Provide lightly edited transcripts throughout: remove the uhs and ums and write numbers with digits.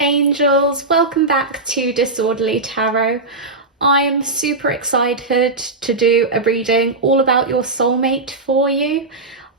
angels, welcome back to Disorderly Tarot. I'm super excited to do a reading all about your soulmate for you.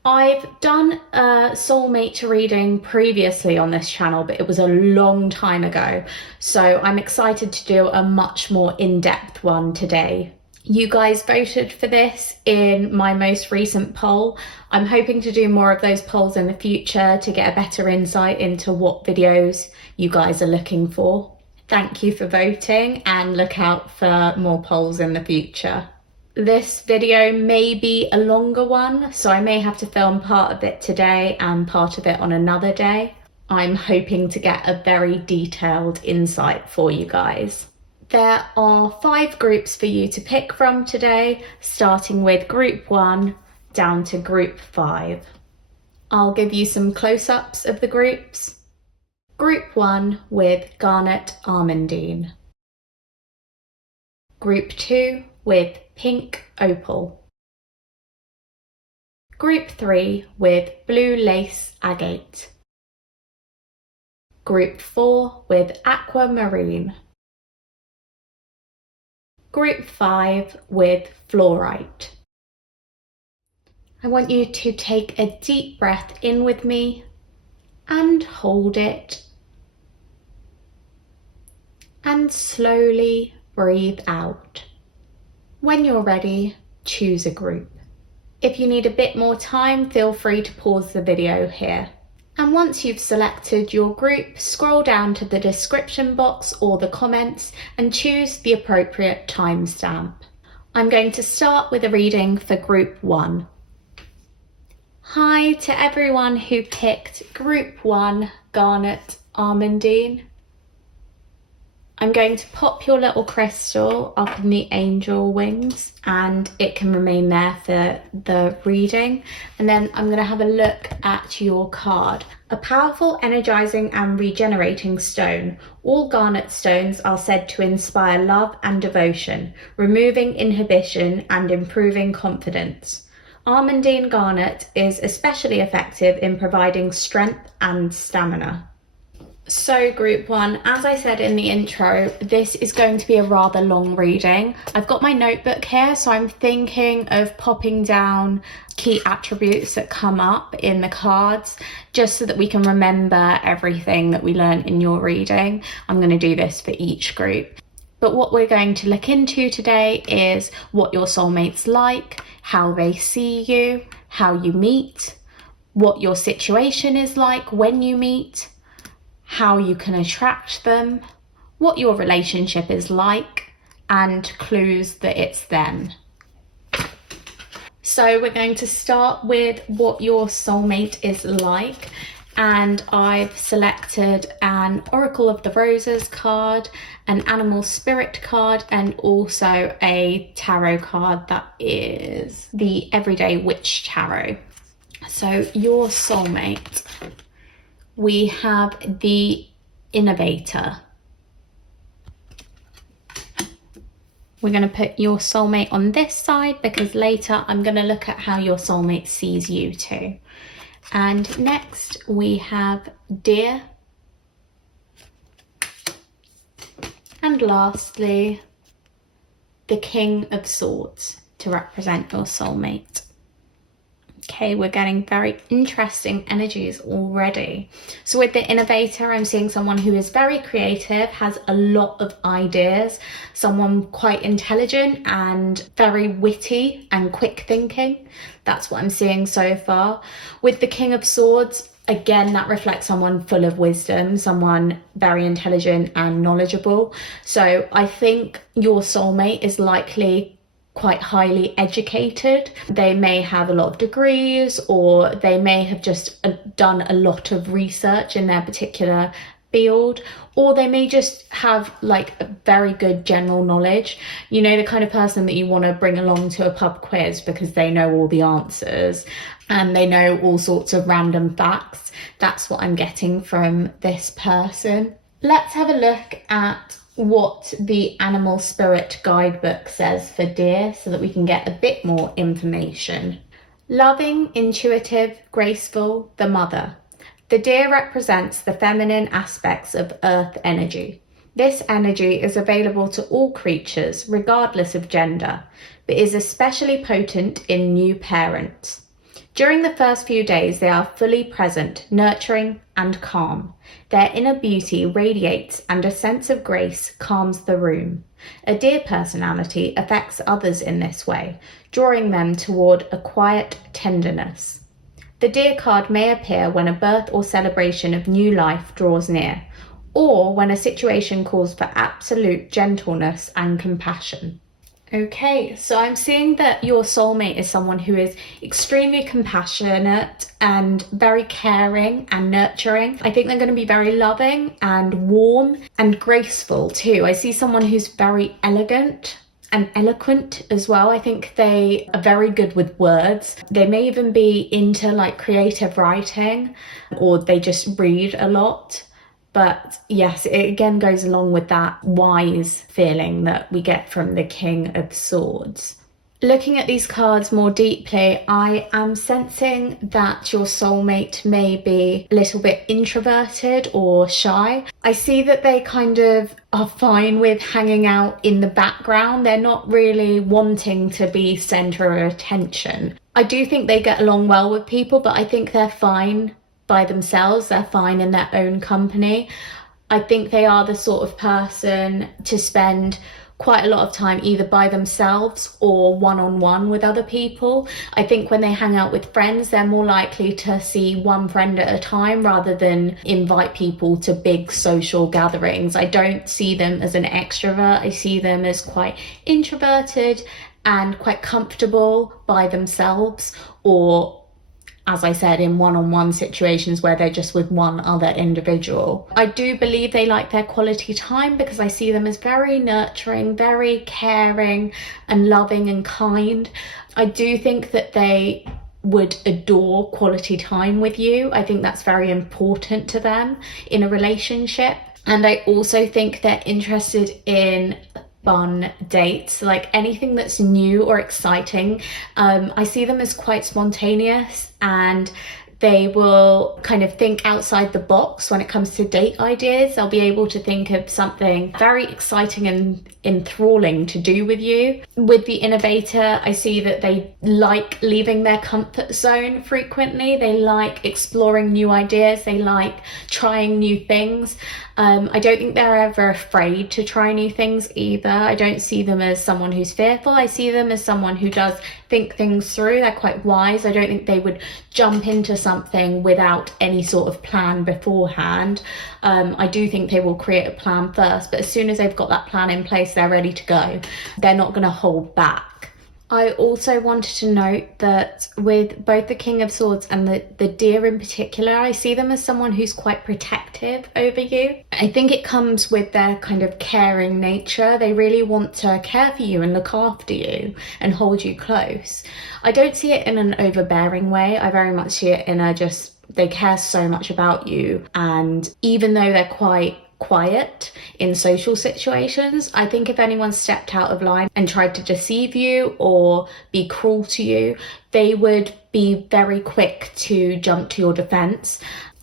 I've done a soulmate reading previously on this channel, but it was a long time ago, so I'm excited to do a much more in-depth one today. You guys voted for this in my most recent poll. I'm hoping to do more of those polls in the future to get a better insight into what videos you guys are looking for. Thank you for voting and look out for more polls in the future. This video may be a longer one, so I may have to film part of it today and part of it on another day. I'm hoping to get a very detailed insight for you guys. There are 5 groups for you to pick from today, starting with group 1 down to group 5. I'll give you some close-ups of the groups. Group 1 with Garnet Almondine. Group 2 with Pink Opal. Group 3 with Blue Lace Agate. Group 4 with Aquamarine. Group 5 with Fluorite. I want you to take a deep breath in with me and hold it. And slowly breathe out. When you're ready, choose a group. If you need a bit more time, feel free to pause the video here. And once you've selected your group, scroll down to the description box or the comments and choose the appropriate timestamp. I'm going to start with a reading for group 1. Hi to everyone who picked group 1 Garnet Almondine. I'm going to pop your little crystal up in the angel wings and it can remain there for the reading. And then I'm going to have a look at your card. A powerful, energizing and regenerating stone. All garnet stones are said to inspire love and devotion, removing inhibition and improving confidence. Almondine garnet is especially effective in providing strength and stamina. So group 1, as I said in the intro, this is going to be a rather long reading. I've got my notebook here, so I'm thinking of popping down key attributes that come up in the cards, just so that we can remember everything that we learned in your reading. I'm going to do this for each group. But what we're going to look into today is what your soulmate's like, how they see you, how you meet, what your situation is like when you meet, how you can attract them, what your relationship is like, and clues that it's them. So we're going to start with what your soulmate is like, and I've selected an Oracle of the Roses card, an Animal Spirit card, and also a tarot card that is the Everyday Witch Tarot. So your soulmate. We have the Innovator. We're going to put your soulmate on this side because later I'm going to look at how your soulmate sees you too. And next we have Deer. And lastly, the King of Swords to represent your soulmate. Okay, we're getting very interesting energies already. So with the Innovator, I'm seeing someone who is very creative, has a lot of ideas, someone quite intelligent and very witty and quick thinking. That's what I'm seeing so far. With the King of Swords, again, that reflects someone full of wisdom, someone very intelligent and knowledgeable. So I think your soulmate is likely quite highly educated. They may have a lot of degrees, or they may have just done a lot of research in their particular field, or they may just have like a very good general knowledge. You know, the kind of person that you want to bring along to a pub quiz because they know all the answers and they know all sorts of random facts. That's what I'm getting from this person. Let's have a look at what the Animal Spirit guidebook says for Deer so that we can get a bit more information. Loving, intuitive, graceful, the mother. The deer represents the feminine aspects of earth energy. This energy is available to all creatures, regardless of gender, but is especially potent in new parents. During the first few days, they are fully present, nurturing, and calm. Their inner beauty radiates, and a sense of grace calms the room. A deer personality affects others in this way, drawing them toward a quiet tenderness. The deer card may appear when a birth or celebration of new life draws near, or when a situation calls for absolute gentleness and compassion. Okay, so I'm seeing that your soulmate is someone who is extremely compassionate and very caring and nurturing. I think they're going to be very loving and warm and graceful too. I see someone who's very elegant and eloquent as well. I think they are very good with words. They may even be into like creative writing, or they just read a lot. But yes, it again goes along with that wise feeling that we get from the King of Swords. Looking at these cards more deeply, I am sensing that your soulmate may be a little bit introverted or shy. I see that they kind of are fine with hanging out in the background. They're not really wanting to be center of attention. I do think they get along well with people, but I think they're fine by themselves. They're fine in their own company. I think they are the sort of person to spend quite a lot of time either by themselves or one-on-one with other people. I think when they hang out with friends, they're more likely to see one friend at a time rather than invite people to big social gatherings. I don't see them as an extrovert. I see them as quite introverted and quite comfortable by themselves, or as I said, in one-on-one situations where they're just with one other individual. I do believe they like their quality time because I see them as very nurturing, very caring and loving and kind. I do think that they would adore quality time with you. I think that's very important to them in a relationship. And I also think they're interested in fun dates, like anything that's new or exciting. I see them as quite spontaneous, and they will kind of think outside the box when it comes to date ideas. They'll be able to think of something very exciting and enthralling to do with you. With the innovator, I see that they like leaving their comfort zone frequently. They like exploring new ideas. They like trying new things. I don't think they're ever afraid to try new things either. I don't see them as someone who's fearful. I see them as someone who does think things through. They're quite wise. I don't think they would jump into something without any sort of plan beforehand. I do think they will create a plan first, but as soon as they've got that plan in place, they're ready to go. They're not going to hold back. I also wanted to note that with both the King of Swords and the deer in particular, I see them as someone who's quite protective over you. I think it comes with their kind of caring nature. They really want to care for you and look after you and hold you close. I don't see it in an overbearing way. I very much see it in a just, they care so much about you. And even though they're quite quiet in social situations, I think if anyone stepped out of line and tried to deceive you or be cruel to you, they would be very quick to jump to your defense.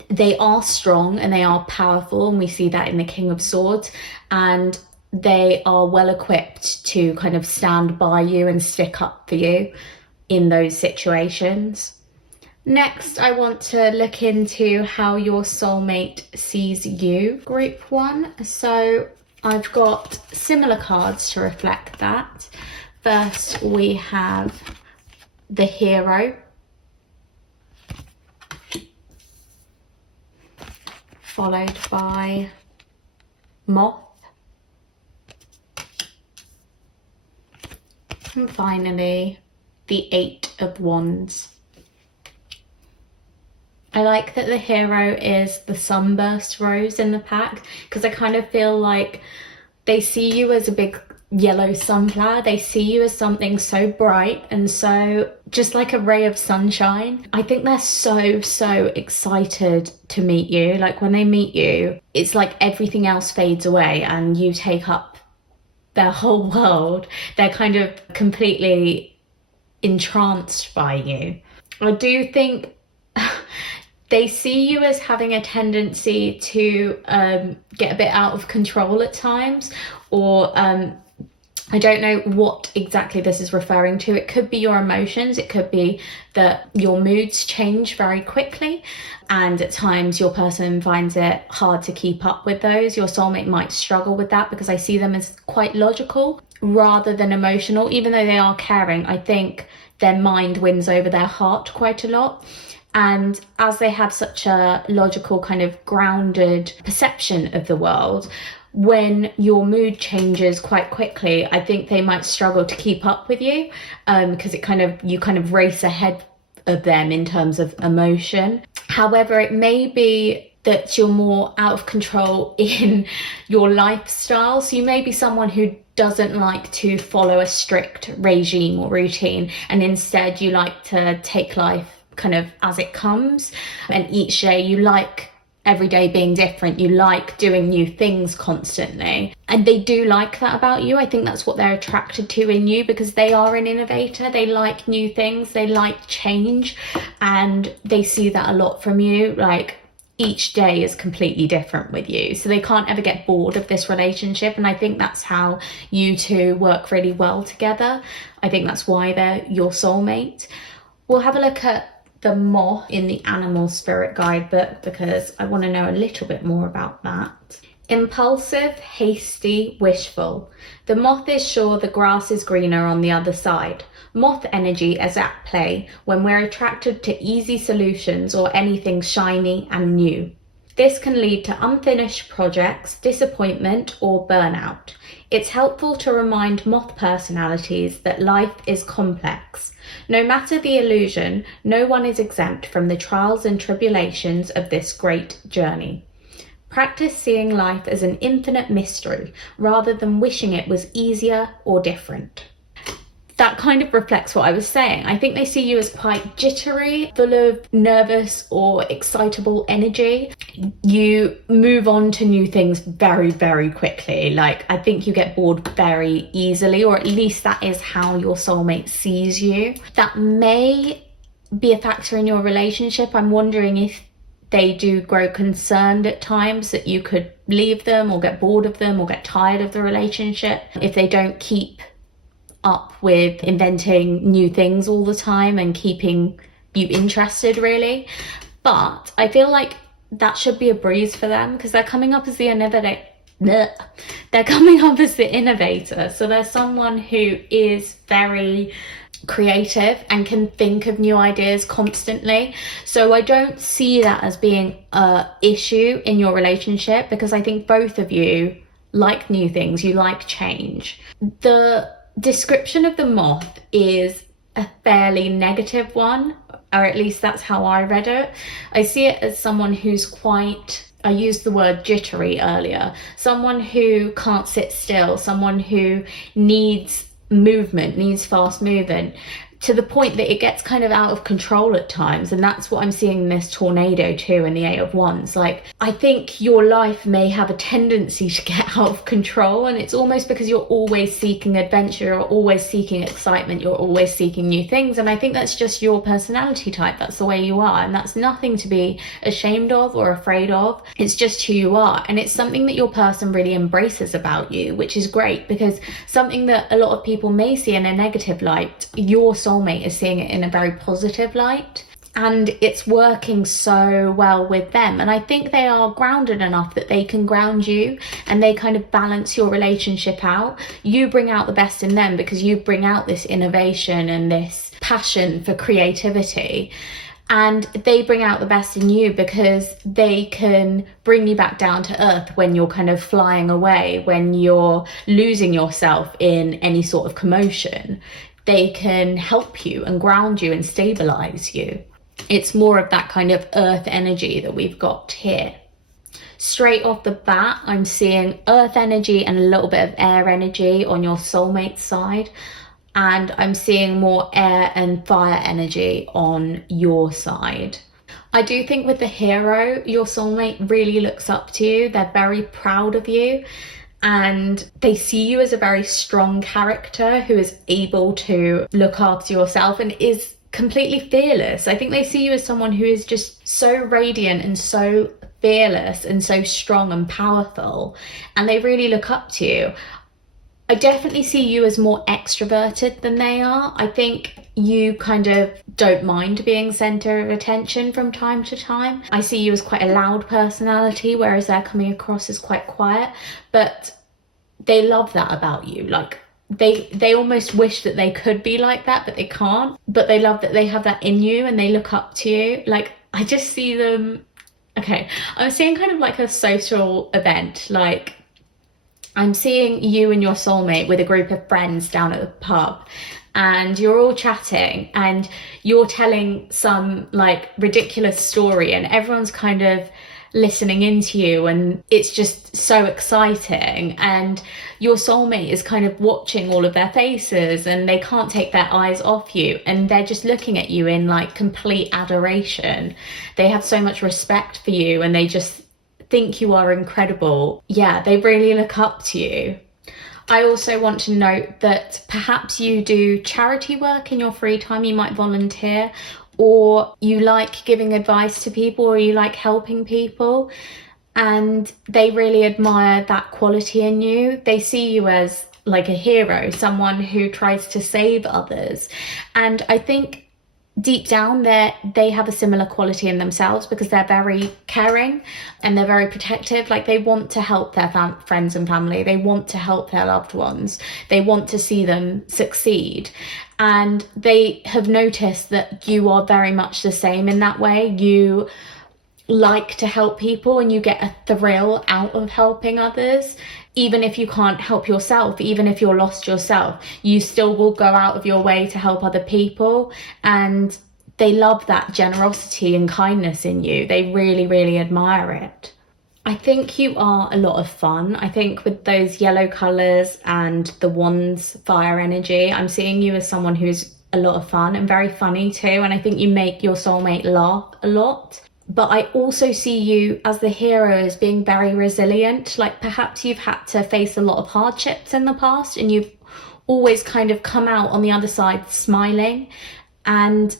They are strong and they are powerful, and we see that in the King of Swords, and they are well equipped to kind of stand by you and stick up for you in those situations. Next, I want to look into how your soulmate sees you, group one. So I've got similar cards to reflect that. First, we have the Hero, followed by Moth, and finally the Eight of Wands. I like that the Hero is the sunburst rose in the pack, because I kind of feel like they see you as a big yellow sunflower. They see you as something so bright and so just like a ray of sunshine. I think they're so excited to meet you. Like when they meet you, it's like everything else fades away and you take up their whole world. They're kind of completely entranced by you. I do think They see you as having a tendency to get a bit out of control at times, or I don't know what exactly this is referring to. It could be your emotions. It could be that your moods change very quickly, and at times your person finds it hard to keep up with those. Your soulmate might struggle with that because I see them as quite logical rather than emotional. Even though they are caring, I think their mind wins over their heart quite a lot. And as they have such a logical, kind of grounded perception of the world, when your mood changes quite quickly, I think they might struggle to keep up with you, because you kind of race ahead of them in terms of emotion. However, it may be that you're more out of control in your lifestyle. So you may be someone who doesn't like to follow a strict regime or routine, and instead you like to take life kind of as it comes, and each day you like every day being different. You like doing new things constantly, and they do like that about you. I think that's what they're attracted to in you, because they are an innovator. They like new things, they like change, and they see that a lot from you. Like, each day is completely different with you, so they can't ever get bored of this relationship, and I think that's how you two work really well together. I think that's why they're your soulmate. We'll have a look at the moth in the Animal Spirit Guidebook, because I want to know a little bit more about that. Impulsive, hasty, wishful. The moth is sure the grass is greener on the other side. Moth energy is at play when we're attracted to easy solutions or anything shiny and new. This can lead to unfinished projects, disappointment, or burnout. It's helpful to remind moth personalities that life is complex. No matter the illusion, no one is exempt from the trials and tribulations of this great journey. Practice seeing life as an infinite mystery rather than wishing it was easier or different. That kind of reflects what I was saying. I think they see you as quite jittery, full of nervous or excitable energy. You move on to new things very, very quickly. Like, I think you get bored very easily, or at least that is how your soulmate sees you. That may be a factor in your relationship. I'm wondering if they do grow concerned at times that you could leave them, or get bored of them, or get tired of the relationship if they don't keep up with inventing new things all the time and keeping you interested, really. But I feel like that should be a breeze for them, because they're coming up as the innovator. They're coming up as the innovator. So they're someone who is very creative and can think of new ideas constantly. So I don't see that as being a issue in your relationship, because I think both of you like new things, you like change. The description of the moth is a fairly negative one, or at least that's how I read it. I see it as someone who's quite, I used the word jittery earlier, someone who can't sit still, someone who needs movement, needs fast movement, to the point that it gets kind of out of control at times. And that's what I'm seeing in this tornado too, in the Eight of Wands. Like, I think your life may have a tendency to get out of control, and it's almost because you're always seeking adventure, you're always seeking excitement, you're always seeking new things. And I think that's just your personality type. That's the way you are, and that's nothing to be ashamed of or afraid of. It's just who you are, and it's something that your person really embraces about you, which is great, because something that a lot of people may see in a negative light, your soulmate is seeing it in a very positive light, and it's working so well with them. And I think they are grounded enough that they can ground you, and they kind of balance your relationship out. You bring out the best in them because you bring out this innovation and this passion for creativity, and they bring out the best in you because they can bring you back down to earth when you're kind of flying away, when you're losing yourself in any sort of commotion. They can help you and ground you and stabilize you. It's more of that kind of earth energy that we've got here. Straight off the bat, I'm seeing earth energy and a little bit of air energy on your soulmate side. And I'm seeing more air and fire energy on your side. I do think with the hero, your soulmate really looks up to you. They're very proud of you, and they see you as a very strong character who is able to look after yourself and is completely fearless. I think they see you as someone who is just so radiant and so fearless and so strong and powerful, and they really look up to you. I definitely see you as more extroverted than they are. I think you kind of don't mind being center of attention from time to time. I see you as quite a loud personality, whereas they're coming across as quite quiet, but they love that about you. Like, they almost wish that they could be like that, but they can't. But they love that they have that in you and they look up to you. Like, I just see them, okay, I'm seeing kind of like a social event. Like, I'm seeing you and your soulmate with a group of friends down at the pub, and you're all chatting and you're telling some like ridiculous story, and everyone's kind of listening into you, and it's just so exciting. And your soulmate is kind of watching all of their faces and they can't take their eyes off you, and they're just looking at you in like complete adoration. They have so much respect for you and they just think you are incredible. Yeah, they really look up to you. I also want to note that perhaps you do charity work in your free time. You might volunteer, or you like giving advice to people, or you like helping people, and they really admire that quality in you. They see you as like a hero, someone who tries to save others. And I think deep down they have a similar quality in themselves, because they're very caring and they're very protective. Like, they want to help their friends and family. They want to help their loved ones. They want to see them succeed. And they have noticed that you are very much the same in that way. You like to help people and you get a thrill out of helping others. Even if you can't help yourself, even if you're lost yourself, you still will go out of your way to help other people. And they love that generosity and kindness in you. They really, really admire it. I think you are a lot of fun. I think with those yellow colours and the wands fire energy, I'm seeing you as someone who's a lot of fun and very funny too. And I think you make your soulmate laugh a lot. But I also see you as the hero, as being very resilient. Like, perhaps you've had to face a lot of hardships in the past and you've always kind of come out on the other side smiling. And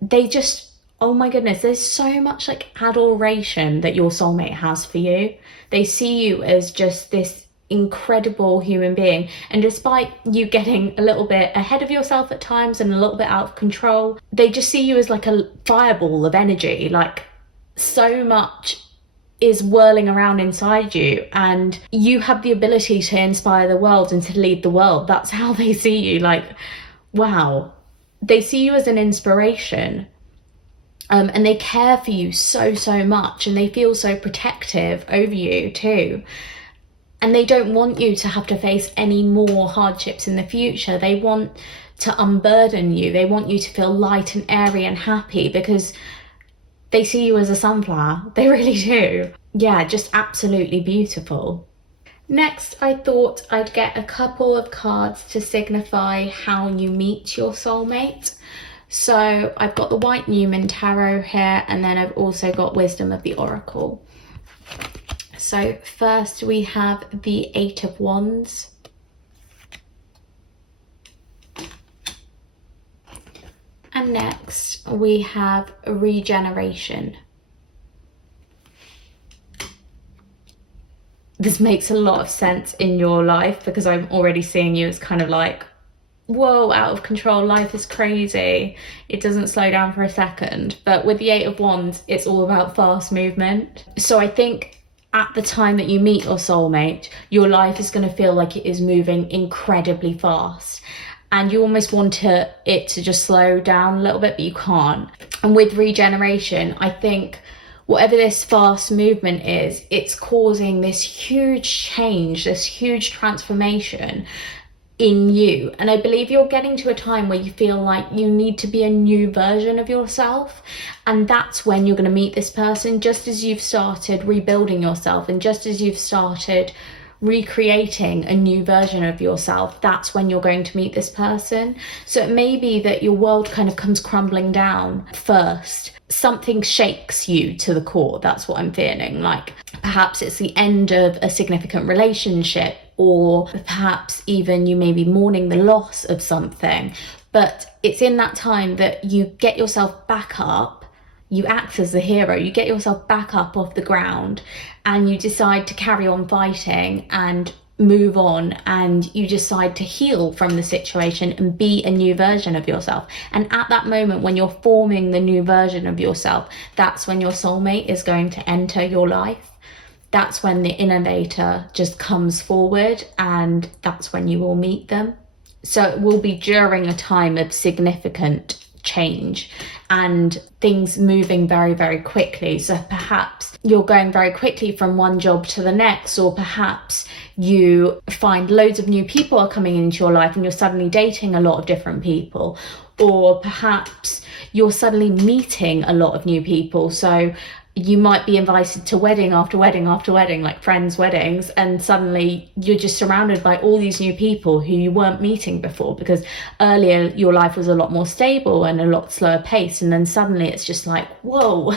they just, oh my goodness, there's so much like adoration that your soulmate has for you. They see you as just this incredible human being. And despite you getting a little bit ahead of yourself at times and a little bit out of control, they just see you as like a fireball of energy. Like, so much is whirling around inside you, and you have the ability to inspire the world and to lead the world. That's how they see you. Like, wow. They see you as an inspiration. And they care for you so, so much, and they feel so protective over you too. And they don't want you to have to face any more hardships in the future. They want to unburden you. They want you to feel light and airy and happy, because they see you as a sunflower. They really do. Yeah, just absolutely beautiful. Next, I thought I'd get a couple of cards to signify how you meet your soulmate. So I've got the White Numen Tarot here, and then I've also got Wisdom of the Oracle. So first we have the Eight of Wands. And next we have Regeneration. This makes a lot of sense in your life, because I'm already seeing you as kind of like, whoa, out of control, life is crazy. It doesn't slow down for a second. But with the Eight of Wands, it's all about fast movement. So I think at the time that you meet your soulmate, your life is going to feel like it is moving incredibly fast. And you almost want it to just slow down a little bit, but you can't. And with regeneration, I think whatever this fast movement is, it's causing this huge change, this huge transformation in you. And I believe you're getting to a time where you feel like you need to be a new version of yourself, and that's when you're going to meet this person. Just as you've started rebuilding yourself, and just as you've started recreating a new version of yourself, that's when you're going to meet this person. So it may be that your world kind of comes crumbling down first. Something shakes you to the core. That's what I'm feeling. Like, perhaps it's the end of a significant relationship, or perhaps even you may be mourning the loss of something. But it's in that time that you get yourself back up, you act as the hero, you get yourself back up off the ground, and you decide to carry on fighting and move on, and you decide to heal from the situation and be a new version of yourself. And at that moment, when you're forming the new version of yourself, that's when your soulmate is going to enter your life. That's when the innovator just comes forward, and that's when you will meet them. So it will be during a time of significant change and things moving very, very quickly. So perhaps you're going very quickly from one job to the next, or perhaps you find loads of new people are coming into your life and you're suddenly dating a lot of different people, or perhaps you're suddenly meeting a lot of new people. So you might be invited to wedding after wedding after wedding, like friends' weddings, and suddenly you're just surrounded by all these new people who you weren't meeting before, because earlier your life was a lot more stable and a lot slower pace, and then suddenly it's just like, whoa,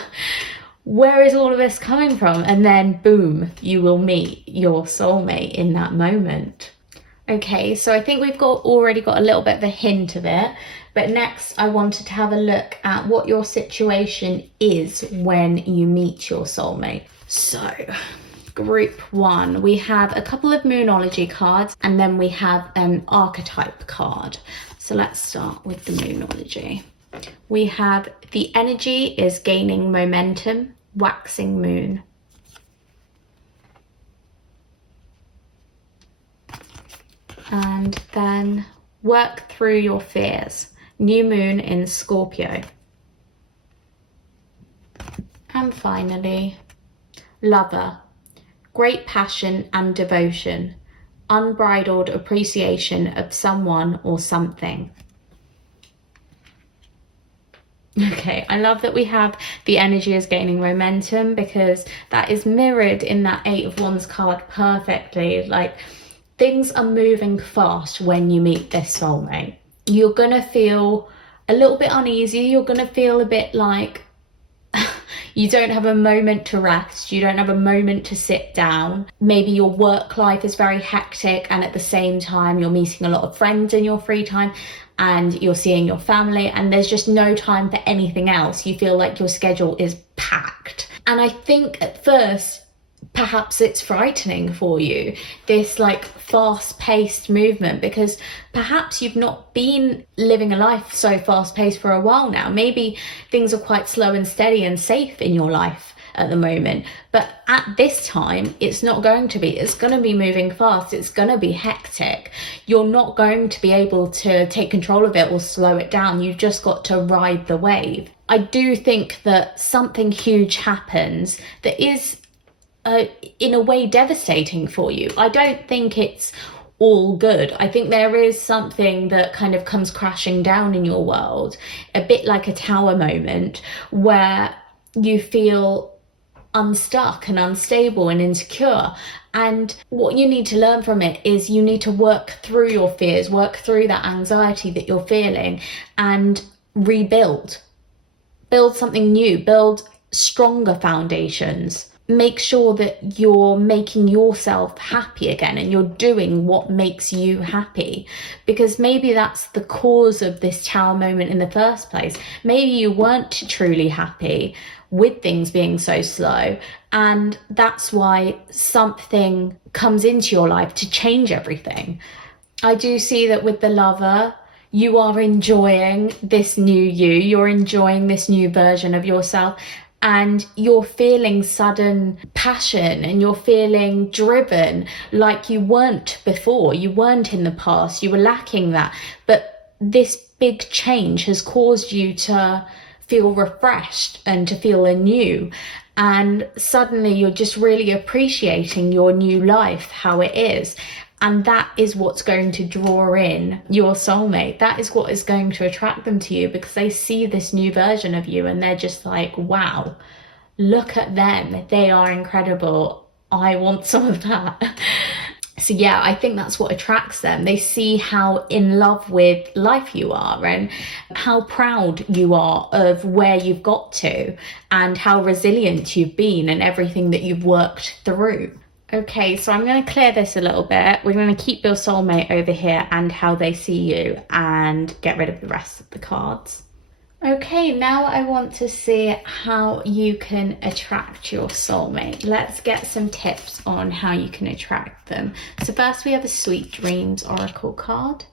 where is all of this coming from? And then boom, you will meet your soulmate in that moment. Okay, so I think we've already got a little bit of a hint of it. But next, I wanted to have a look at what your situation is when you meet your soulmate. So, group 1, we have a couple of Moonology cards, and then we have an Archetype card. So let's start with the Moonology. We have the energy is gaining momentum, waxing moon. And then work through your fears. New moon in Scorpio. And finally, lover. Great passion and devotion. Unbridled appreciation of someone or something. Okay, I love that we have the energy is gaining momentum, because that is mirrored in that 8 of Wands card perfectly. Like, things are moving fast when you meet this soulmate. You're going to feel a little bit uneasy. You're going to feel a bit like you don't have a moment to rest. You don't have a moment to sit down. Maybe your work life is very hectic, and at the same time you're meeting a lot of friends in your free time, and you're seeing your family, and there's just no time for anything else. You feel like your schedule is packed. And I think at first, perhaps it's frightening for you, this like fast-paced movement, because perhaps you've not been living a life so fast-paced for a while now. Maybe things are quite slow and steady and safe in your life at the moment, but at this time it's not going to be. It's going to be moving fast. It's going to be hectic. You're not going to be able to take control of it or slow it down. You've just got to ride the wave. I do think that something huge happens that is in a way devastating for you. I don't think it's all good. I think there is something that kind of comes crashing down in your world, a bit like a tower moment, where you feel unstuck and unstable and insecure. And what you need to learn from it is you need to work through your fears, work through that anxiety that you're feeling, and rebuild. Build something new, build stronger foundations. Make sure that you're making yourself happy again, and you're doing what makes you happy, because maybe that's the cause of this tower moment in the first place. Maybe you weren't truly happy with things being so slow, and that's why something comes into your life to change everything. I do see that with the lover, you are enjoying this new you're enjoying this new version of yourself, and you're feeling sudden passion, and you're feeling driven like you weren't before. You weren't in the past. You were lacking that. But this big change has caused you to feel refreshed and to feel anew. And suddenly you're just really appreciating your new life, how it is. And that is what's going to draw in your soulmate. That is what is going to attract them to you, because they see this new version of you and they're just like, wow, look at them. They are incredible. I want some of that. So yeah, I think that's what attracts them. They see how in love with life you are, and how proud you are of where you've got to, and how resilient you've been and everything that you've worked through. Okay, so I'm going to clear this a little bit. We're going to keep your soulmate over here and how they see you, and get rid of the rest of the cards. Okay, now I want to see how you can attract your soulmate. Let's get some tips on how you can attract them. So first we have a Sweet Dreams Oracle card.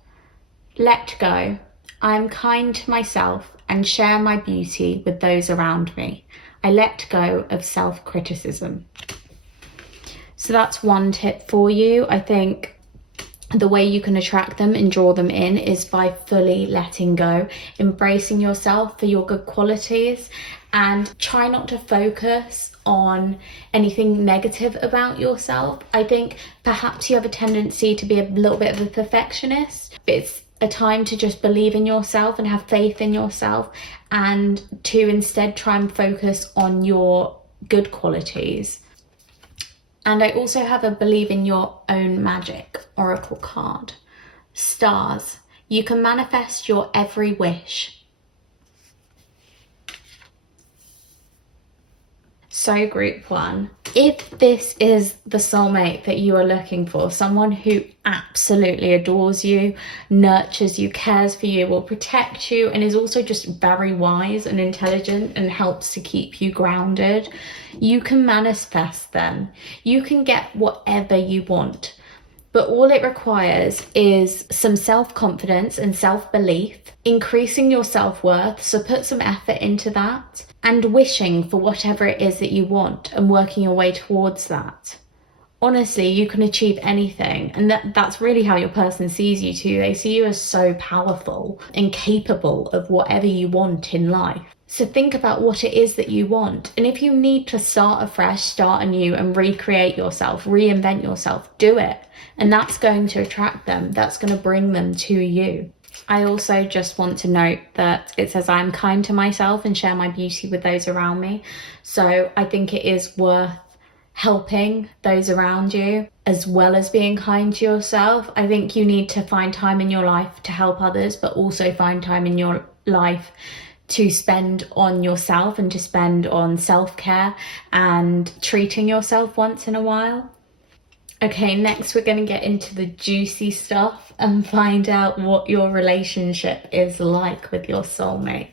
Let go. I'm kind to myself and share my beauty with those around me. I let go of self-criticism. So that's one tip for you. I think the way you can attract them and draw them in is by fully letting go, embracing yourself for your good qualities, and try not to focus on anything negative about yourself. I think perhaps you have a tendency to be a little bit of a perfectionist, but it's a time to just believe in yourself and have faith in yourself, and to instead try and focus on your good qualities. And I also have a Believe in Your Own Magic Oracle card. Stars. You can manifest your every wish. So group one, if this is the soulmate that you are looking for, someone who absolutely adores you, nurtures you, cares for you, will protect you, and is also just very wise and intelligent and helps to keep you grounded, you can manifest them. You can get whatever you want, but all it requires is some self-confidence and self-belief, increasing your self-worth, so put some effort into that, and wishing for whatever it is that you want and working your way towards that. Honestly, you can achieve anything, and that's really how your person sees you too. They see you as so powerful and capable of whatever you want in life. So think about what it is that you want, and if you need to start afresh, start anew and recreate yourself, reinvent yourself, do it. And that's going to attract them. That's going to bring them to you. I also just want to note that it says I'm kind to myself and share my beauty with those around me. So I think it is worth helping those around you as well as being kind to yourself. I think you need to find time in your life to help others, but also find time in your life to spend on yourself and to spend on self-care and treating yourself once in a while. Okay, next we're going to get into the juicy stuff and find out what your relationship is like with your soulmate.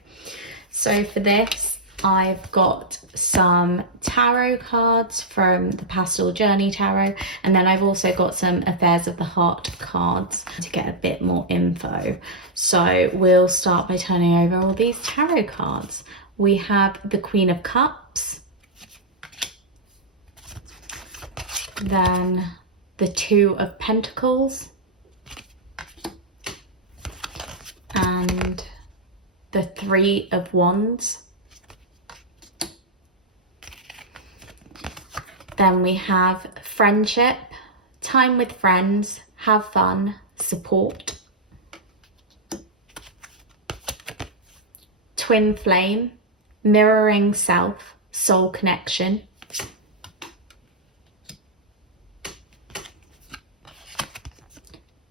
So for this, I've got some tarot cards from the Pastel Journey Tarot, and then I've also got some Affairs of the Heart cards to get a bit more info. So we'll start by turning over all these tarot cards. We have the Queen of Cups, then the Two of Pentacles, and the Three of Wands. Then we have friendship, time with friends, have fun, support. Twin flame, mirroring self, soul connection.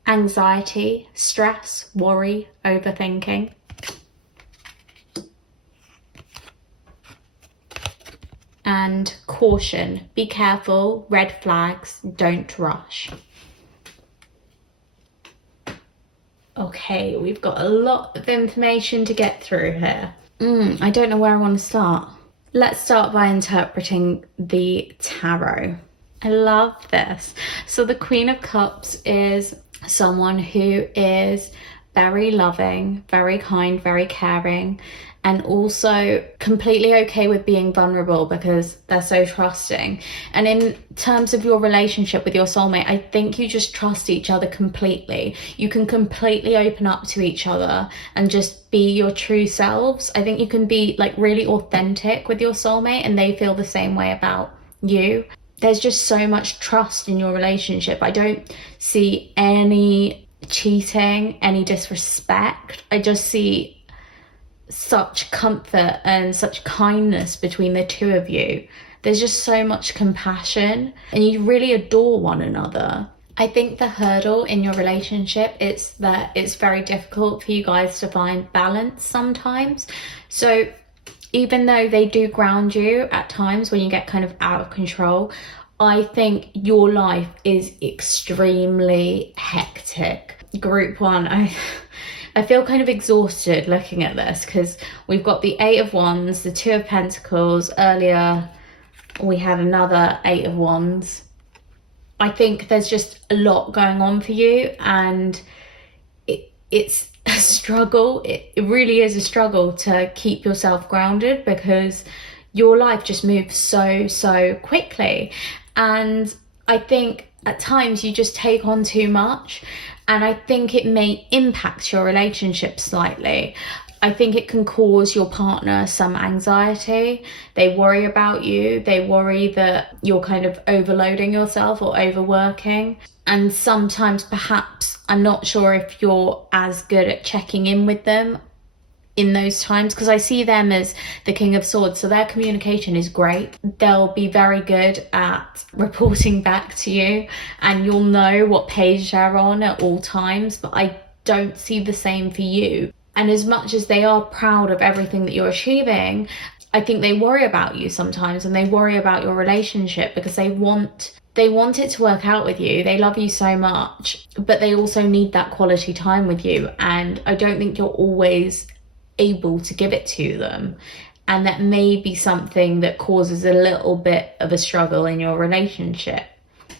Anxiety, stress, worry, overthinking. And caution, be careful, red flags, don't rush. Okay, we've got a lot of information to get through here. I don't know where I want to start. Let's start by interpreting the tarot. I love this. So the Queen of Cups is someone who is very loving, very kind, very caring, and also completely okay with being vulnerable because they're so trusting. And in terms of your relationship with your soulmate, I think you just trust each other completely. You can completely open up to each other and just be your true selves. I think you can be like really authentic with your soulmate and they feel the same way about you. There's just so much trust in your relationship. I don't see any cheating, any disrespect. I just see such comfort and such kindness between the two of you. There's just so much compassion and you really adore one another. I think the hurdle in your relationship is that it's very difficult for you guys to find balance sometimes. So even though they do ground you at times when you get kind of out of control, I think your life is extremely hectic. Group one, I feel kind of exhausted looking at this because we've got the Eight of Wands, the Two of Pentacles. Earlier we had another Eight of Wands. I think there's just a lot going on for you, and it's a struggle. It really is a struggle to keep yourself grounded because your life just moves so quickly. And I think at times you just take on too much, and I think it may impact your relationship slightly. I think it can cause your partner some anxiety. They worry about you. They worry that you're kind of overloading yourself or overworking. And sometimes perhaps, I'm not sure if you're as good at checking in with them in those times, because I see them as the King of Swords, so their communication is great. They'll be very good at reporting back to you, and you'll know what page they're on at all times, but I don't see the same for you. And as much as they are proud of everything that you're achieving, I think they worry about you sometimes, and they worry about your relationship because they want it to work out with you. They love you so much, but they also need that quality time with you, and I don't think you're always able to give it to them, and that may be something that causes a little bit of a struggle in your relationship.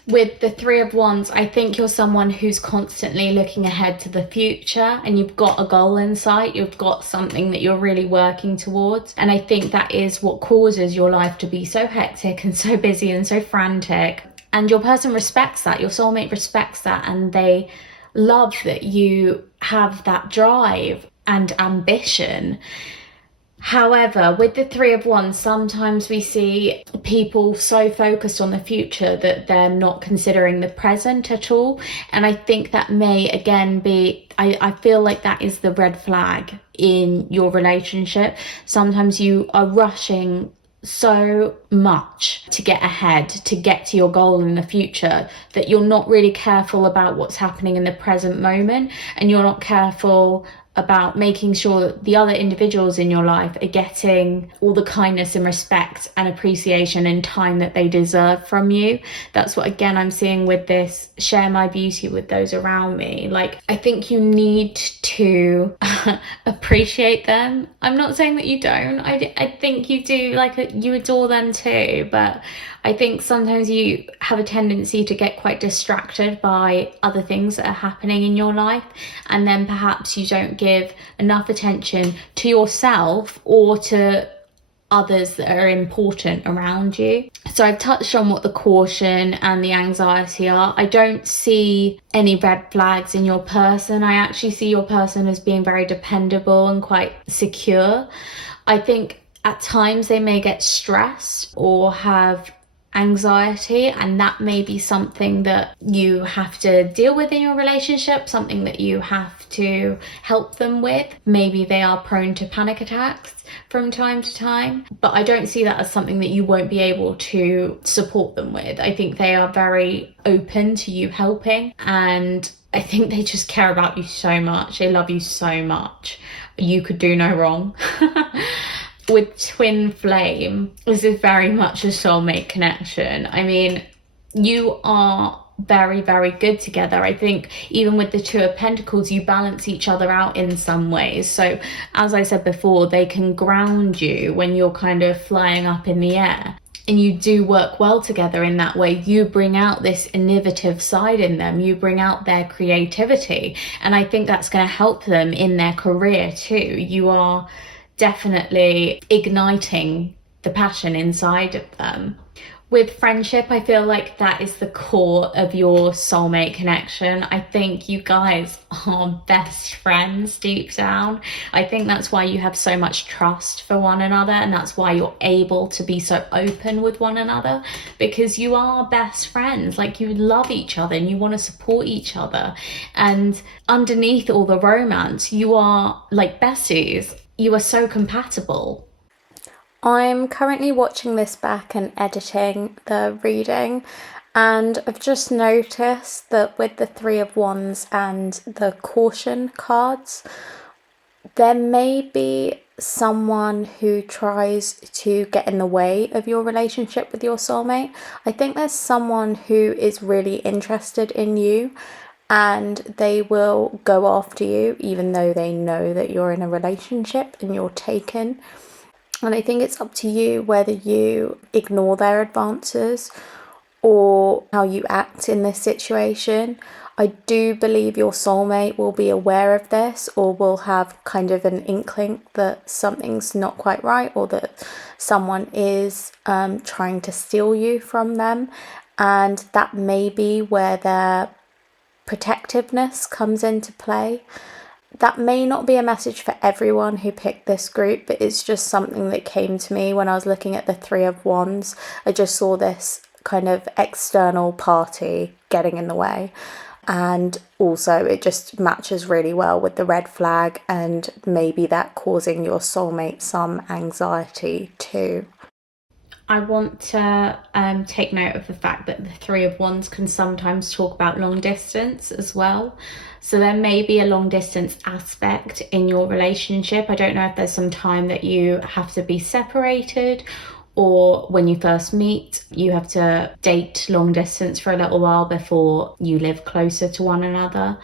With the Three of Wands, I think you're someone who's constantly looking ahead to the future, and you've got a goal in sight. You've got something that you're really working towards, and I think that is what causes your life to be so hectic and so busy and so frantic. And your person respects that, your soulmate respects that, and they love that you have that drive and ambition. However, with the Three of Wands, sometimes we see people so focused on the future that they're not considering the present at all. And I think that may again be, I feel like that is the red flag in your relationship. Sometimes you are rushing so much to get ahead, to get to your goal in the future, that you're not really careful about what's happening in the present moment, and you're not careful about making sure that the other individuals in your life are getting all the kindness and respect and appreciation and time that they deserve from you. That's what, again, I'm seeing with this share my beauty with those around me. Like, I think you need to appreciate them. I'm not saying that you don't. I think you do, like, you adore them too, but I think sometimes you have a tendency to get quite distracted by other things that are happening in your life, and then perhaps you don't give enough attention to yourself or to others that are important around you. So I've touched on what the caution and the anxiety are. I don't see any red flags in your person. I actually see your person as being very dependable and quite secure. I think at times they may get stressed or have anxiety, and that may be something that you have to deal with in your relationship, something that you have to help them with. Maybe they are prone to panic attacks from time to time, but I don't see that as something that you won't be able to support them with. I think they are very open to you helping, and I think they just care about you so much. They love you so much. You could do no wrong. With twin flame, this is very much a soulmate connection. I mean, you are very, very good together. I think even with the Two of Pentacles, you balance each other out in some ways. So as I said before, they can ground you when you're kind of flying up in the air. And you do work well together in that way. You bring out this innovative side in them. You bring out their creativity. And I think that's going to help them in their career too. You are definitely igniting the passion inside of them. With friendship, I feel like that is the core of your soulmate connection. I think you guys are best friends deep down. I think that's why you have so much trust for one another, and that's why you're able to be so open with one another, because you are best friends. Like, you love each other and you want to support each other, and underneath all the romance, you are like besties. You are so compatible. I'm currently watching this back and editing the reading, and I've just noticed that with the Three of Wands and the caution cards, there may be someone who tries to get in the way of your relationship with your soulmate. I think there's someone who is really interested in you and they will go after you even though they know that you're in a relationship and you're taken. And I think it's up to you whether you ignore their advances or how you act in this situation. I do believe your soulmate will be aware of this or will have kind of an inkling that something's not quite right or that someone is trying to steal you from them. And that may be where their protectiveness comes into play. That may not be a message for everyone who picked this group, but it's just something that came to me when I was looking at the Three of Wands. I just saw this kind of external party getting in the way. And also it just matches really well with the red flag and maybe that causing your soulmate some anxiety too. I want to take note of the fact that the Three of Wands can sometimes talk about long distance as well. So there may be a long distance aspect in your relationship. I don't know if there's some time that you have to be separated, or when you first meet, you have to date long distance for a little while before you live closer to one another.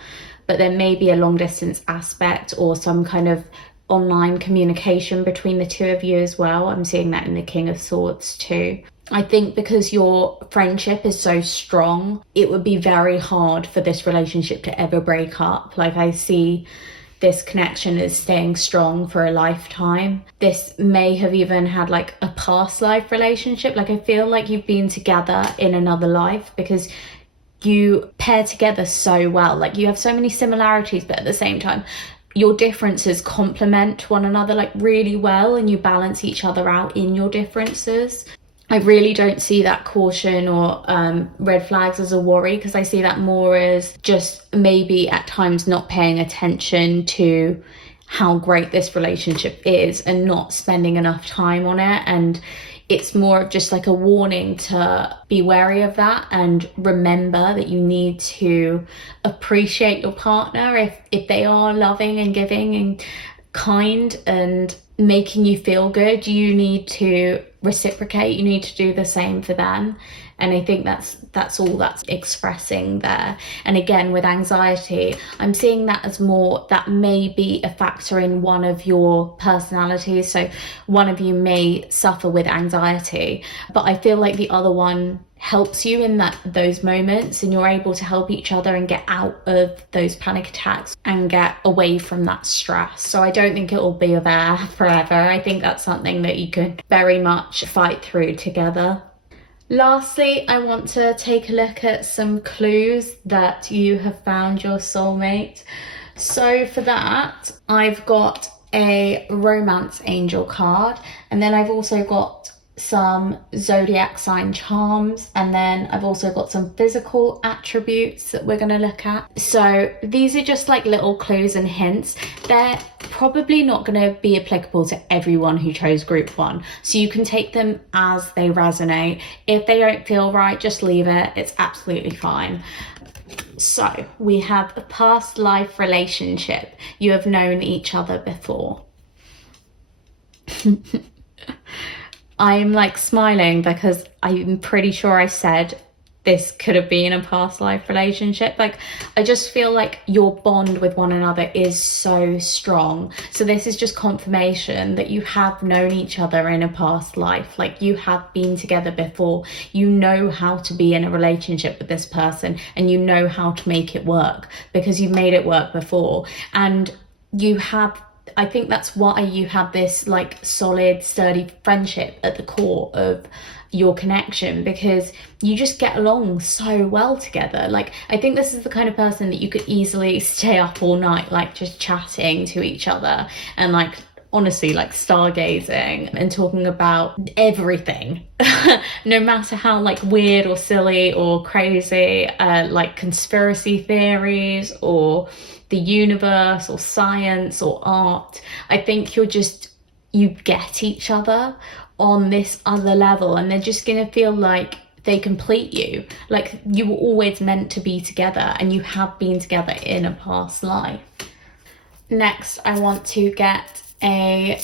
But there may be a long distance aspect or some kind of online communication between the two of you as well. I'm seeing that in the King of Swords too. I think because your friendship is so strong, it would be very hard for this relationship to ever break up. Like, I see this connection is staying strong for a lifetime. This may have even had like a past life relationship. Like, I feel like you've been together in another life because you pair together so well. Like, you have so many similarities, but at the same time, your differences complement one another like really well, and you balance each other out in your differences. I really don't see that caution or red flags as a worry, because I see that more as just maybe at times not paying attention to how great this relationship is and not spending enough time on it. And it's more of just like a warning to be wary of that and remember that you need to appreciate your partner if they are loving and giving and kind and making you feel good. You need to reciprocate. You need to do the same for them. And I think that's all that's expressing there. And again, with anxiety, I'm seeing that as more that may be a factor in one of your personalities. So one of you may suffer with anxiety, but I feel like the other one helps you in those moments, and you're able to help each other and get out of those panic attacks and get away from that stress. So I don't think it will be there forever. I think that's something that you can very much fight through together. Lastly, I want to take a look at some clues that you have found your soulmate. So for that, I've got a romance angel card, and then I've also got some zodiac sign charms, and then I've also got some physical attributes that we're going to look at. So these are just like little clues and hints. They're probably not going to be applicable to everyone who chose group one, so you can take them as they resonate. If they don't feel right, just leave it. It's absolutely fine. So we have a past life relationship. You have known each other before. I'm like smiling because I'm pretty sure I said this could have been a past life relationship. Like, I just feel like your bond with one another is so strong. So this is just confirmation that you have known each other in a past life. Like, you have been together before. You know how to be in a relationship with this person, and you know how to make it work because you've made it work before. And you have, I think that's why you have this like solid, sturdy friendship at the core of your connection, because you just get along so well together. Like, I think this is the kind of person that you could easily stay up all night, like just chatting to each other and like honestly like stargazing and talking about everything no matter how like weird or silly or crazy, like conspiracy theories or the universe or science or art. I think you get each other on this other level, and they're just gonna feel like they complete you. Like, you were always meant to be together, and you have been together in a past life. Next, I want to get a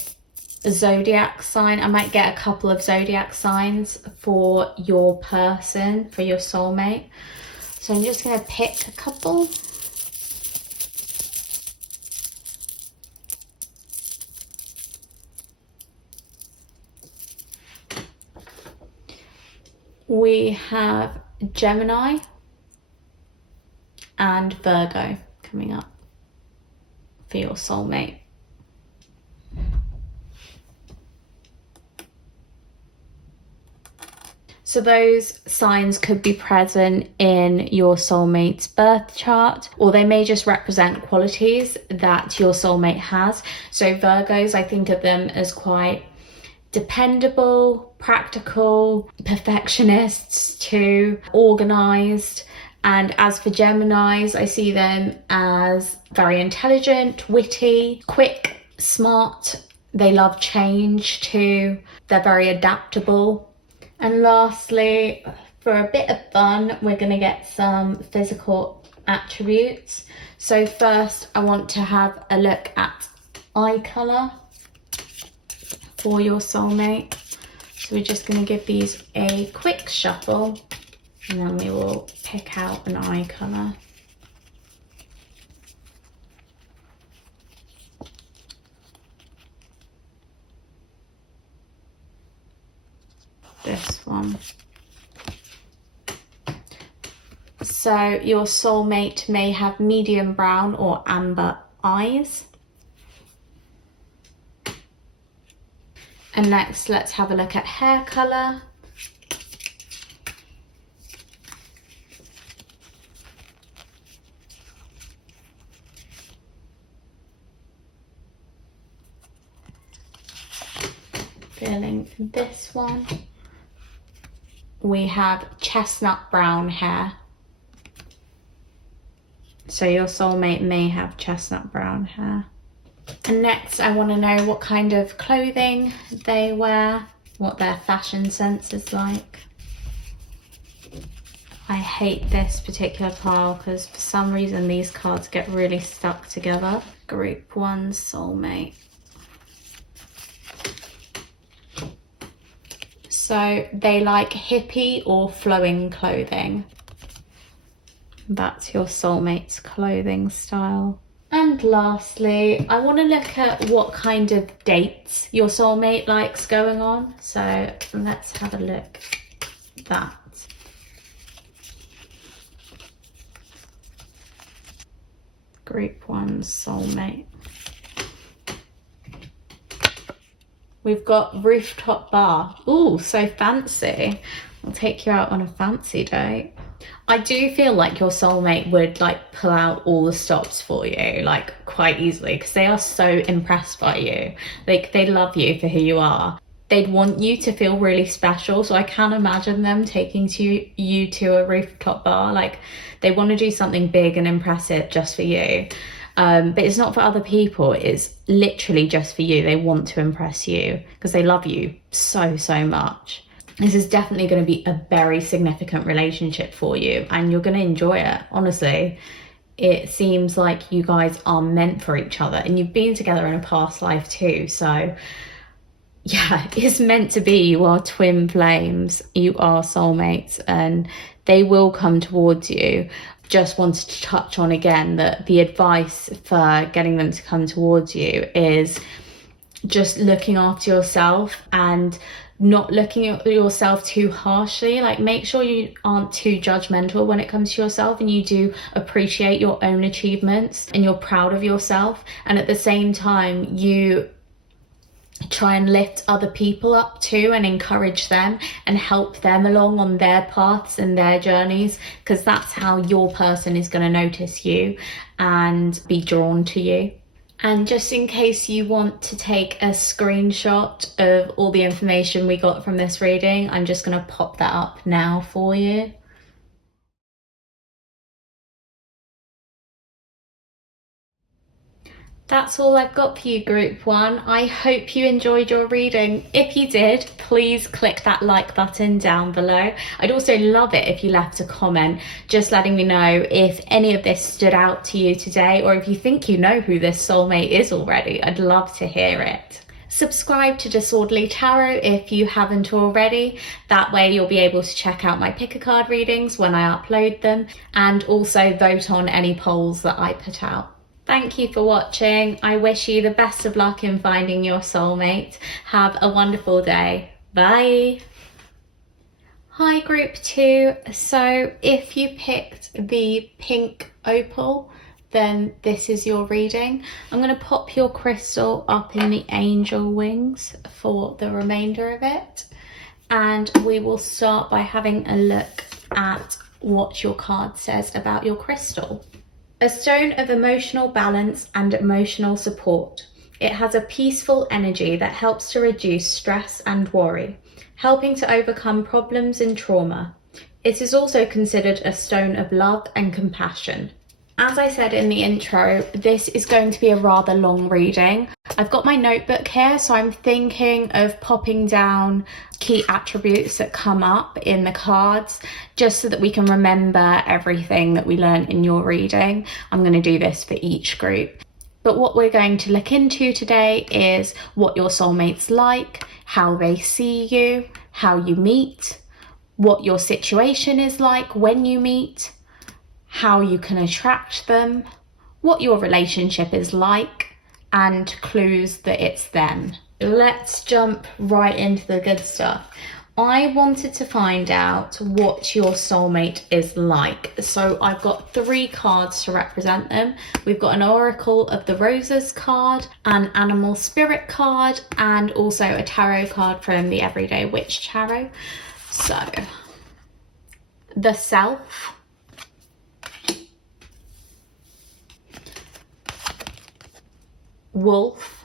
zodiac sign. I might get a couple of zodiac signs for your person, for your soulmate. So I'm just going to pick a couple. We have Gemini and Virgo coming up for your soulmate. So those signs could be present in your soulmate's birth chart, or they may just represent qualities that your soulmate has. So Virgos, I think of them as quite dependable, practical, perfectionists too, organized. And as for Geminis, I see them as very intelligent, witty, quick, smart. They love change too. They're very adaptable. And lastly, for a bit of fun, we're going to get some physical attributes. So first, I want to have a look at eye colour for your soulmate. So we're just going to give these a quick shuffle, and then we will pick out an eye colour. This one. So your soulmate may have medium brown or amber eyes. And next, let's have a look at hair colour. Feeling this one. We have chestnut brown hair. So your soulmate may have chestnut brown hair. And next, I want to know what kind of clothing they wear, what their fashion sense is like. I hate this particular pile because for some reason these cards get really stuck together. Group 1 soulmate. So they like hippie or flowing clothing. That's your soulmate's clothing style. And lastly, I want to look at what kind of dates your soulmate likes going on. So let's have a look at that. Group 1 soulmate. We've got rooftop bar. Ooh, so fancy. I'll take you out on a fancy date. I do feel like your soulmate would like pull out all the stops for you, like quite easily, because they are so impressed by you. They love you for who you are. They'd want you to feel really special. So I can imagine them taking you to a rooftop bar. Like they want to do something big and impressive just for you. But it's not for other people. It's literally just for you. They want to impress you because they love you so, so much. This is definitely going to be a very significant relationship for you and you're going to enjoy it. Honestly, it seems like you guys are meant for each other and you've been together in a past life too. So yeah, it's meant to be. You are twin flames, you are soulmates, and they will come towards you. Just wanted to touch on again that the advice for getting them to come towards you is just looking after yourself and not looking at yourself too harshly. Like make sure you aren't too judgmental when it comes to yourself and you do appreciate your own achievements and you're proud of yourself, and at the same time you try and lift other people up too and encourage them and help them along on their paths and their journeys, because that's how your person is going to notice you and be drawn to you. And just in case you want to take a screenshot of all the information we got from this reading, I'm just going to pop that up now for you. That's all I've got for you, Group 1. I hope you enjoyed your reading. If you did, please click that like button down below. I'd also love it if you left a comment just letting me know if any of this stood out to you today, or if you think you know who this soulmate is already. I'd love to hear it. Subscribe to Disorderly Tarot if you haven't already. That way you'll be able to check out my pick a card readings when I upload them, and also vote on any polls that I put out. Thank you for watching. I wish you the best of luck in finding your soulmate. Have a wonderful day. Bye. Hi group 2. So if you picked the pink opal, then this is your reading. I'm going to pop your crystal up in the angel wings for the remainder of it. And we will start by having a look at what your card says about your crystal. A stone of emotional balance and emotional support. It has a peaceful energy that helps to reduce stress and worry, helping to overcome problems and trauma. It is also considered a stone of love and compassion. As I said in the intro, this is going to be a rather long reading. I've got my notebook here, so I'm thinking of popping down key attributes that come up in the cards, just so that we can remember everything that we learned in your reading. I'm going to do this for each group. But what we're going to look into today is what your soulmate's like, how they see you, how you meet, what your situation is like when you meet, how you can attract them, what your relationship is like, and clues that it's them. Let's jump right into the good stuff. I wanted to find out what your soulmate is like. So I've got 3 cards to represent them. We've got an Oracle of the Roses card, an Animal Spirit card, and also a tarot card from the Everyday Witch Tarot. So, the Self, Wolf,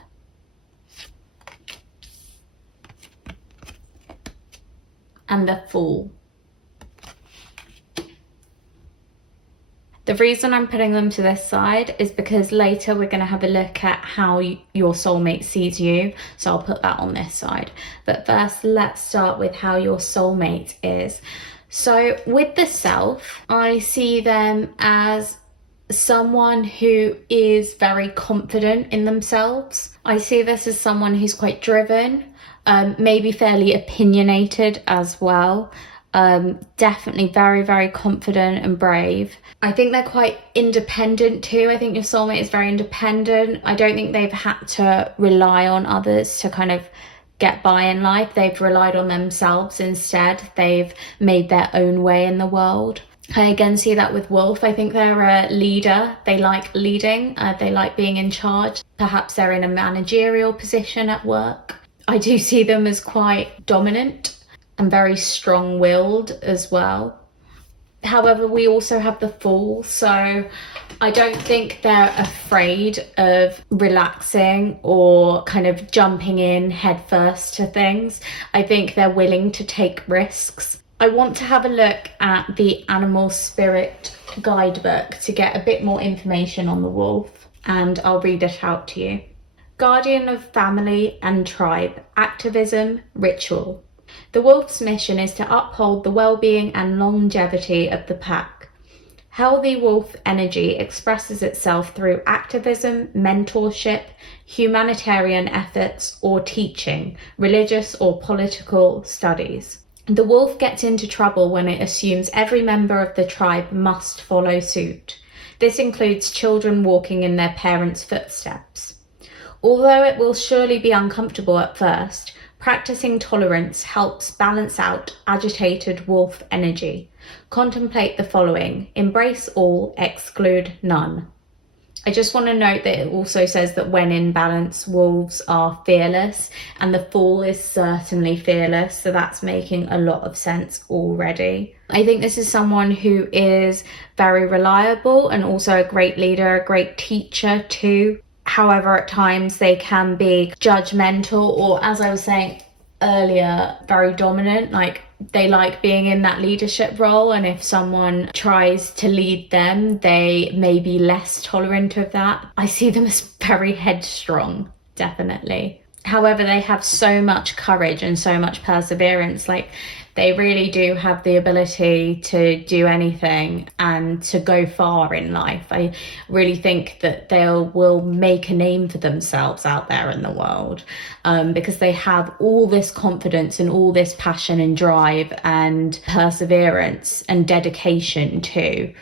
and the Fool. The reason I'm putting them to this side is because later we're going to have a look at how your soulmate sees you, so I'll put that on this side. But first, let's start with how your soulmate is. So with the Self, I see them as someone who is very confident in themselves. I see this as someone who's quite driven, maybe fairly opinionated as well. Definitely very, very confident and brave. I think they're quite independent too. I think your soulmate is very independent. I don't think they've had to rely on others to kind of get by in life. They've relied on themselves instead. They've made their own way in the world. I again see that with Wolf. I think they're a leader. They like leading. They like being in charge. Perhaps they're in a managerial position at work. I do see them as quite dominant and very strong-willed as well. However, we also have the Fool, so I don't think they're afraid of relaxing or kind of jumping in head first to things. I think they're willing to take risks. I want to have a look at the Animal Spirit guidebook to get a bit more information on the Wolf, and I'll read it out to you. Guardian of family and tribe, activism, ritual. The Wolf's mission is to uphold the well-being and longevity of the pack. Healthy Wolf energy expresses itself through activism, mentorship, humanitarian efforts, or teaching, religious or political studies. The Wolf gets into trouble when it assumes every member of the tribe must follow suit. This includes children walking in their parents' footsteps. Although it will surely be uncomfortable at first, practicing tolerance helps balance out agitated Wolf energy. Contemplate the following: embrace all, exclude none. I just want to note that it also says that when in balance, wolves are fearless, and the Fool is certainly fearless, so that's making a lot of sense already. I think this is someone who is very reliable and also a great leader, a great teacher too. However, at times they can be judgmental, or as I was saying earlier, very dominant. Like, they like being in that leadership role, and if someone tries to lead them, they may be less tolerant of that. I see them as very headstrong, definitely. However, they have so much courage and so much perseverance. Like, they really do have the ability to do anything and to go far in life. I really think that they will make a name for themselves out there in the world. because they have all this confidence and all this passion and drive and perseverance and dedication too.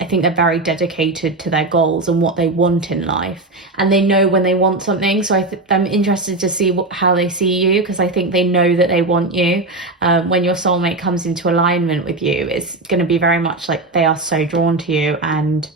I think they're very dedicated to their goals and what they want in life, and they know when they want something. So I'm interested to see how they see you, because I think they know that they want you. When your soulmate comes into alignment with you, it's going to be very much like they are so drawn to you and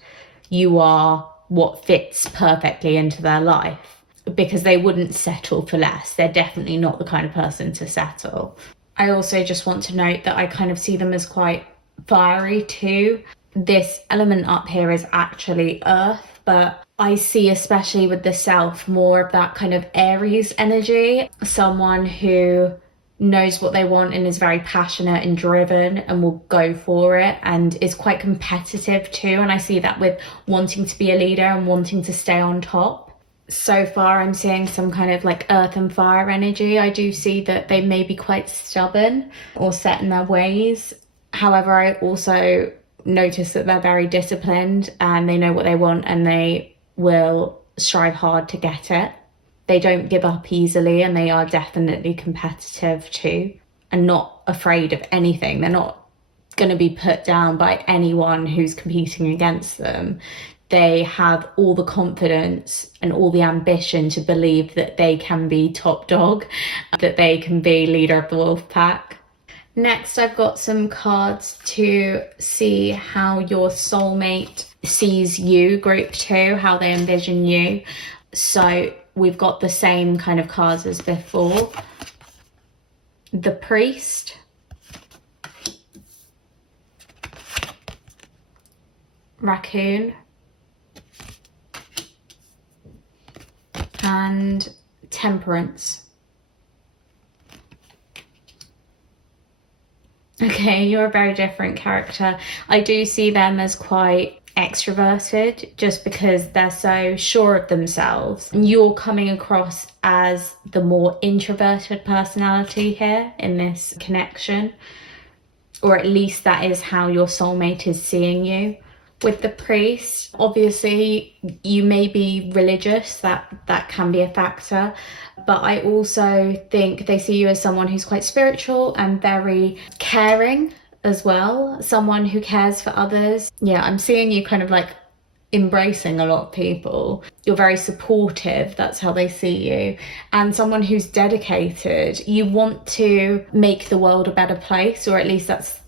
you are what fits perfectly into their life, because they wouldn't settle for less. They're definitely not the kind of person to settle. I also just want to note that I kind of see them as quite fiery too. This element up here is actually earth, but I see, especially with the self, more of that kind of Aries energy. Someone who knows what they want and is very passionate and driven and will go for it, and is quite competitive too. And I see that with wanting to be a leader and wanting to stay on top. So far I'm seeing some kind of like earth and fire energy. I do see that they may be quite stubborn or set in their ways. However, I also notice that they're very disciplined and they know what they want and they will strive hard to get it. They don't give up easily, and they are definitely competitive too, and not afraid of anything. They're not going to be put down by anyone who's competing against them. They have all the confidence and all the ambition to believe that they can be top dog, that they can be leader of the wolf pack. Next, I've got some cards to see how your soulmate sees you, group 2, how they envision you. So we've got the same kind of cards as before. The Priest, Raccoon, and Temperance. Okay, you're a very different character. I do see them as quite extroverted, just because they're so sure of themselves. You're coming across as the more introverted personality here in this connection, or at least that is how your soulmate is seeing you. With the Priest, obviously you may be religious, that can be a factor, but I also think they see you as someone who's quite spiritual and very caring as well, someone who cares for others. Yeah, I'm seeing you kind of like embracing a lot of people. You're very supportive, that's how they see you, and someone who's dedicated. You want to make the world a better place, or at least that's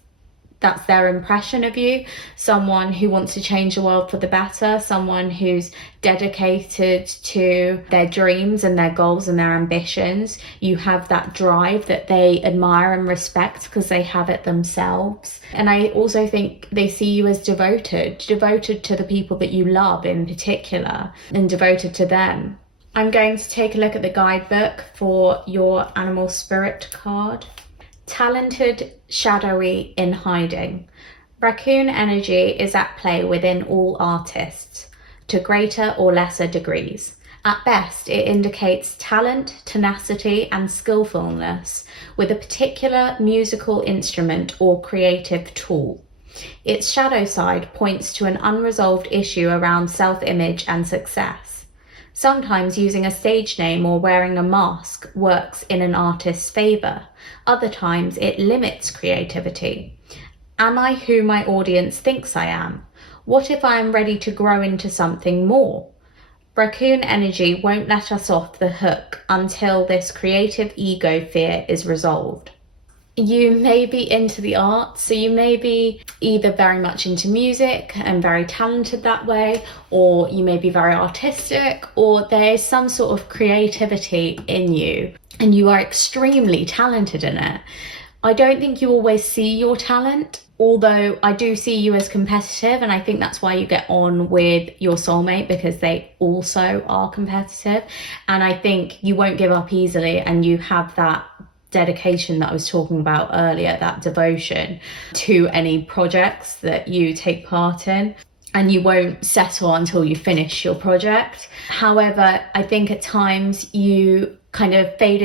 their impression of you. Someone who wants to change the world for the better, someone who's dedicated to their dreams and their goals and their ambitions. You have that drive that they admire and respect because they have it themselves. And I also think they see you as devoted to the people that you love in particular, and devoted to them. I'm going to take a look at the guidebook for your animal spirit card. Talented, shadowy, in hiding. Raccoon energy is at play within all artists, to greater or lesser degrees. At best, it indicates talent, tenacity, and skillfulness with a particular musical instrument or creative tool. Its shadow side points to an unresolved issue around self-image and success. Sometimes using a stage name or wearing a mask works in an artist's favour. Other times it limits creativity. Am I who my audience thinks I am? What if I am ready to grow into something more? Raccoon energy won't let us off the hook until this creative ego fear is resolved. You may be into the arts, so you may be either very much into music and very talented that way, or you may be very artistic, or there's some sort of creativity in you and you are extremely talented in it. I don't think you always see your talent, although I do see you as competitive, and I think that's why you get on with your soulmate, because they also are competitive. And I think you won't give up easily, and you have that dedication that I was talking about earlier, that devotion to any projects that you take part in, and you won't settle until you finish your project. However, I think at times you kind of fade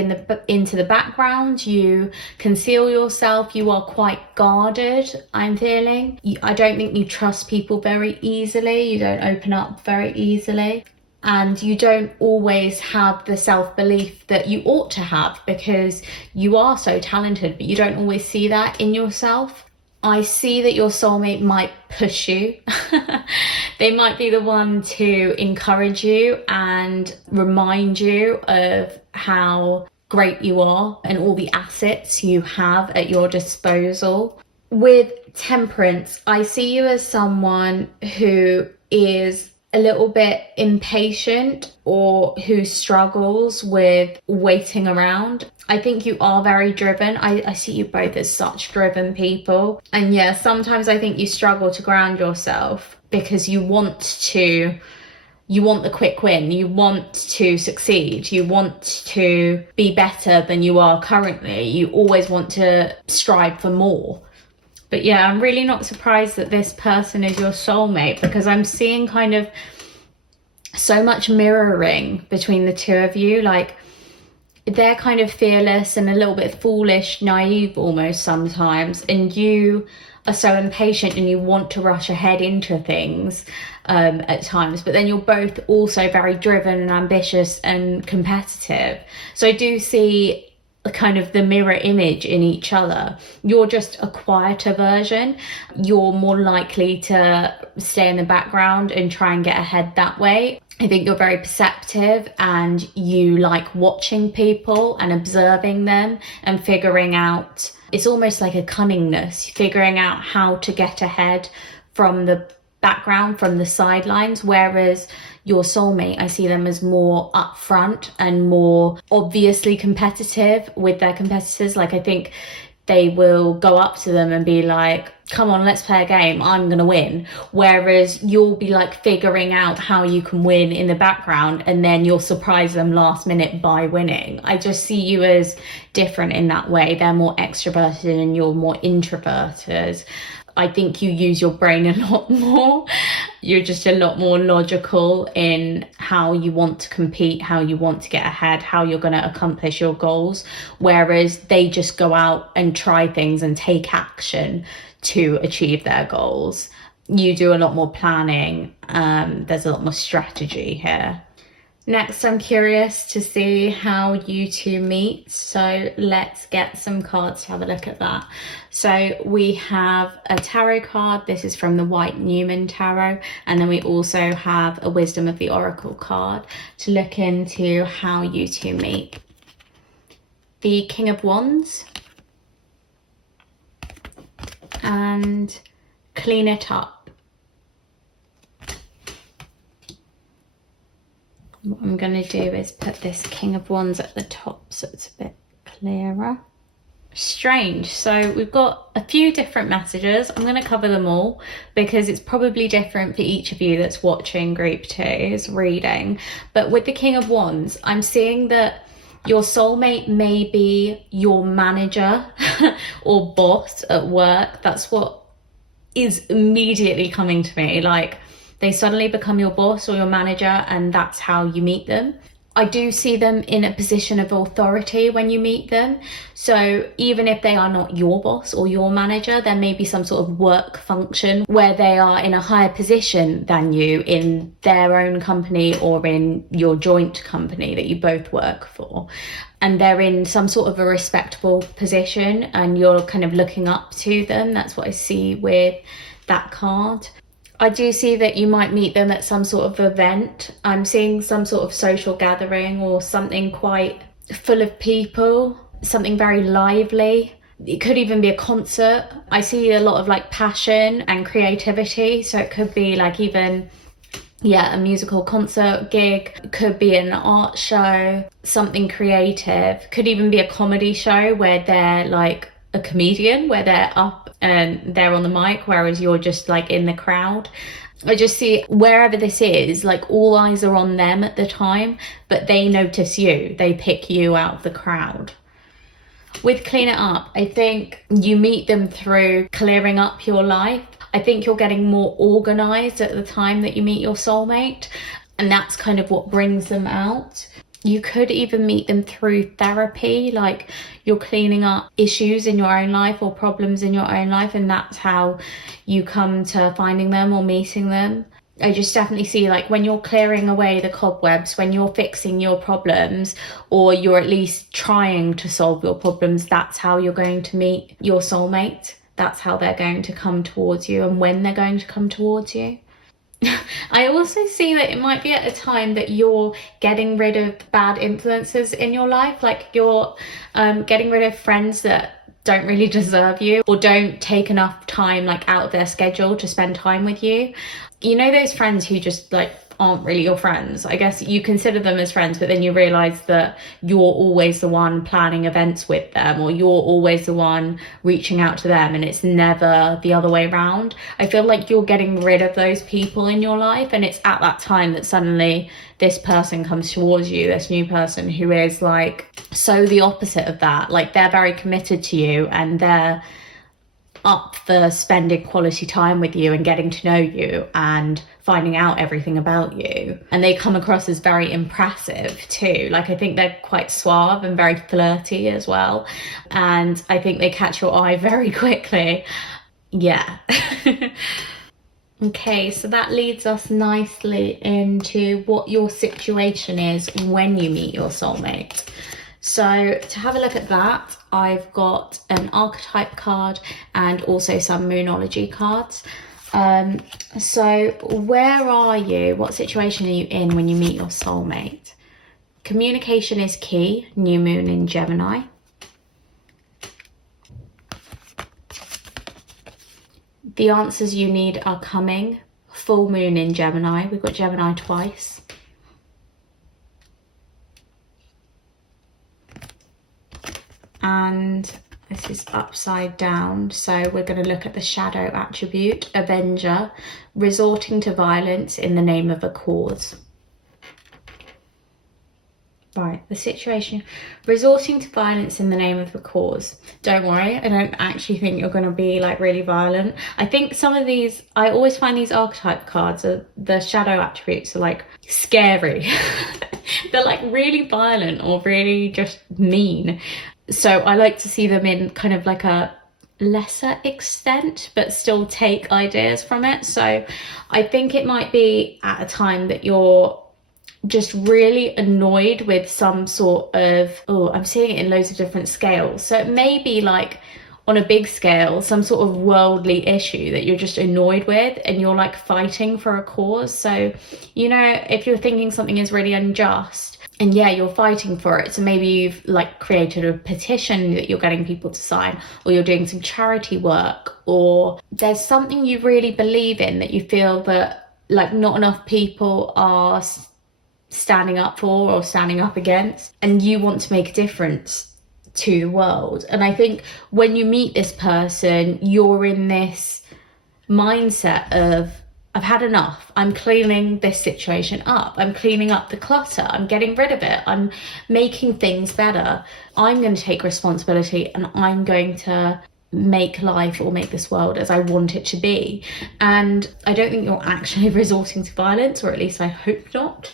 into the background, you conceal yourself, you are quite guarded, I'm feeling. I don't think you trust people very easily, you don't open up very easily. and you don't always have the self-belief that you ought to have because you are so talented, but you don't always see that in yourself. I see that your soulmate might push you. They might be the one to encourage you and remind you of how great you are and all the assets you have at your disposal. With Temperance, I see you as someone who is a little bit impatient or who struggles with waiting around. I think you are very driven. I see you both as such driven people. And yeah, sometimes I think you struggle to ground yourself because you want the quick win, you want to succeed, you want to be better than you are currently, you always want to strive for more. But yeah, I'm really not surprised that this person is your soulmate because I'm seeing kind of so much mirroring between the two of you. Like, they're kind of fearless and a little bit foolish, naive almost sometimes, and you are so impatient and you want to rush ahead into things at times, but then you're both also very driven and ambitious and competitive. So I do see kind of the mirror image in each other. You're just a quieter version. You're more likely to stay in the background and try and get ahead that way. I think you're very perceptive and you like watching people and observing them and figuring out, it's almost like a cunningness, figuring out how to get ahead from the background, from the sidelines, whereas your soulmate, I see them as more upfront and more obviously competitive with their competitors. Like, I think they will go up to them and be like, come on, let's play a game, I'm gonna win. Whereas you'll be like figuring out how you can win in the background and then you'll surprise them last minute by winning. I just see you as different in that way. They're more extroverted and you're more introverted. I think you use your brain a lot more. You're just a lot more logical in how you want to compete, how you want to get ahead, how you're going to accomplish your goals. Whereas they just go out and try things and take action to achieve their goals. You do a lot more planning. There's a lot more strategy here. Next, I'm curious to see how you two meet, so let's get some cards to have a look at that. So we have a tarot card. This is from the White Numen Tarot, and then we also have a Wisdom of the Oracle card to look into how you two meet. The King of Wands and Clean It Up. What I'm going to do is put this King of Wands at the top so it's a bit clearer. Strange. So we've got a few different messages. I'm going to cover them all because it's probably different for each of you that's watching group 2's reading. But with the King of Wands, I'm seeing that your soulmate may be your manager or boss at work. That's what is immediately coming to me. Like, they suddenly become your boss or your manager and that's how you meet them. I do see them in a position of authority when you meet them. So even if they are not your boss or your manager, there may be some sort of work function where they are in a higher position than you in their own company or in your joint company that you both work for. And they're in some sort of a respectable position and you're kind of looking up to them. That's what I see with that card. I do see that you might meet them at some sort of event. I'm seeing some sort of social gathering or something quite full of people, something very lively. It could even be a concert. I see a lot of like passion and creativity. So it could be like even, a musical concert gig. It could be an art show, something creative. Could even be a comedy show where they're like a comedian, where they're up and they're on the mic, whereas you're just like in the crowd. I just see wherever this is, like all eyes are on them at the time, but they notice you, they pick you out of the crowd. With Clean It Up, I think you meet them through clearing up your life. I think you're getting more organized at the time that you meet your soulmate, and that's kind of what brings them out. You could even meet them through therapy, like you're cleaning up issues in your own life or problems in your own life, and that's how you come to finding them or meeting them. I just definitely see, like, when you're clearing away the cobwebs, when you're fixing your problems, or you're at least trying to solve your problems, that's how you're going to meet your soulmate. That's how they're going to come towards you, and when they're going to come towards you. I also see that it might be at a time that you're getting rid of bad influences in your life, like you're getting rid of friends that don't really deserve you, or don't take enough time, like, out of their schedule to spend time with you. You know, those friends who just, like, aren't really your friends. I guess you consider them as friends, but then you realize that you're always the one planning events with them, or you're always the one reaching out to them, and it's never the other way around. I feel like you're getting rid of those people in your life, and it's at that time that suddenly this person comes towards you, this new person who is, like, so the opposite of that. Like, they're very committed to you, and they're up for spending quality time with you and getting to know you and finding out everything about you. And they come across as very impressive too. Like, I think they're quite suave and very flirty as well. And I think they catch your eye very quickly. Yeah. Okay, so that leads us nicely into what your situation is when you meet your soulmate. So to have a look at that, I've got an archetype card and also some Moonology cards. So where are you? What situation are you in when you meet your soulmate? Communication is key, new moon in Gemini. The answers you need are coming, full moon in Gemini. We've got Gemini twice. And this is upside down, so we're going to look at the shadow attribute, Avenger, resorting to violence in the name of a cause. Right, the situation, resorting to violence in the name of the cause. Don't worry, I don't actually think you're going to be, like, really violent. I think some of these, I always find these archetype cards, the shadow attributes are, like, scary. They're, like, really violent or really just mean. So I like to see them in kind of like a lesser extent, but still take ideas from it. So I think it might be at a time that you're just really annoyed with some sort of, I'm seeing it in loads of different scales. So it may be, like, on a big scale, some sort of worldly issue that you're just annoyed with, and you're, like, fighting for a cause. So, you know, if you're thinking something is really unjust, and yeah, you're fighting for it. So maybe you've, like, created a petition that you're getting people to sign, or you're doing some charity work, or there's something you really believe in that you feel that, like, not enough people are standing up for or standing up against, and you want to make a difference to the world. And I think when you meet this person, you're in this mindset of, I've had enough. I'm cleaning this situation up. I'm cleaning up the clutter. I'm getting rid of it. I'm making things better. I'm going to take responsibility, and I'm going to make life, or make this world, as I want it to be. And I don't think you're actually resorting to violence, or at least I hope not.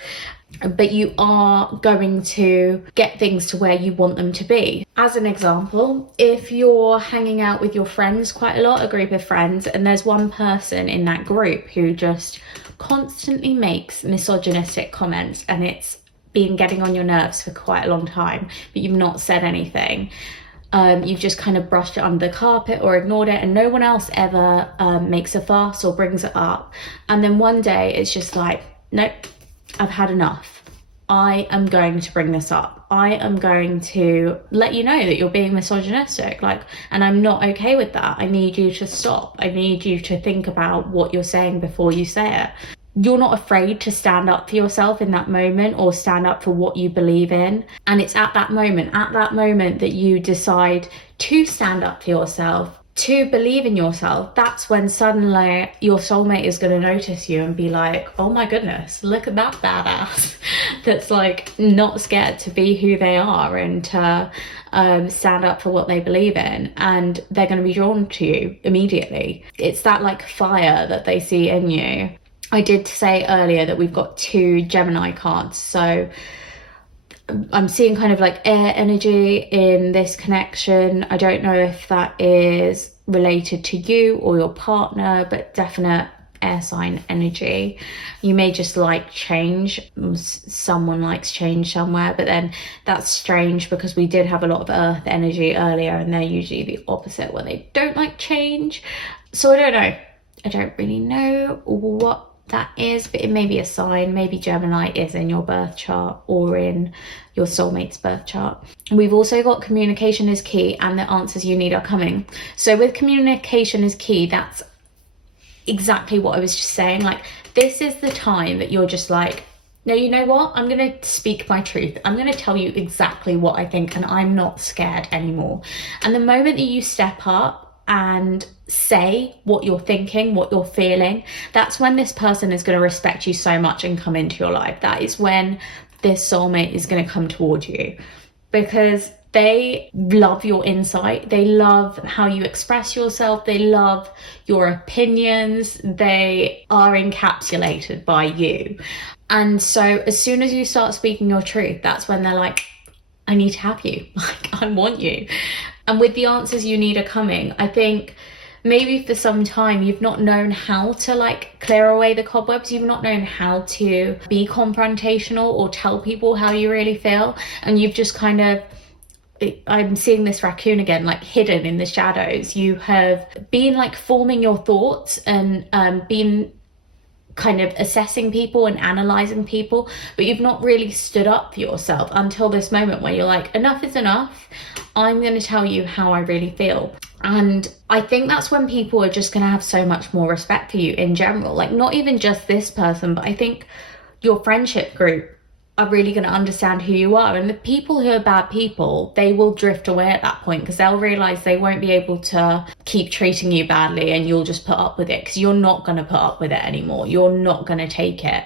But you are going to get things to where you want them to be. As an example, if you're hanging out with your friends quite a lot, a group of friends, and there's one person in that group who just constantly makes misogynistic comments, and it's been getting on your nerves for quite a long time, but you've not said anything. You've just kind of brushed it under the carpet or ignored it, and no one else ever makes a fuss or brings it up. And then one day it's just like, nope, I've had enough. I am going to bring this up. I am going to let you know that you're being misogynistic, like, and I'm not okay with that. I need you to stop. I need you to think about what you're saying before you say it. You're not afraid to stand up for yourself in that moment, or stand up for what you believe in. And it's at that moment that you decide to stand up for yourself, to believe in yourself. That's when suddenly your soulmate is going to notice you and be like, oh my goodness, look at that badass that's, like, not scared to be who they are and to stand up for what they believe in. And they're going to be drawn to you immediately. It's that, like, fire that they see in you. I did say earlier that we've got 2 Gemini cards, so I'm seeing kind of like air energy in this connection. I don't know if that is related to you or your partner, but definite air sign energy. You may just like change. Someone likes change somewhere, but then that's strange because we did have a lot of earth energy earlier, and they're usually the opposite when they don't like change. So I don't know. I don't really know what that is, but it may be a sign. Maybe Gemini is in your birth chart or in your soulmate's birth chart. We've also got communication is key and the answers you need are coming. So with communication is key, that's exactly what I was just saying. Like, this is the time that you're just like, no, you know what? I'm going to speak my truth. I'm going to tell you exactly what I think, and I'm not scared anymore. And the moment that you step up and say what you're thinking, what you're feeling, that's when this person is going to respect you so much and come into your life. That is when this soulmate is going to come towards you, because they love your insight. They love how you express yourself. They love your opinions. They are encapsulated by you. And so as soon as you start speaking your truth, that's when they're like, I need to have you. Like, I want you. And with the answers you need are coming, I think maybe for some time you've not known how to like clear away the cobwebs. You've not known how to be confrontational or tell people how you really feel. And you've just kind of, I'm seeing this raccoon again, like hidden in the shadows. You have been like forming your thoughts and been kind of assessing people and analyzing people, but you've not really stood up for yourself until this moment where you're like, enough is enough. I'm going to tell you how I really feel. And I think that's when people are just going to have so much more respect for you in general. Like, not even just this person, but I think your friendship group are really going to understand who you are. And the people who are bad people, they will drift away at that point, because they'll realize they won't be able to keep treating you badly, and you'll just put up with it because you're not going to put up with it anymore. You're not going to take it.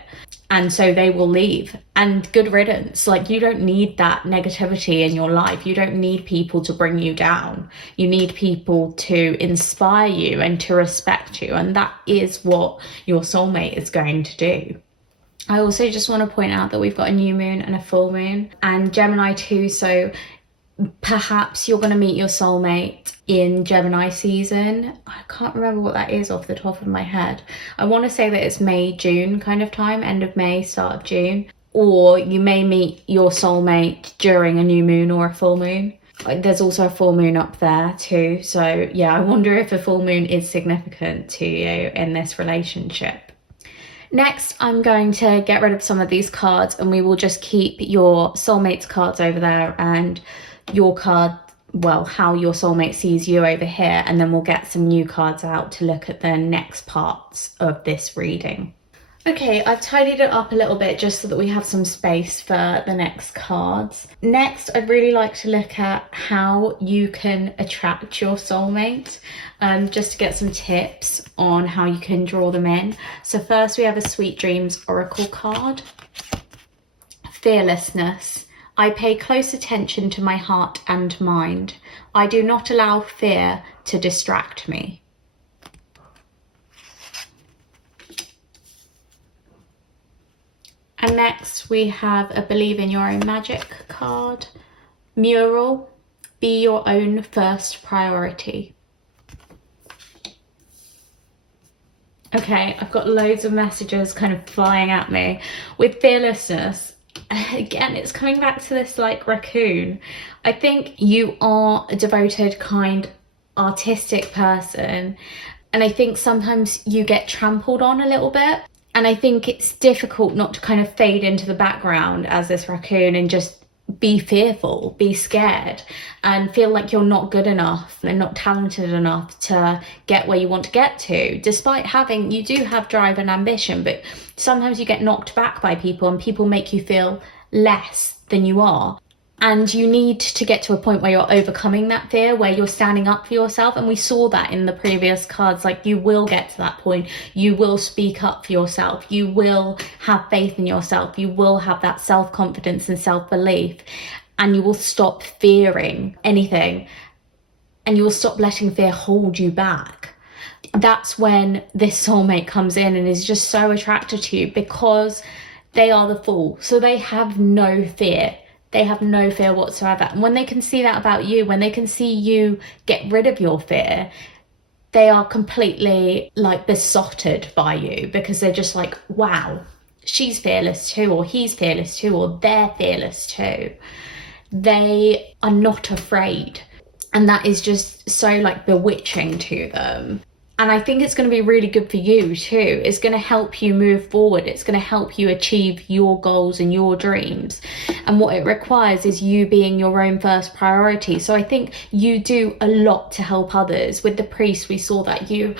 And so they will leave, and good riddance. Like, you don't need that negativity in your life. You don't need people to bring you down. You need people to inspire you and to respect you. And that is what your soulmate is going to do. I also just want to point out that we've got a new moon and a full moon, and Gemini too. So perhaps you're going to meet your soulmate in Gemini season. I can't remember what that is off the top of my head. I want to say that it's May, June kind of time, end of May, start of June. Or you may meet your soulmate during a new moon or a full moon. There's also a full moon up there too. So yeah, I wonder if a full moon is significant to you in this relationship. Next, I'm going to get rid of some of these cards, and we will just keep your soulmate's cards over there and your card, well, how your soulmate sees you over here, and then we'll get some new cards out to look at the next parts of this reading. Okay, I've tidied it up a little bit just so that we have some space for the next cards. Next, I'd really like to look at how you can attract your soulmate, just to get some tips on how you can draw them in. So first we have a Sweet Dreams Oracle card. Fearlessness. I pay close attention to my heart and mind. I do not allow fear to distract me. And next we have a Believe in Your Own Magic card. Mural, be your own first priority. Okay, I've got loads of messages kind of flying at me. With fearlessness, again, it's coming back to this like raccoon. I think you are a devoted, kind, artistic person. And I think sometimes you get trampled on a little bit. And I think it's difficult not to kind of fade into the background as this raccoon and just be fearful, be scared, and feel like you're not good enough and not talented enough to get where you want to get to. Despite having, you do have drive and ambition, but sometimes you get knocked back by people and people make you feel less than you are. And you need to get to a point where you're overcoming that fear, where you're standing up for yourself. And we saw that in the previous cards. Like, you will get to that point. You will speak up for yourself. You will have faith in yourself. You will have that self-confidence and self-belief. And you will stop fearing anything. And you will stop letting fear hold you back. That's when this soulmate comes in and is just so attracted to you, because they are the Fool. So they have no fear. They have no fear whatsoever. And when they can see that about you, when they can see you get rid of your fear, they are completely like besotted by you, because they're just like, wow, she's fearless too, or he's fearless too, or they're fearless too. They are not afraid. And that is just so like bewitching to them. And I think it's going to be really good for you too. It's going to help you move forward. It's going to help you achieve your goals and your dreams. And what it requires is you being your own first priority. So I think you do a lot to help others. With the priest, we saw that you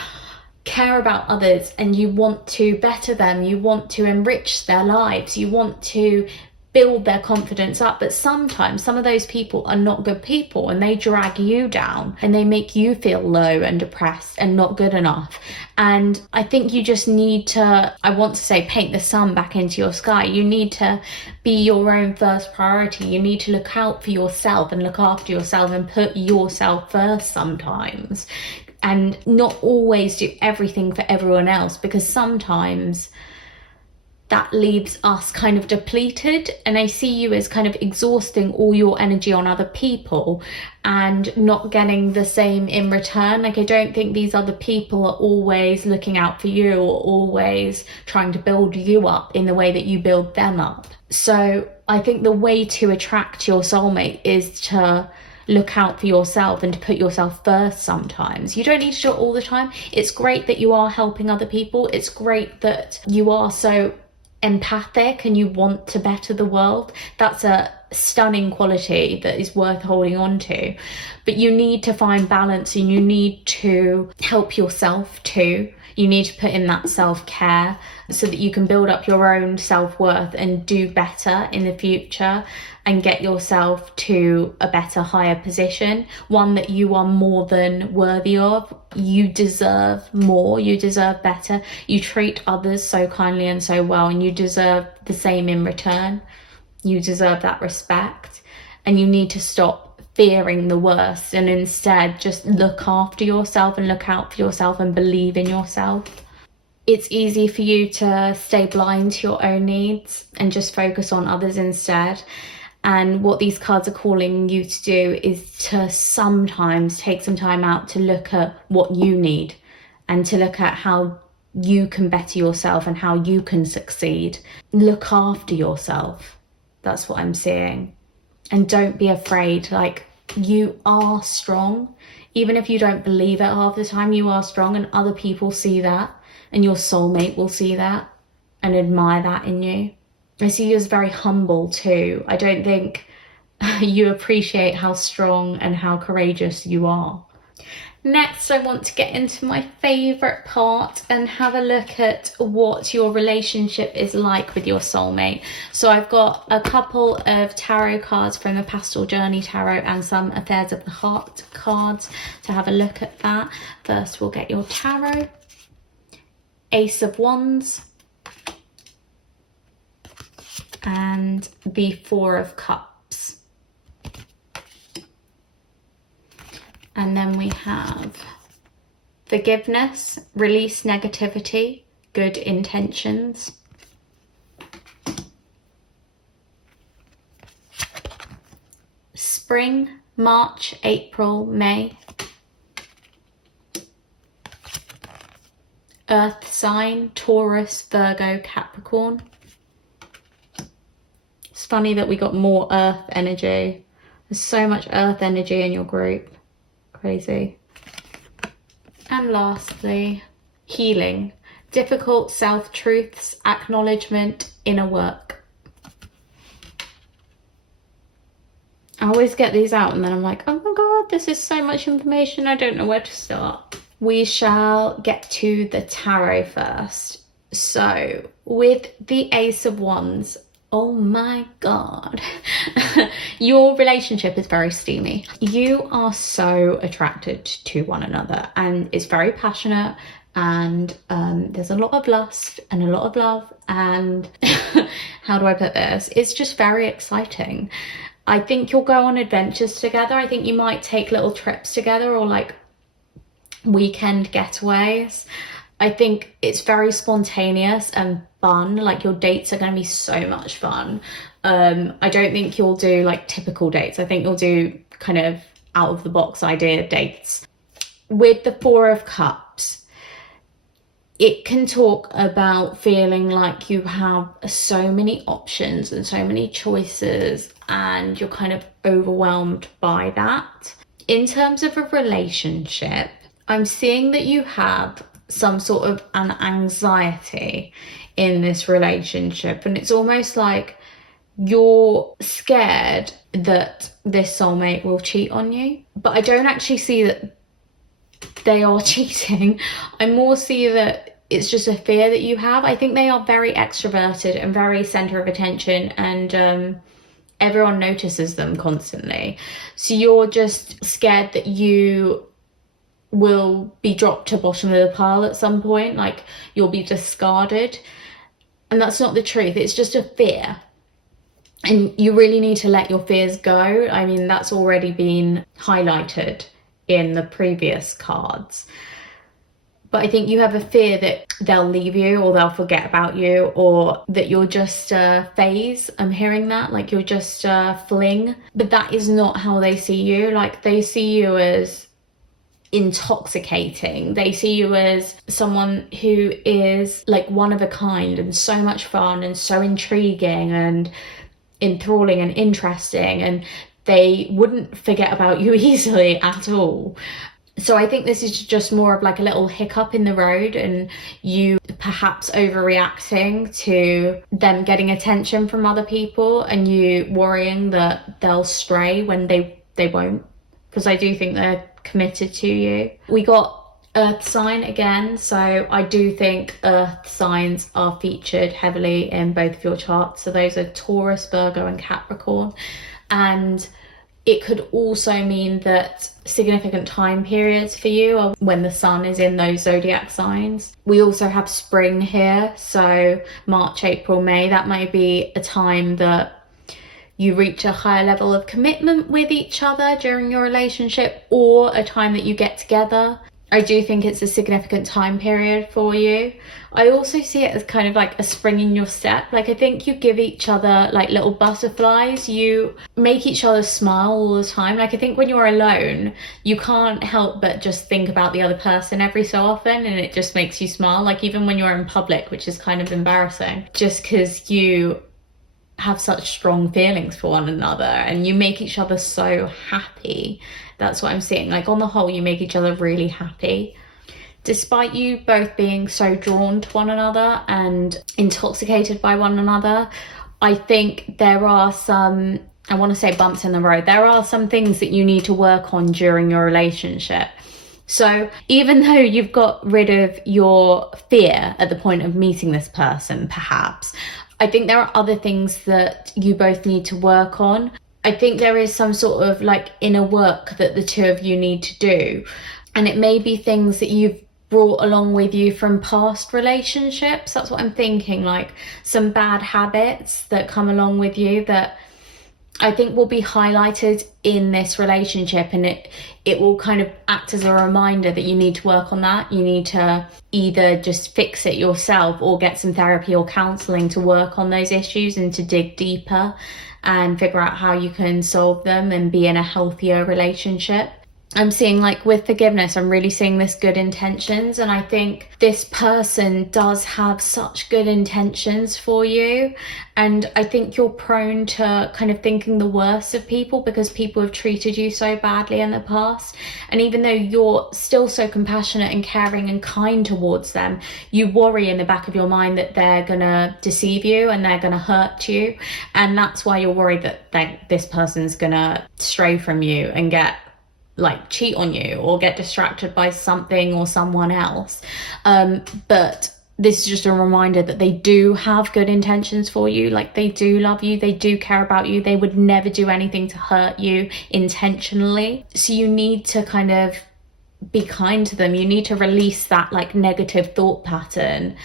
care about others and you want to better them. You want to enrich their lives. You want to build their confidence up. But sometimes some of those people are not good people, and they drag you down and they make you feel low and depressed and not good enough. And I think you just need to, I want to say, paint the sun back into your sky. You need to be your own first priority. You need to look out for yourself and look after yourself and put yourself first sometimes, and not always do everything for everyone else, because sometimes that leaves us kind of depleted. And I see you as kind of exhausting all your energy on other people and not getting the same in return. Like, I don't think these other people are always looking out for you or always trying to build you up in the way that you build them up. So I think the way to attract your soulmate is to look out for yourself and to put yourself first sometimes. You don't need to do it all the time. It's great that you are helping other people. It's great that you are so empathic and you want to better the world. That's a stunning quality that is worth holding on to. But you need to find balance, and you need to help yourself too. You need to put in that self-care so that you can build up your own self-worth and do better in the future and get yourself to a better, higher position, one that you are more than worthy of. You deserve more, you deserve better. You treat others so kindly and so well, and you deserve the same in return. You deserve that respect, and you need to stop fearing the worst and instead just look after yourself and look out for yourself and believe in yourself. It's easy for you to stay blind to your own needs and just focus on others instead. And what these cards are calling you to do is to sometimes take some time out to look at what you need and to look at how you can better yourself and how you can succeed. Look after yourself. That's what I'm seeing. And don't be afraid. Like, you are strong. Even if you don't believe it half the time, you are strong, and other people see that, and your soulmate will see that and admire that in you. I see you as very humble too. I don't think you appreciate how strong and how courageous you are. Next, I want to get into my favourite part and have a look at what your relationship is like with your soulmate. So I've got a couple of tarot cards from the Pastel Journey Tarot and some Affairs of the Heart cards to have a look at that. First, we'll get your tarot. Ace of Wands. And the Four of Cups. And then we have forgiveness, release negativity, good intentions. Spring, March, April, May. Earth sign, Taurus, Virgo, Capricorn. It's funny that we got more earth energy. There's so much earth energy in your group. Crazy. And lastly, healing. Difficult self-truths, acknowledgement, inner work. I always get these out and then I'm like, oh my god, this is so much information. I don't know where to start. We shall get to the tarot first. So with the Ace of Wands, oh my god, your relationship is very steamy. You are so attracted to one another and it's very passionate, and there's a lot of lust and a lot of love, and how do I put this? It's just very exciting. I think you'll go on adventures together. I think you might take little trips together or like weekend getaways. I think it's very spontaneous and fun. Like, your dates are going to be so much fun. I don't think you'll do like typical dates. I think you'll do kind of out of the box idea dates. with the Four of Cups, it can talk about feeling like you have so many options and so many choices and you're kind of overwhelmed by that. In terms of a relationship, I'm seeing that you have some sort of an anxiety in this relationship, and it's almost like you're scared that this soulmate will cheat on you. But I don't actually see that they are cheating. I more see that it's just a fear that you have. I think they are very extroverted and very center of attention, and everyone notices them constantly. So you're just scared that you will be dropped to bottom of the pile at some point, like you'll be discarded. And that's not the truth. It's just a fear. And you really need to let your fears go. I mean, that's already been highlighted in the previous cards. But I think you have a fear that they'll leave you or they'll forget about you, or that you're just a phase. I'm hearing that, like you're just a fling. But that is not how they see you. Like, they see you as intoxicating. They see you as someone who is like one of a kind and so much fun and so intriguing and enthralling and interesting, and they wouldn't forget about you easily at all. So I think this is just more of like a little hiccup in the road, and you perhaps overreacting to them getting attention from other people and you worrying that they'll stray when they won't, because I do think they're committed to you. We got Earth sign again, so I do think Earth signs are featured heavily in both of your charts. So those are Taurus, Virgo and Capricorn. And it could also mean that significant time periods for you are when the sun is in those zodiac signs. We also have spring here, so March, April, May. That might be a time that you reach a higher level of commitment with each other during your relationship, or a time that you get together. I do think it's a significant time period for you. I also see it as kind of like a spring in your step. Like, I think you give each other like little butterflies. You make each other smile all the time. Like, I think when you're alone, you can't help but just think about the other person every so often, and it just makes you smile. Like, even when you're in public, which is kind of embarrassing, just because you have such strong feelings for one another and you make each other so happy. That's what I'm seeing. Like, on the whole, you make each other really happy. Despite you both being so drawn to one another and intoxicated by one another, I think there are some, I want to say bumps in the road. There are some things that you need to work on during your relationship. So even though you've got rid of your fear at the point of meeting this person, perhaps, I think there are other things that you both need to work on. I think there is some sort of like inner work that the two of you need to do. And it may be things that you've brought along with you from past relationships. That's what I'm thinking, like some bad habits that come along with you that I think will be highlighted in this relationship, and it will kind of act as a reminder that you need to work on that. You need to either just fix it yourself or get some therapy or counselling to work on those issues and to dig deeper and figure out how you can solve them and be in a healthier relationship. I'm seeing, like, with forgiveness, I'm really seeing this good intentions, and I think this person does have such good intentions for you, and I think you're prone to kind of thinking the worst of people because people have treated you so badly in the past. And even though you're still so compassionate and caring and kind towards them, you worry in the back of your mind that they're gonna deceive you and they're gonna hurt you, and that's why you're worried that this person's gonna stray from you and cheat on you or get distracted by something or someone else. But this is just a reminder that they do have good intentions for you. Like, they do love you, they do care about you, they would never do anything to hurt you intentionally. So you need to kind of be kind to them. You need to release that like negative thought pattern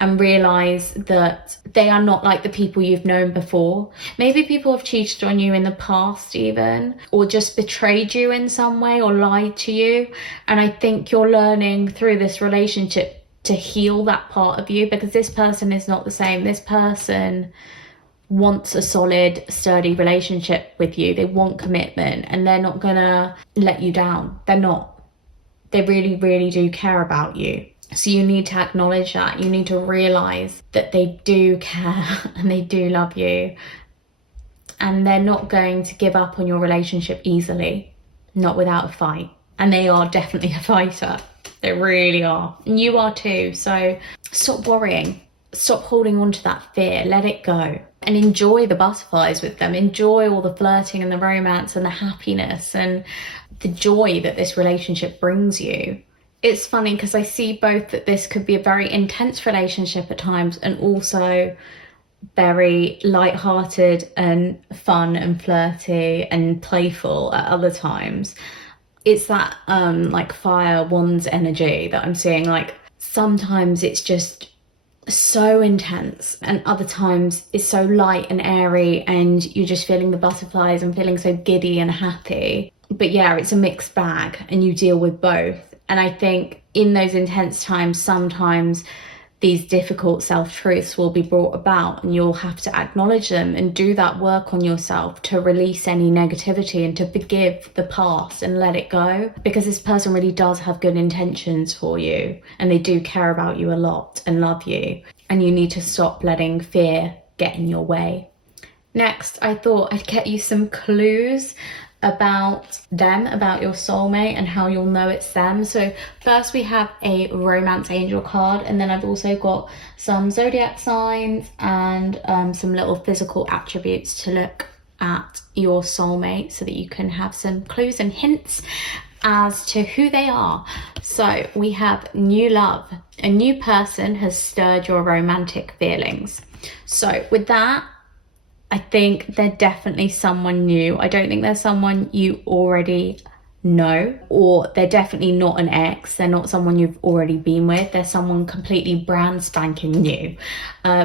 and realize that they are not like the people you've known before. Maybe people have cheated on you in the past even, or just betrayed you in some way or lied to you. And I think you're learning through this relationship to heal that part of you, because this person is not the same. This person wants a solid, sturdy relationship with you. They want commitment, and they're not gonna let you down. They're not. They really, really do care about you. So you need to acknowledge that. You need to realize that they do care and they do love you. And they're not going to give up on your relationship easily, not without a fight. And they are definitely a fighter. They really are. And you are too. So stop worrying. Stop holding on to that fear. Let it go. And enjoy the butterflies with them. Enjoy all the flirting and the romance and the happiness and the joy that this relationship brings you. It's funny because I see both that this could be a very intense relationship at times and also very light-hearted and fun and flirty and playful at other times. It's that like fire wands energy that I'm seeing. Like sometimes it's just so intense and other times it's so light and airy and you're just feeling the butterflies and feeling so giddy and happy. But yeah, it's a mixed bag and you deal with both. And I think in those intense times, sometimes these difficult self-truths will be brought about and you'll have to acknowledge them and do that work on yourself to release any negativity and to forgive the past and let it go, because this person really does have good intentions for you and they do care about you a lot and love you, and you need to stop letting fear get in your way. Next, I thought I'd get you some clues about them, about your soulmate and how you'll know it's them. So first we have a romance angel card, and then I've also got some zodiac signs and some little physical attributes to look at your soulmate so that you can have some clues and hints as to who they are. So we have new love. A new person has stirred your romantic feelings. So with that, I think they're definitely someone new. I don't think they're someone you already know, or they're definitely not an ex. They're not someone you've already been with. They're someone completely brand spanking new,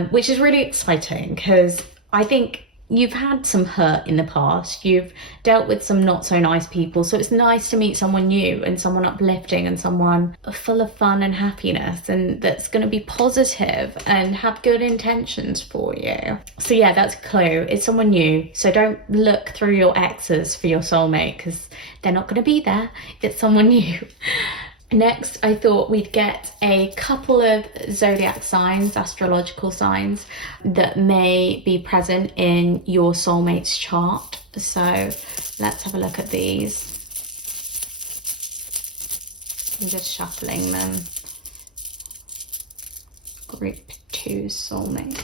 which is really exciting because I think you've had some hurt in the past. You've dealt with some not so nice people. So it's nice to meet someone new and someone uplifting and someone full of fun and happiness and that's going to be positive and have good intentions for you. So yeah, that's a clue. It's someone new. So don't look through your exes for your soulmate because they're not going to be there. It's someone new. Next, I thought we'd get a couple of zodiac signs, astrological signs, that may be present in your soulmate's chart. So let's have a look at these. I'm just shuffling them. Group 2 soulmate.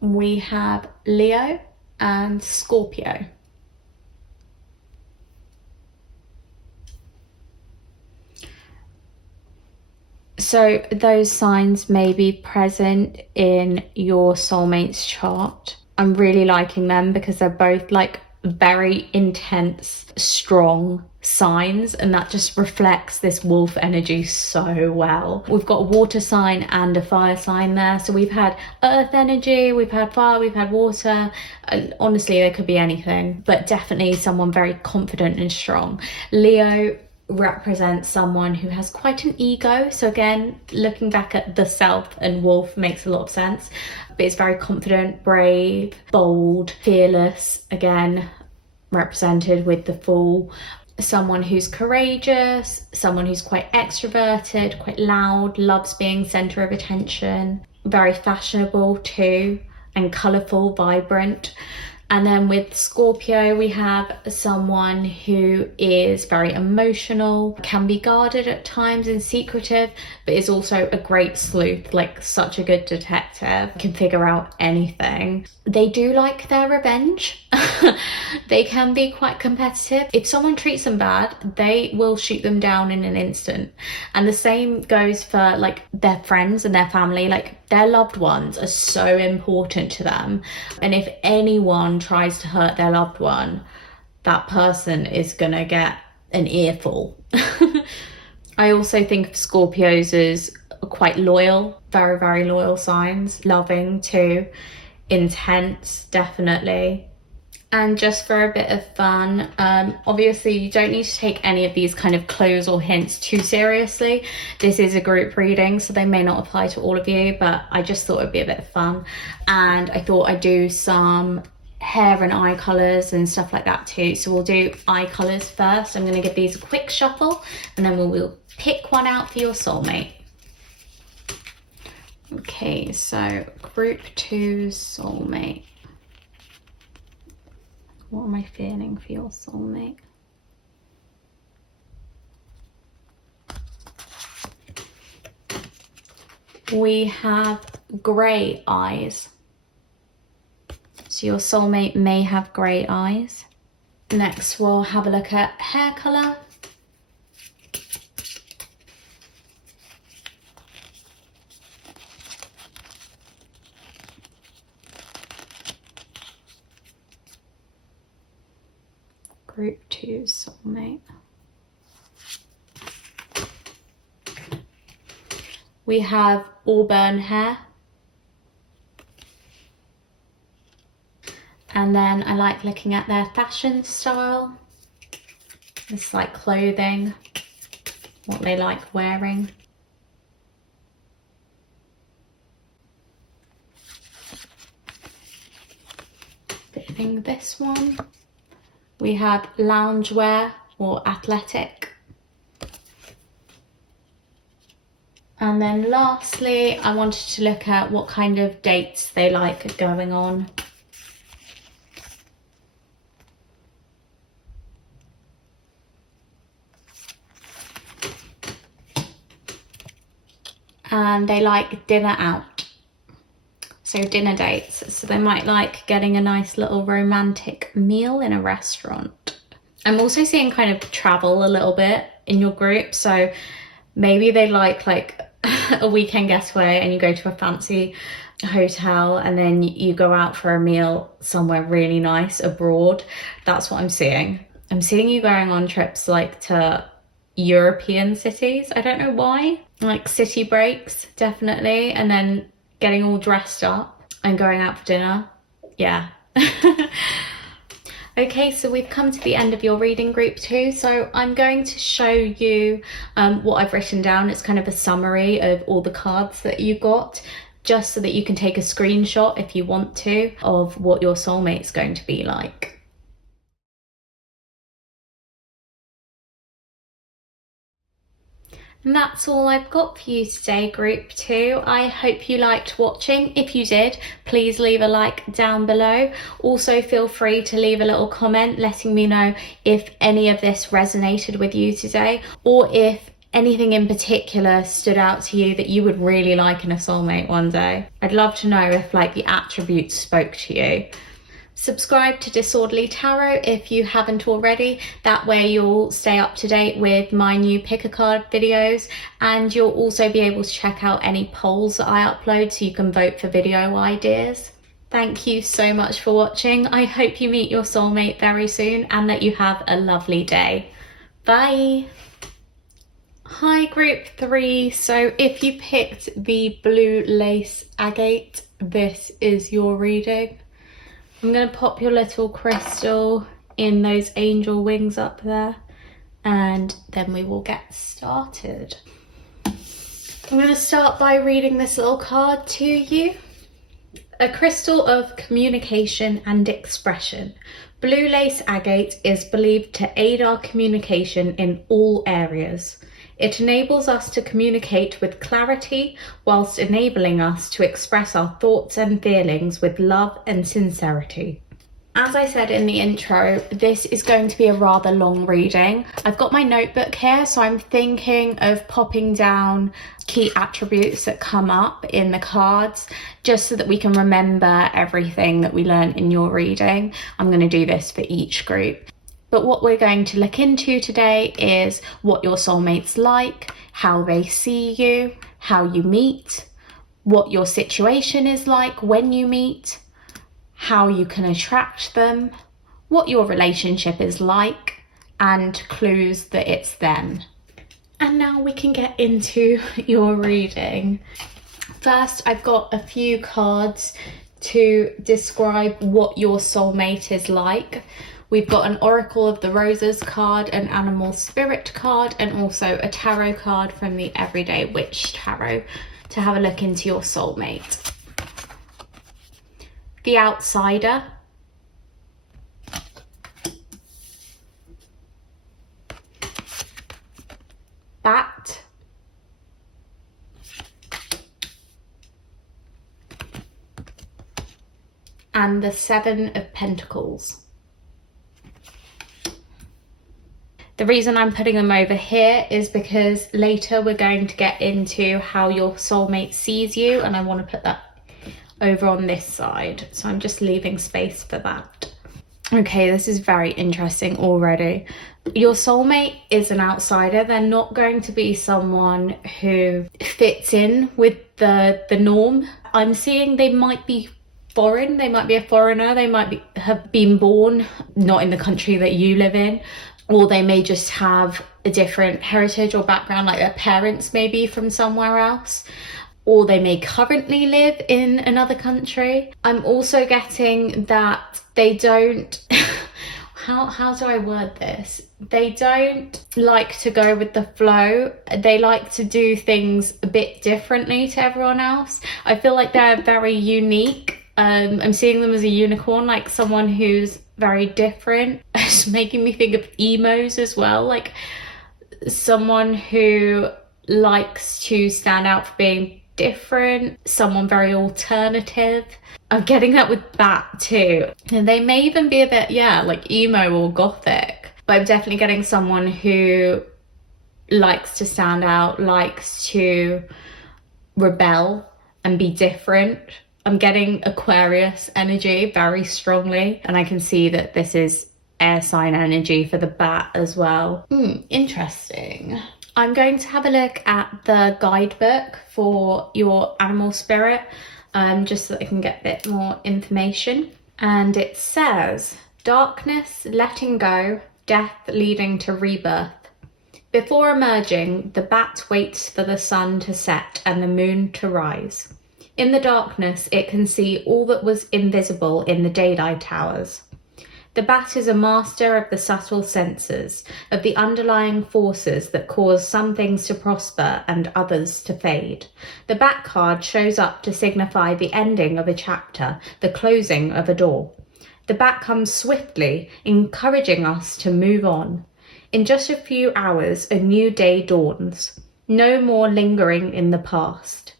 We have Leo and Scorpio. So those signs may be present in your soulmate's chart. I'm really liking them because they're both like very intense, strong signs, and that just reflects this wolf energy so well. We've got a water sign and a fire sign there. So we've had earth energy, we've had fire, we've had water. Honestly, there could be anything, but definitely someone very confident and strong. Leo represents someone who has quite an ego. So again, looking back at the self and wolf makes a lot of sense, but it's very confident, brave, bold, fearless, again represented with the Fool. Someone who's courageous, someone who's quite extroverted, quite loud, loves being center of attention, very fashionable too, and colourful, vibrant. And then with Scorpio, we have someone who is very emotional, can be guarded at times and secretive, but is also a great sleuth, like such a good detective, can figure out anything. They do like their revenge. They can be quite competitive. If someone treats them bad, they will shoot them down in an instant. And the same goes for like their friends and their family. Like their loved ones are so important to them. And if anyone tries to hurt their loved one, that person is gonna get an earful. I also think of Scorpios as quite loyal, very, very loyal signs, loving too, intense, definitely. And just for a bit of fun, obviously you don't need to take any of these kind of clues or hints too seriously. This is a group reading, so they may not apply to all of you, but I just thought it'd be a bit of fun. And I thought I'd do some hair and eye colours and stuff like that too. So we'll do eye colours first. I'm going to give these a quick shuffle and then we'll pick one out for your soulmate. Okay, so group 2 soulmate. What am I feeling for your soulmate? We have grey eyes. So your soulmate may have grey eyes. Next, we'll have a look at hair colour. Group 2 soulmate. We have auburn hair. And then I like looking at their fashion style. It's like clothing, what they like wearing. Fitting this one. We have loungewear or athletic. And then lastly, I wanted to look at what kind of dates they like going on. And they like dinner out. So dinner dates. So they might like getting a nice little romantic meal in a restaurant. I'm also seeing kind of travel a little bit in your group. So maybe they like a weekend getaway and you go to a fancy hotel and then you go out for a meal somewhere really nice abroad. That's what I'm seeing. I'm seeing you going on trips like to European cities. I don't know why. Like city breaks, definitely. And then getting all dressed up and going out for dinner. Yeah. Okay, so we've come to the end of your reading group 2. So I'm going to show you what I've written down. It's kind of a summary of all the cards that you got, just so that you can take a screenshot if you want to of what your soulmate's going to be like. And that's all I've got for you today, group 2. I hope you liked watching. If you did, please leave a like down below. Also feel free to leave a little comment letting me know if any of this resonated with you today, or if anything in particular stood out to you that you would really like in a soulmate one day. I'd love to know if like the attributes spoke to you. Subscribe to Disorderly Tarot if you haven't already. That way you'll stay up to date with my new pick a card videos, and you'll also be able to check out any polls that I upload so you can vote for video ideas. Thank you so much for watching. I hope you meet your soulmate very soon and that you have a lovely day. Bye. Hi group 3. So if you picked the blue lace agate, this is your reading. I'm going to pop your little crystal in those angel wings up there, and then we will get started. I'm going to start by reading this little card to you. A crystal of communication and expression. Blue lace agate is believed to aid our communication in all areas. It enables us to communicate with clarity whilst enabling us to express our thoughts and feelings with love and sincerity. As I said in the intro, this is going to be a rather long reading. I've got my notebook here, so I'm thinking of popping down key attributes that come up in the cards, just so that we can remember everything that we learned in your reading. I'm going to do this for each group. But what we're going to look into today is what your soulmate's like, how they see you, how you meet, what your situation is like when you meet, how you can attract them, what your relationship is like, and clues that it's them. And now we can get into your reading. First, I've got a few cards to describe what your soulmate is like. We've got an Oracle of the Roses card, an Animal Spirit card, and also a tarot card from the Everyday Witch Tarot to have a look into your soulmate. The Outsider, bat, and the Seven of Pentacles. The reason I'm putting them over here is because later we're going to get into how your soulmate sees you, and I want to put that over on this side. So I'm just leaving space for that. Okay, this is very interesting already. Your soulmate is an outsider. They're not going to be someone who fits in with the norm. I'm seeing they might be foreign, they might be a foreigner, they might have been born not in the country that you live in, or they may just have a different heritage or background, like their parents may be from somewhere else, or they may currently live in another country. I'm also getting that they don't, how do I word this? They don't like to go with the flow. They like to do things a bit differently to everyone else. I feel like they're very unique. I'm seeing them as a unicorn, like someone who's very different. It's making me think of emos as well, like someone who likes to stand out for being different, someone very alternative. I'm getting that with bat too. And they may even be a bit, yeah, like emo or gothic. But I'm definitely getting someone who likes to stand out, likes to rebel and be different. I'm getting Aquarius energy very strongly, and I can see that this is air sign energy for the bat as well. Interesting. I'm going to have a look at the guidebook for your animal spirit, just so that I can get a bit more information. And it says, darkness, letting go, death leading to rebirth. Before emerging, the bat waits for the sun to set and the moon to rise. In the darkness, it can see all that was invisible in the daylight hours. The bat is a master of the subtle senses, of the underlying forces that cause some things to prosper and others to fade. The bat card shows up to signify the ending of a chapter, the closing of a door. The bat comes swiftly, encouraging us to move on. In just a few hours, a new day dawns. No more lingering in the past.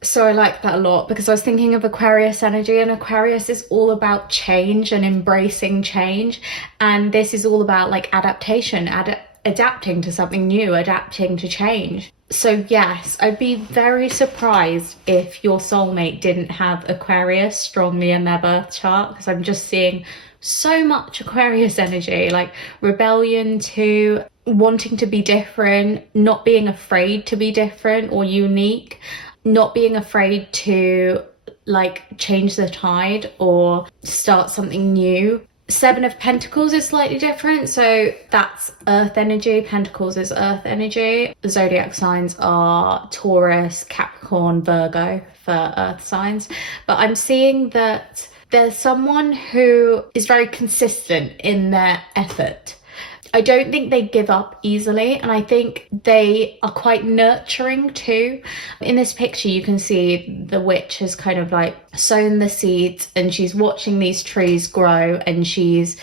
So I like that a lot, because I was thinking of Aquarius energy, and Aquarius is all about change and embracing change. And this is all about like adaptation, adapting to something new, adapting to change. So yes, I'd be very surprised if your soulmate didn't have Aquarius strongly in their birth chart, because I'm just seeing so much Aquarius energy, like rebellion to wanting to be different, not being afraid to be different or unique, not being afraid to like change the tide or start something new. Seven of Pentacles is slightly different, so that's earth energy. Pentacles is earth energy. The zodiac signs are Taurus, Capricorn, Virgo for earth signs. But I'm seeing that there's someone who is very consistent in their effort. I don't think they give up easily, and I think they are quite nurturing too. In this picture, you can see the witch has kind of like sown the seeds, and she's watching these trees grow, and she's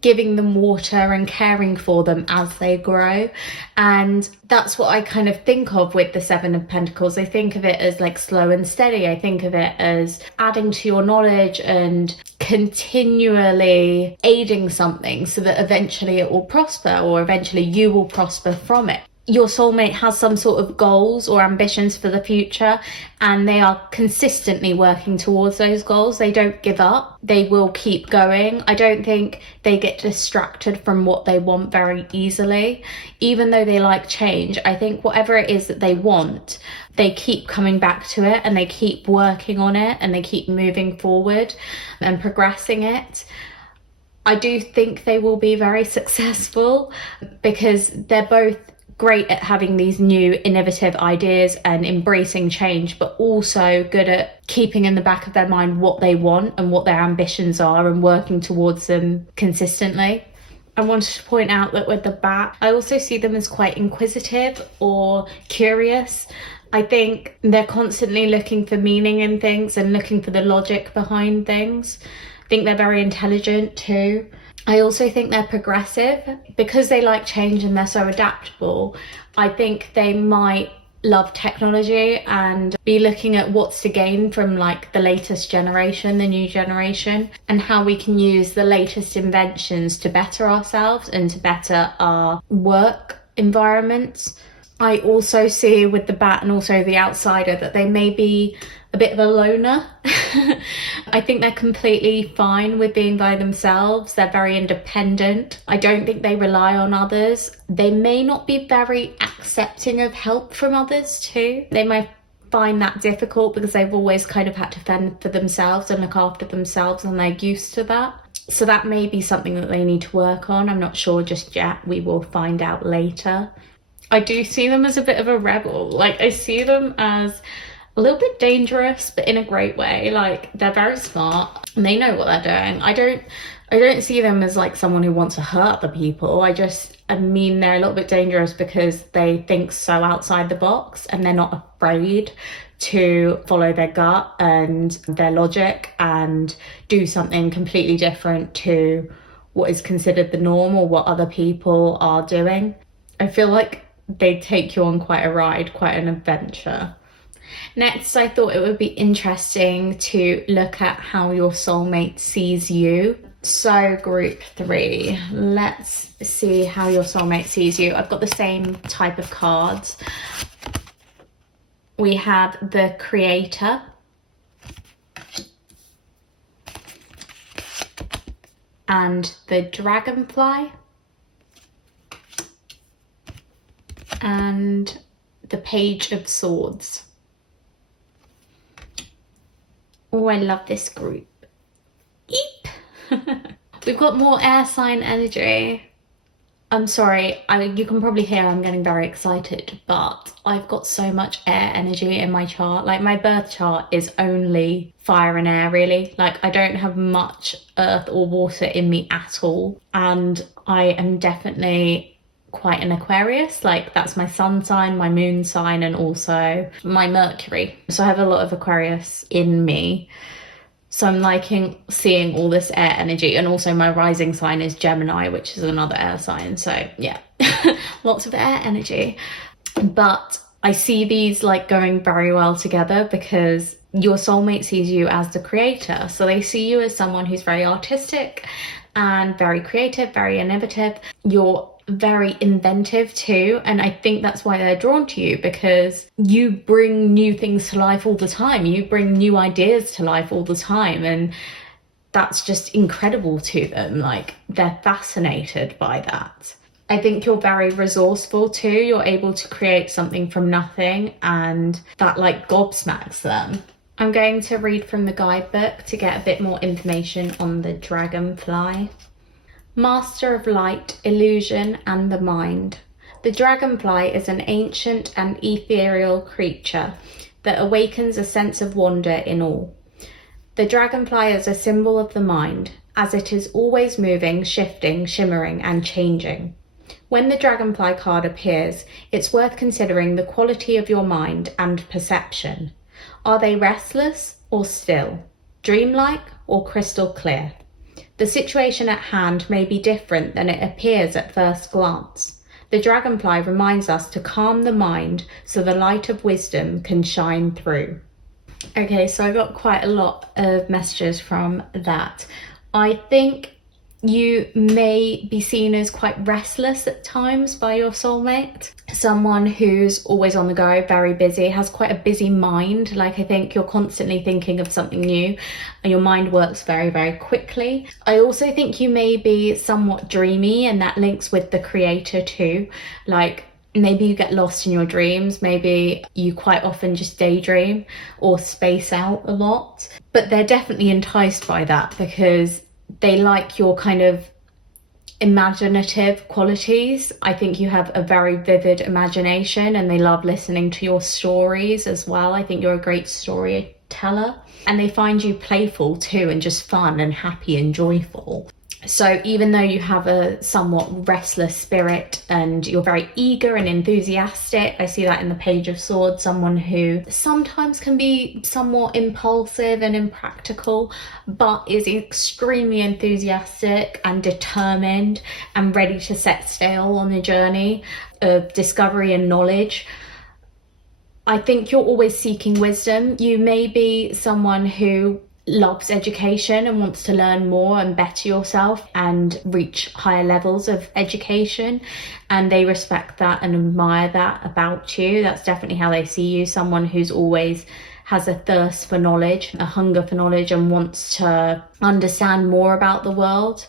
giving them water and caring for them as they grow. And that's what I kind of think of with the Seven of Pentacles. I think of it as like slow and steady. I think of it as adding to your knowledge and continually aiding something so that eventually it will prosper, or eventually you will prosper from it. Your soulmate has some sort of goals or ambitions for the future, and they are consistently working towards those goals. They don't give up. They will keep going. I don't think they get distracted from what they want very easily. Even though they like change, I think whatever it is that they want, they keep coming back to it, and they keep working on it, and they keep moving forward and progressing it. I do think they will be very successful, because they're both great at having these new innovative ideas and embracing change, but also good at keeping in the back of their mind what they want and what their ambitions are and working towards them consistently. I wanted to point out that with the bat, I also see them as quite inquisitive or curious. I think they're constantly looking for meaning in things and looking for the logic behind things. I think they're very intelligent too. I also think they're progressive because they like change and they're so adaptable. I think they might love technology and be looking at what's to gain from like the latest generation, the new generation, and how we can use the latest inventions to better ourselves and to better our work environments. I also see with the Bat and also the Outsider that they may be a bit of a loner. I think they're completely fine with being by themselves. They're very independent. I don't think they rely on others. They may not be very accepting of help from others too. They might find that difficult because they've always kind of had to fend for themselves and look after themselves, and they're used to that. So that may be something that they need to work on. I'm not sure just yet. We will find out later. I do see them as a bit of a rebel. Like, I see them as a little bit dangerous, but in a great way. Like, they're very smart and they know what they're doing. I don't see them as like someone who wants to hurt other people. I mean they're a little bit dangerous because they think so outside the box and they're not afraid to follow their gut and their logic and do something completely different to what is considered the norm or what other people are doing. I feel like they take you on quite a ride, quite an adventure. Next, I thought it would be interesting to look at how your soulmate sees you. So group 3, let's see how your soulmate sees you. I've got the same type of cards. We have the Creator, and the Dragonfly, and the Page of Swords. Oh, I love this group. Eep! We've got more air sign energy. I'm sorry, you can probably hear I'm getting very excited, but I've got so much air energy in my chart. Like, my birth chart is only fire and air, really. Like, I don't have much earth or water in me at all. And I am definitely quite an Aquarius. Like, that's my sun sign, my moon sign, and also my Mercury. So I have a lot of Aquarius in me. So I'm liking seeing all this air energy, and also my rising sign is Gemini, which is another air sign. So yeah, lots of air energy. But I see these like going very well together because your soulmate sees you as the creator. So they see you as someone who's very artistic and very creative, very innovative. You're very inventive too, and I think that's why they're drawn to you, because you bring new things to life all the time. You bring new ideas to life all the time, and that's just incredible to them. Like, they're fascinated by that. I think you're very resourceful too. You're able to create something from nothing, and that like gobsmacks them. I'm going to read from the guidebook to get a bit more information on the Dragonfly. Master of light, illusion, and the mind. The dragonfly is an ancient and ethereal creature that awakens a sense of wonder in all. The dragonfly is a symbol of the mind, as it is always moving, shifting, shimmering, and changing. When the dragonfly card appears, it's worth considering the quality of your mind and perception. Are they restless or still, dreamlike or crystal clear? The situation at hand may be different than it appears at first glance. The dragonfly reminds us to calm the mind so the light of wisdom can shine through. Okay, so I got quite a lot of messages from that. I think you may be seen as quite restless at times by your soulmate. Someone who's always on the go, very busy, has quite a busy mind. Like, I think you're constantly thinking of something new and your mind works very, very quickly. I also think you may be somewhat dreamy, and that links with the creator too. Like, maybe you get lost in your dreams, maybe you quite often just daydream or space out a lot. But they're definitely enticed by that because they like your kind of imaginative qualities. I think you have a very vivid imagination, and they love listening to your stories as well. I think you're a great storyteller, and they find you playful too, and just fun and happy and joyful. So even though you have a somewhat restless spirit and you're very eager and enthusiastic, I see that in the Page of Swords, someone who sometimes can be somewhat impulsive and impractical, but is extremely enthusiastic and determined and ready to set sail on the journey of discovery and knowledge. I think you're always seeking wisdom. You may be someone who loves education and wants to learn more and better yourself and reach higher levels of education, and they respect that and admire that about you. That's definitely how they see you, someone who's always has a thirst for knowledge, a hunger for knowledge, and wants to understand more about the world.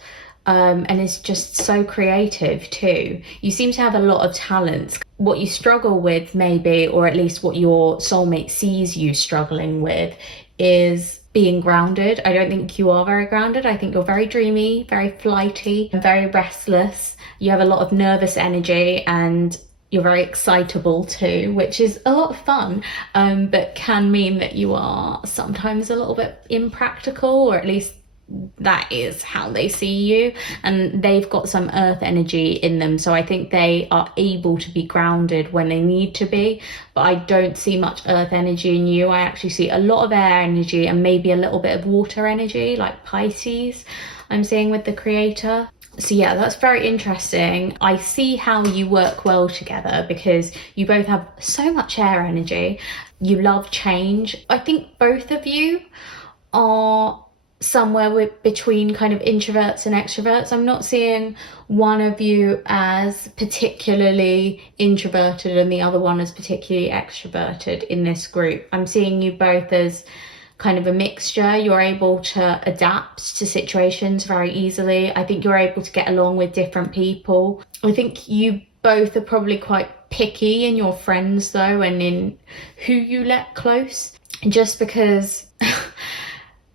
And is just so creative too. You seem to have a lot of talents. What you struggle with maybe, or at least what your soulmate sees you struggling with, is being grounded. I don't think you are very grounded. I think you're very dreamy, very flighty, and very restless. You have a lot of nervous energy and you're very excitable too, which is a lot of fun, but can mean that you are sometimes a little bit impractical, or at least that is how they see you. And they've got some earth energy in them, so I think they are able to be grounded when they need to be, but I don't see much earth energy in you. I actually see a lot of air energy and maybe a little bit of water energy, like Pisces I'm seeing with the creator. So yeah, that's very interesting. I see how you work well together because you both have so much air energy. You love change. I think both of you are somewhere between kind of introverts and extroverts. I'm not seeing one of you as particularly introverted and the other one as particularly extroverted in this group. I'm seeing you both as kind of a mixture. You're able to adapt to situations very easily. I think you're able to get along with different people. I think you both are probably quite picky in your friends though, and in who you let close, just because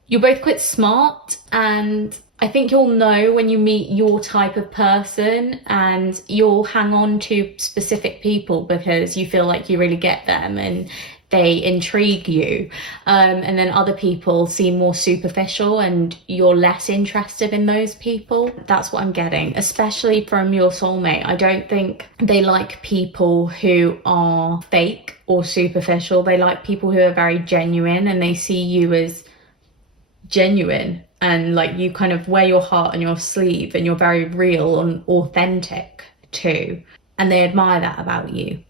you're both quite smart, and I think you'll know when you meet your type of person, and you'll hang on to specific people because you feel like you really get them and they intrigue you. And then other people seem more superficial and you're less interested in those people. That's what I'm getting, especially from your soulmate. I don't think they like people who are fake or superficial. They like people who are very genuine, and they see you as genuine, and like you kind of wear your heart on your sleeve and you're very real and authentic too, and they admire that about you.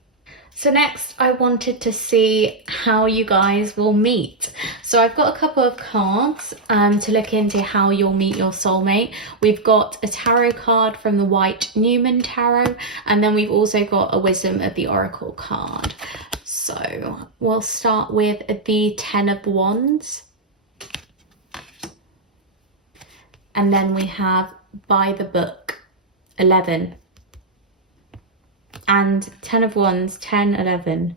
So next I wanted to see how you guys will meet. So I've got a couple of cards to look into how you'll meet your soulmate. We've got a tarot card from the White Numen Tarot, and then we've also got a Wisdom of the Oracle card. So we'll start with the 10 of Wands. And then we have By the Book, 11. And 10 of Wands, 10, 11.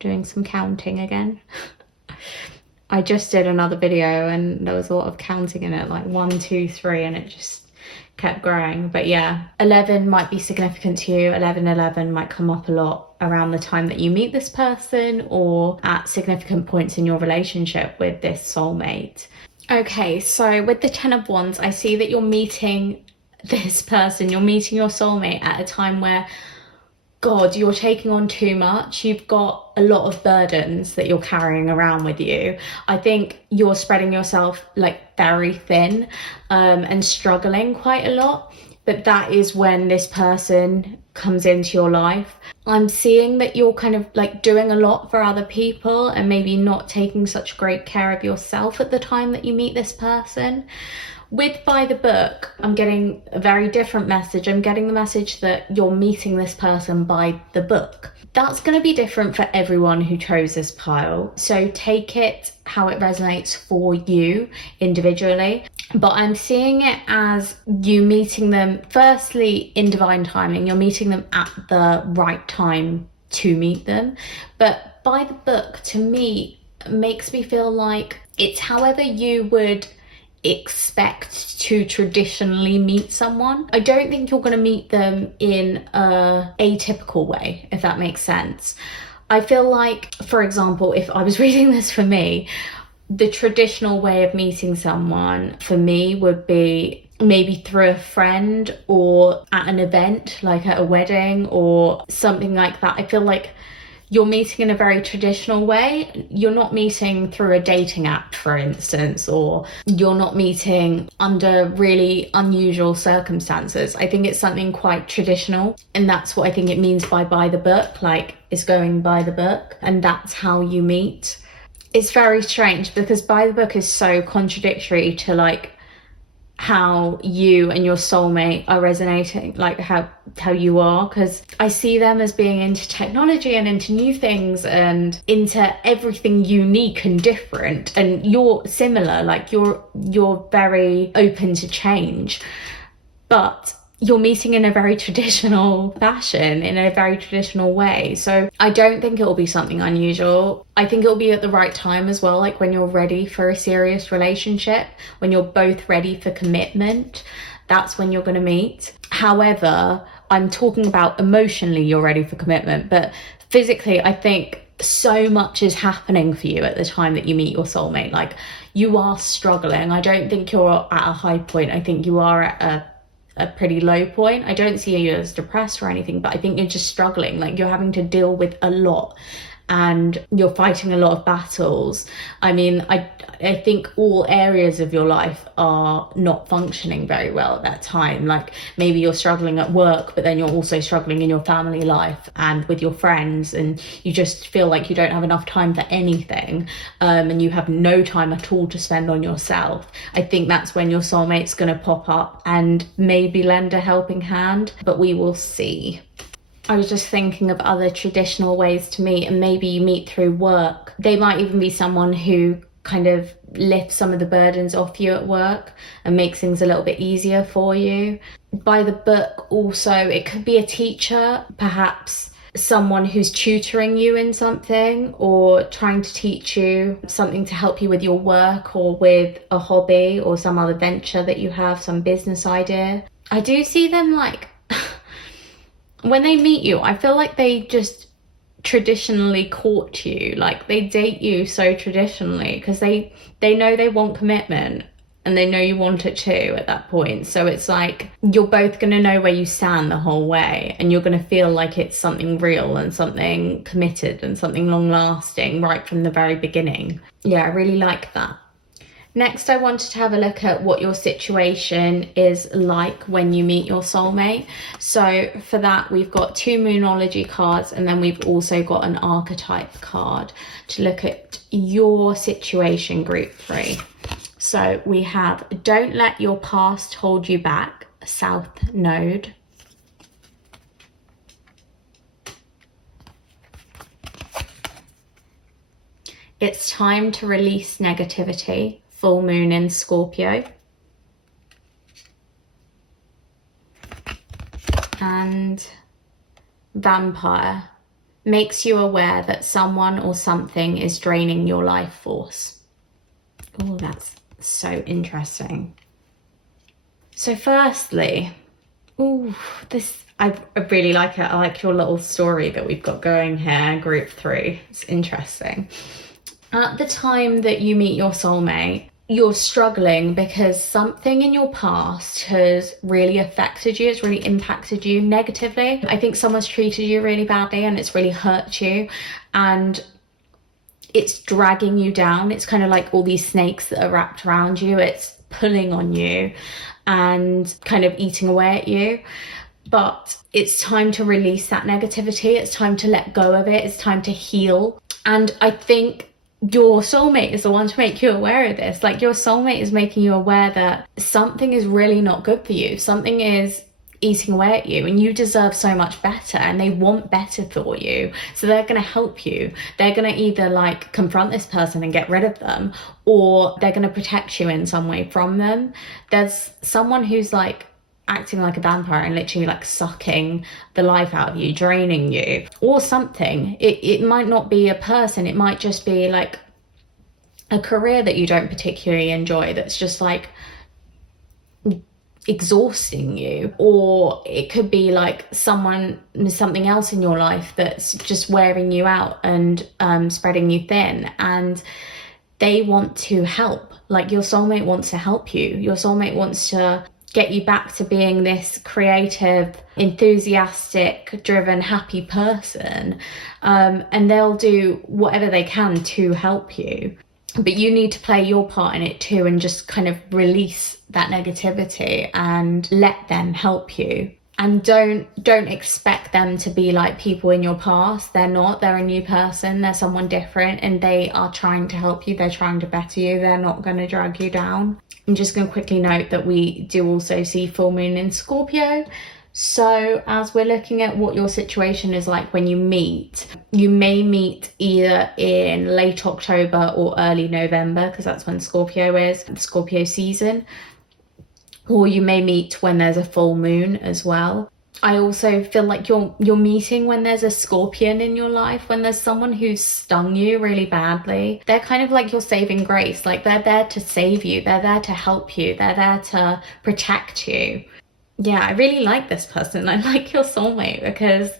Doing some counting again. I just did another video and there was a lot of counting in it, like 1, 2, 3, and it just kept growing. But yeah, 11 might be significant to you. 11 might come up a lot around the time that you meet this person, or at significant points in your relationship with this soulmate. Okay, so with the 10 of Wands, I see that you're meeting this person, you're meeting your soulmate at a time where, God, you're taking on too much. You've got a lot of burdens that you're carrying around with you. I think you're spreading yourself like very thin and struggling quite a lot. But that is when this person comes into your life. I'm seeing that you're kind of like doing a lot for other people and maybe not taking such great care of yourself at the time that you meet this person. With By the Book, I'm getting a very different message. I'm getting the message that you're meeting this person by the book. That's going to be different for everyone who chose this pile. So take it how it resonates for you individually. But I'm seeing it as you meeting them, firstly, in divine timing. You're meeting them at the right time to meet them. But By the Book, to me, makes me feel like it's however you would expect to traditionally meet someone. I don't think you're going to meet them in a atypical way, if that makes sense. I feel like, for example, if I was reading this for me, the traditional way of meeting someone for me would be maybe through a friend or at an event, like at a wedding or something like that. I feel like you're meeting in a very traditional way. You're not meeting through a dating app, for instance, or you're not meeting under really unusual circumstances. I think it's something quite traditional, and that's what I think it means by the book, like it's going by the book, and that's how you meet. It's very strange because by the book is so contradictory to like how you and your soulmate are resonating, like how you are, because I see them as being into technology and into new things and into everything unique and different, and you're similar, like you're very open to change, but you're meeting in a very traditional fashion, in a very traditional way. So I don't think it will be something unusual. I think it'll be at the right time as well, like when you're ready for a serious relationship, when you're both ready for commitment, that's when you're going to meet. However, I'm talking about emotionally you're ready for commitment, but physically I think so much is happening for you at the time that you meet your soulmate. Like, you are struggling. I don't think you're at a high point. I think you are at a pretty low point. I don't see you as depressed or anything, but I think you're just struggling. Like, you're having to deal with a lot and you're fighting a lot of battles. I mean, I think all areas of your life are not functioning very well at that time. Like, maybe you're struggling at work, but then you're also struggling in your family life and with your friends, and you just feel like you don't have enough time for anything, and you have no time at all to spend on yourself. I think that's when your soulmate's going to pop up and maybe lend a helping hand, but we will see. I was just thinking of other traditional ways to meet, and maybe you meet through work. They might even be someone who kind of lifts some of the burdens off you at work and makes things a little bit easier for you. By the book also, it could be a teacher, perhaps someone who's tutoring you in something or trying to teach you something to help you with your work or with a hobby or some other venture that you have, some business idea. I do see them like when they meet you, I feel like they just traditionally court you, like they date you so traditionally because they know they want commitment and they know you want it too at that point. So it's like you're both going to know where you stand the whole way, and you're going to feel like it's something real and something committed and something long lasting right from the very beginning. Yeah, I really like that. Next, I wanted to have a look at what your situation is like when you meet your soulmate. So for that, we've got 2 Moonology cards, and then we've also got an Archetype card to look at your situation, group 3. So we have Don't Let Your Past Hold You Back, South Node. It's Time to Release Negativity, Full Moon in Scorpio. And Vampire, makes you aware that someone or something is draining your life force. Oh, that's so interesting. So firstly, I really like it. I like your little story that we've got going here, group 3. It's interesting. At the time that you meet your soulmate, you're struggling because something in your past has really affected you, it's really impacted you negatively. I think someone's treated you really badly and it's really hurt you, and it's dragging you down. It's kind of like all these snakes that are wrapped around you. It's pulling on you and kind of eating away at you. But it's time to release that negativity. It's time to let go of it. It's time to heal. And I think your soulmate is the one to make you aware of this. Like, your soulmate is making you aware that something is really not good for you. Something is eating away at you, and you deserve so much better, and they want better for you. So they're going to help you. They're going to either like confront this person and get rid of them, or they're going to protect you in some way from them. There's someone who's like acting like a vampire and literally like sucking the life out of you, draining you, or something. It might not be a person, it might just be like a career that you don't particularly enjoy, that's just like exhausting you. Or it could be like something else in your life that's just wearing you out and spreading you thin, and they want to help. Like, your soulmate wants to help you. Your soulmate wants to get you back to being this creative, enthusiastic, driven, happy person. And they'll do whatever they can to help you. But you need to play your part in it too, and just kind of release that negativity and let them help you. And don't expect them to be like people in your past. They're not. They're a new person. They're someone different, and they are trying to help you. They're trying to better you. They're not going to drag you down. I'm just going to quickly note that we do also see full moon in Scorpio. So as we're looking at what your situation is like when you meet, you may meet either in late October or early November, because that's when Scorpio is, the Scorpio season. Or you may meet when there's a full moon as well. I also feel like you're meeting when there's a scorpion in your life, when there's someone who's stung you really badly. They're kind of like your saving grace. Like, they're there to save you. They're there to help you. They're there to protect you. Yeah, I really like this person. I like your soulmate because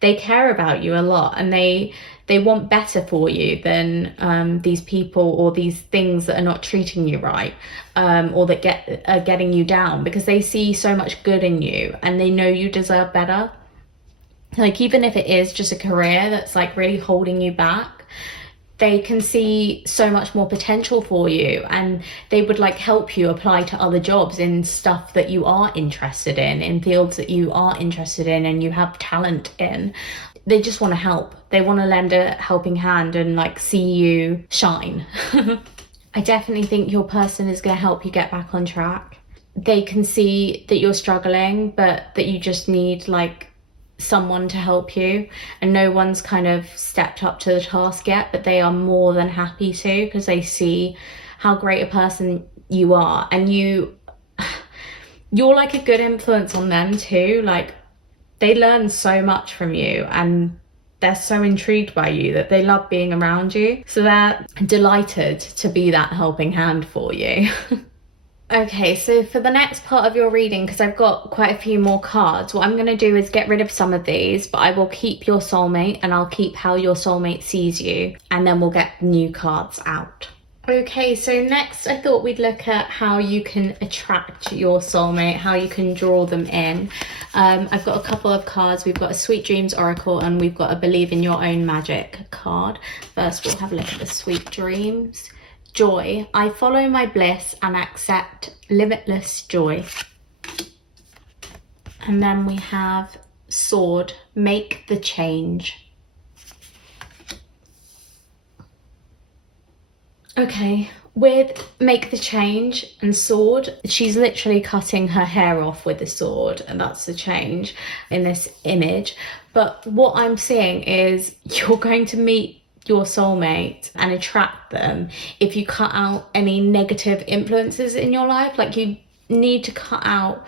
they care about you a lot, and they want better for you than these people or these things that are not treating you right, or that are getting you down, because they see so much good in you and they know you deserve better. Like, even if it is just a career that's like really holding you back, they can see so much more potential for you, and they would like help you apply to other jobs in stuff that you are interested in fields that you are interested in and you have talent in. They just want to help. They want to lend a helping hand and like see you shine. I definitely think your person is going to help you get back on track. They can see that you're struggling, but that you just need like someone to help you, and no one's kind of stepped up to the task yet, but they are more than happy to, because they see how great a person you are, and you're like a good influence on them too. Like, they learn so much from you, and they're so intrigued by you that they love being around you, so they're delighted to be that helping hand for you. Okay, so for the next part of your reading, because I've got quite a few more cards, what I'm going to do is get rid of some of these, but I will keep your soulmate, and I'll keep how your soulmate sees you, and then we'll get new cards out. Okay, so next I thought we'd look at how you can attract your soulmate, how you can draw them in. I've got a couple of cards. We've got a Sweet Dreams Oracle, and we've got a Believe in Your Own Magic card. First, we'll have a look at the Sweet Dreams. Joy. I follow my bliss and accept limitless joy. And then we have Sword. Make the change. Okay, with Make the Change and Sword, she's literally cutting her hair off with the sword, and that's the change in this image. But what I'm seeing is you're going to meet your soulmate and attract them if you cut out any negative influences in your life. Like, you need to cut out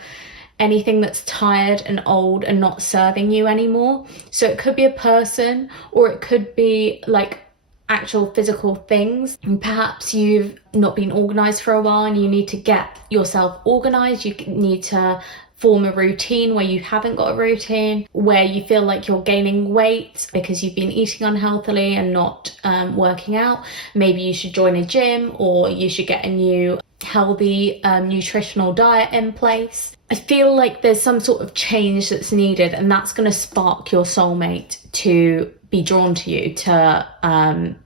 anything that's tired and old and not serving you anymore. So it could be a person, or it could be like actual physical things. And perhaps you've not been organized for a while and you need to get yourself organized. You need to form a routine where you haven't got a routine, where you feel like you're gaining weight because you've been eating unhealthily and not working out. Maybe you should join a gym, or you should get a new healthy nutritional diet in place. I feel like there's some sort of change that's needed, and that's going to spark your soulmate to be drawn to you, to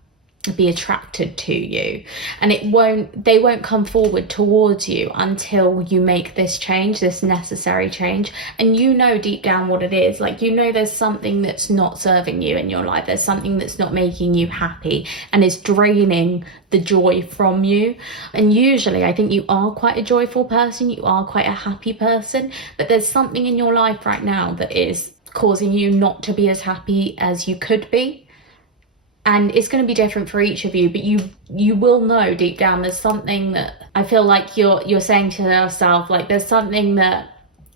be attracted to you. And they won't come forward towards you until you make this change, this necessary change. And you know deep down what it is. Like, you know there's something that's not serving you in your life. There's something that's not making you happy and is draining the joy from you. And usually I think you are quite a joyful person, you are quite a happy person, but there's something in your life right now that is causing you not to be as happy as you could be. And it's going to be different for each of you, but you will know deep down there's something that I feel like you're saying to yourself, like, there's something that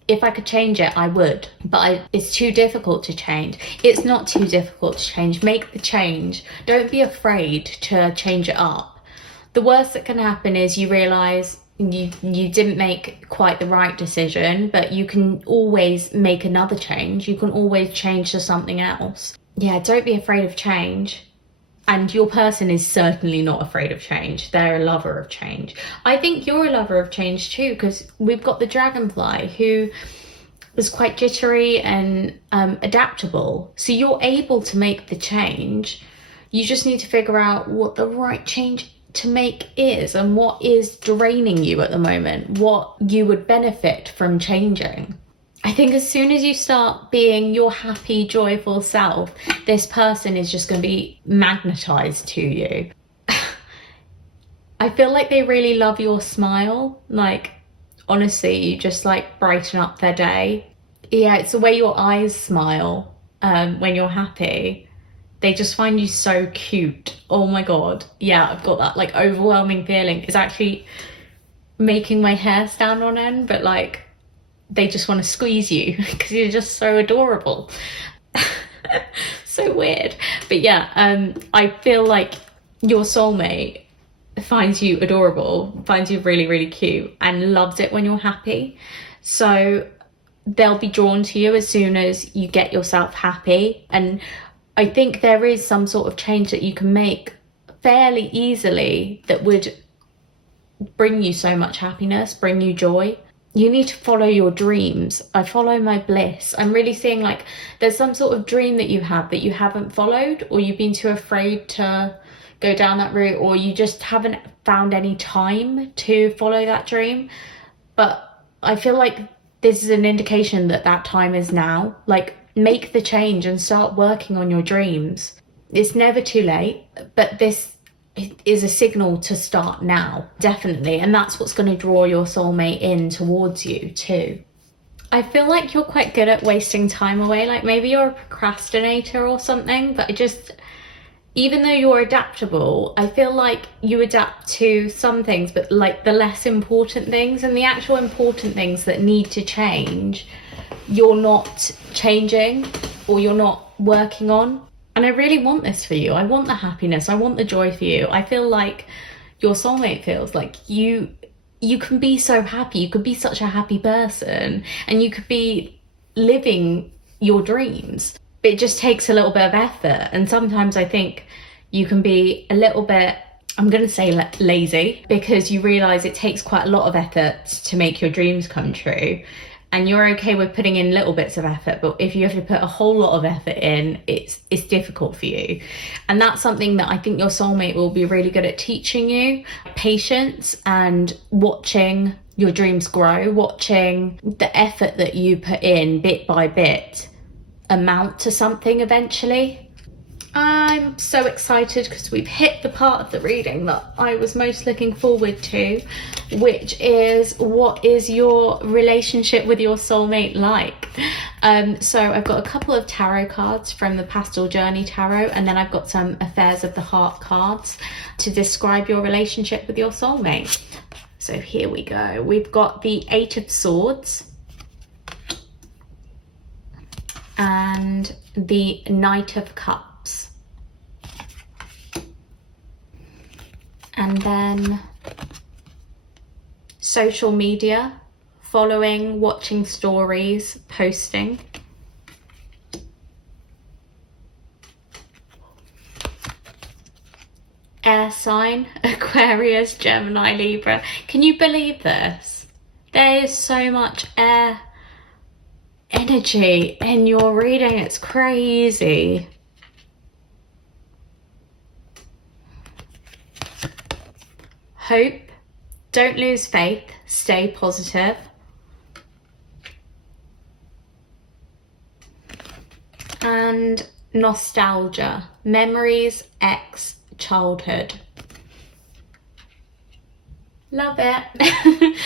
if I could change it, I would, but it's too difficult to change. It's not too difficult to change. Make the change. Don't be afraid to change it up. The worst that can happen is you realize you didn't make quite the right decision, but you can always make another change. You can always change to something else. Yeah, don't be afraid of change. And your person is certainly not afraid of change. They're a lover of change. I think you're a lover of change too, because we've got the dragonfly who is quite jittery and adaptable. So you're able to make the change. You just need to figure out what the right change to make is and what is draining you at the moment, what you would benefit from changing. I think as soon as you start being your happy, joyful self, this person is just going to be magnetized to you. I feel like they really love your smile. Like, honestly, you just like brighten up their day. Yeah, it's the way your eyes smile when you're happy. They just find you so cute. Oh my God. Yeah, I've got that like overwhelming feeling. It's actually making my hair stand on end, but like, they just want to squeeze you because you're just so adorable. So weird. But yeah, I feel like your soulmate finds you adorable, finds you really, really cute, and loves it when you're happy. So they'll be drawn to you as soon as you get yourself happy. And I think there is some sort of change that you can make fairly easily that would bring you so much happiness, bring you joy. You need to follow your dreams. I follow my bliss. I'm really seeing like there's some sort of dream that you have that you haven't followed, or you've been too afraid to go down that route, or you just haven't found any time to follow that dream. But I feel like this is an indication that that time is now. Like, make the change and start working on your dreams. It's never too late, but this is a signal to start now, definitely. And that's what's going to draw your soulmate in towards you too. I feel like you're quite good at wasting time away. Like maybe you're a procrastinator or something, but even though you're adaptable, I feel like you adapt to some things, but like the less important things, and the actual important things that need to change, you're not changing or you're not working on. And I really want this for you. I want the happiness. I want the joy for you. I feel like your soulmate feels like you can be so happy. You could be such a happy person and you could be living your dreams. But it just takes a little bit of effort. And sometimes I think you can be a little bit, I'm going to say lazy, because you realise it takes quite a lot of effort to make your dreams come true. And you're okay with putting in little bits of effort, but if you have to put a whole lot of effort in, it's difficult for you. And that's something that I think your soulmate will be really good at teaching you. Patience and watching your dreams grow, watching the effort that you put in bit by bit amount to something eventually. I'm so excited because we've hit the part of the reading that I was most looking forward to, which is, what is your relationship with your soulmate like? So I've got a couple of tarot cards from the Pastel Journey Tarot, and then I've got some Affairs of the Heart cards to describe your relationship with your soulmate. So here we go. We've got the Eight of Swords and the Knight of Cups. And then social media, following, watching stories, posting. Air sign, Aquarius, Gemini, Libra. Can you believe this? There is so much air energy in your reading, it's crazy. Hope, don't lose faith, stay positive. And nostalgia, memories, ex, childhood. Love it.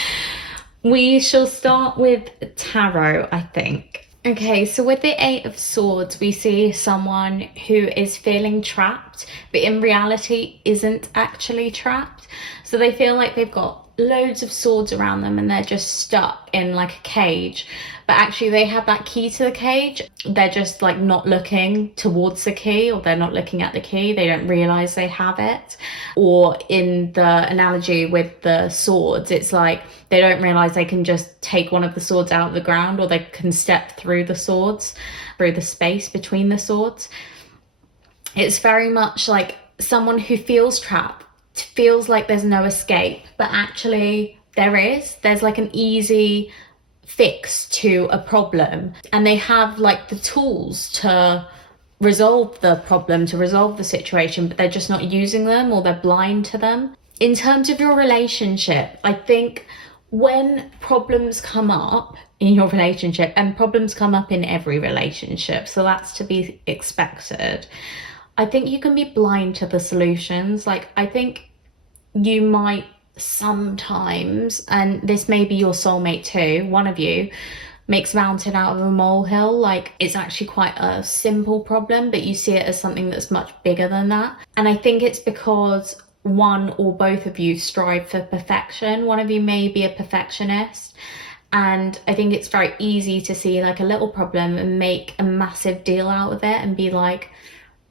We shall start with tarot, I think. Okay, so with the Eight of Swords, we see someone who is feeling trapped, but in reality isn't actually trapped. So they feel like they've got loads of swords around them and they're just stuck in like a cage. But actually they have that key to the cage. They're just like not looking towards the key, or they're not looking at the key. They don't realize they have it. Or in the analogy with the swords, it's like they don't realize they can just take one of the swords out of the ground, or they can step through the swords, through the space between the swords. It's very much like someone who feels trapped, feels like there's no escape, but actually there is. There's like an easy fix to a problem, and they have like the tools to resolve the problem, to resolve the situation, but they're just not using them, or they're blind to them. In terms of your relationship, I think when problems come up in your relationship, and problems come up in every relationship, so that's to be expected, I think you can be blind to the solutions. Like, I think you might sometimes, and this may be your soulmate too, one of you makes a mountain out of a molehill. Like, it's actually quite a simple problem, but you see it as something that's much bigger than that. And I think it's because one or both of you strive for perfection. One of you may be a perfectionist, and I think it's very easy to see like a little problem and make a massive deal out of it and be like,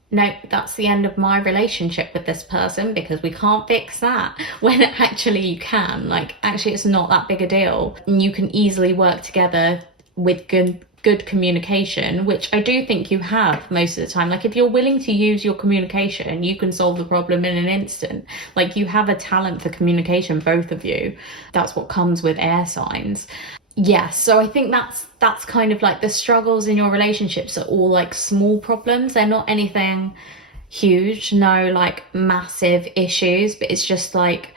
no, that's the end of my relationship with this person because we can't fix that. When actually you can. Like, actually it's not that big a deal. And you can easily work together with good communication, which I do think you have most of the time. Like, if you're willing to use your communication, you can solve the problem in an instant. Like, you have a talent for communication, both of you. That's what comes with air signs. Yeah, so I think that's kind of like the struggles in your relationships are all like small problems. They're not anything huge, no like massive issues, but it's just like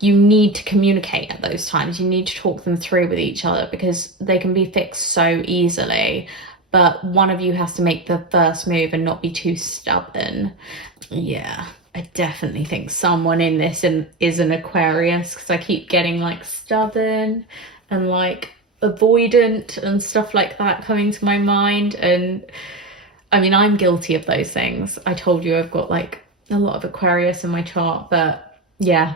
you need to communicate at those times. You need to talk them through with each other because they can be fixed so easily, but one of you has to make the first move and not be too stubborn. Yeah, I definitely think someone in this is an Aquarius, because I keep getting like stubborn and like avoidant and stuff like that coming to my mind. And I mean, I'm guilty of those things. I told you I've got like a lot of Aquarius in my chart, but yeah.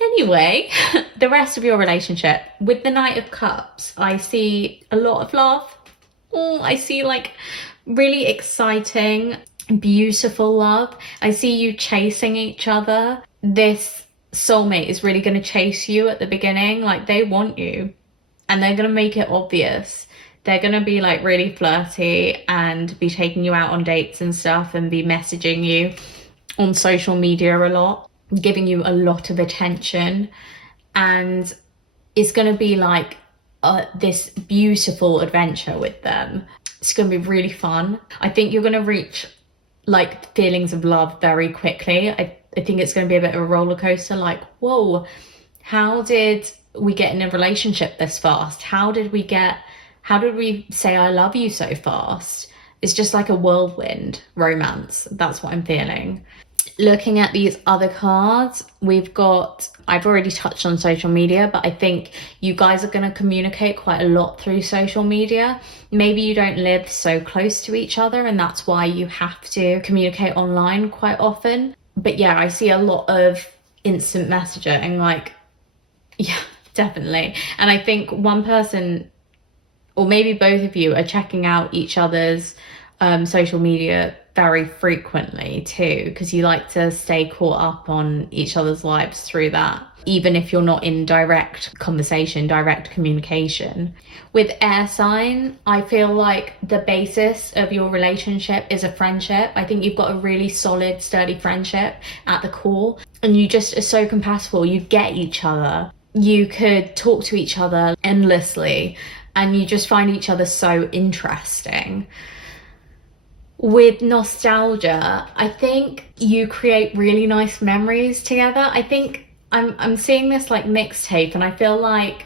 Anyway, the rest of your relationship with the Knight of Cups, I see a lot of love. I see like really exciting, beautiful love. I see you chasing each other. This soulmate is really going to chase you at the beginning. Like, they want you and they're going to make it obvious. They're going to be like really flirty and be taking you out on dates and stuff and be messaging you on social media a lot, giving you a lot of attention, and it's going to be like this beautiful adventure with them. It's going to be really fun. I think you're going to reach like feelings of love very quickly. I think it's going to be a bit of a roller coaster. Like, whoa, how did we get in a relationship this fast? How did we say I love you so fast? It's just like a whirlwind romance. That's what I'm feeling. Looking at these other cards, I've already touched on social media, but I think you guys are going to communicate quite a lot through social media. Maybe you don't live so close to each other and that's why you have to communicate online quite often. But yeah, I see a lot of instant messaging, like, yeah, definitely. And I think one person, or maybe both of you, are checking out each other's social media very frequently too, because you like to stay caught up on each other's lives through that, even if you're not in direct conversation, direct communication. With air sign, I feel like the basis of your relationship is a friendship. I think you've got a really solid, sturdy friendship at the core, and you just are so compatible. You get each other. You could talk to each other endlessly, and you just find each other so interesting. With nostalgia, I think you create really nice memories together. I think I'm seeing this like mixtape, and I feel like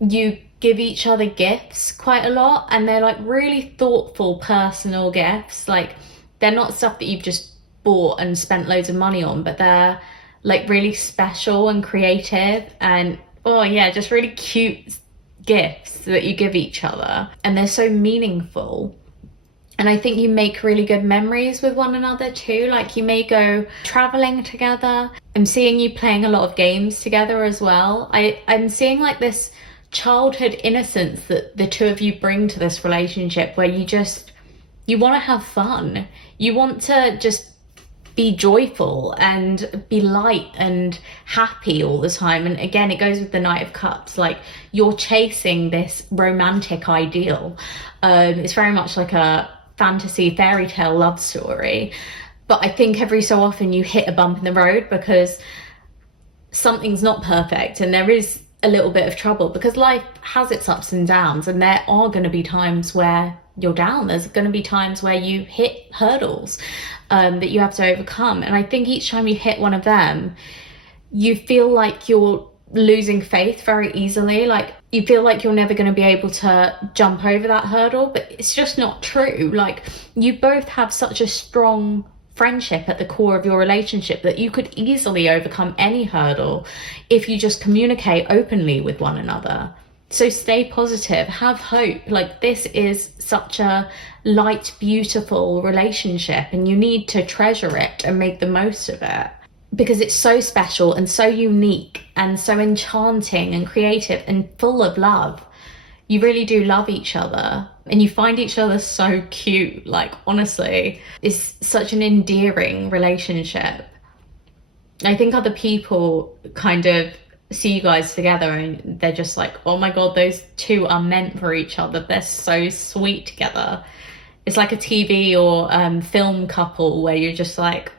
you give each other gifts quite a lot, and they're like really thoughtful, personal gifts. Like, they're not stuff that you've just bought and spent loads of money on, but they're like really special and creative, and oh yeah, just really cute gifts that you give each other, and they're so meaningful. And I think you make really good memories with one another too. Like, you may go traveling together. I'm seeing you playing a lot of games together as well. I'm seeing like this childhood innocence that the two of you bring to this relationship, where you want to have fun. You want to just be joyful and be light and happy all the time. And again, it goes with the Knight of Cups. Like, you're chasing this romantic ideal. It's very much like a fantasy fairy tale love story. But I think every so often you hit a bump in the road because something's not perfect and there is a little bit of trouble, because life has its ups and downs, and there are going to be times where you're down. There's going to be times where you hit hurdles that you have to overcome. And I think each time you hit one of them, you feel like you're losing faith very easily. Like you feel like you're never going to be able to jump over that hurdle, but it's just not true. Like you both have such a strong friendship at the core of your relationship that you could easily overcome any hurdle if you just communicate openly with one another. So stay positive, have hope. Like this is such a light, beautiful relationship, and you need to treasure it and make the most of it, because it's so special and so unique and so enchanting and creative and full of love. You really do love each other and you find each other so cute. Like honestly, it's such an endearing relationship. I think other people kind of see you guys together and they're just like, oh my god, those two are meant for each other. They're so sweet together. It's like a TV or film couple where you're just like,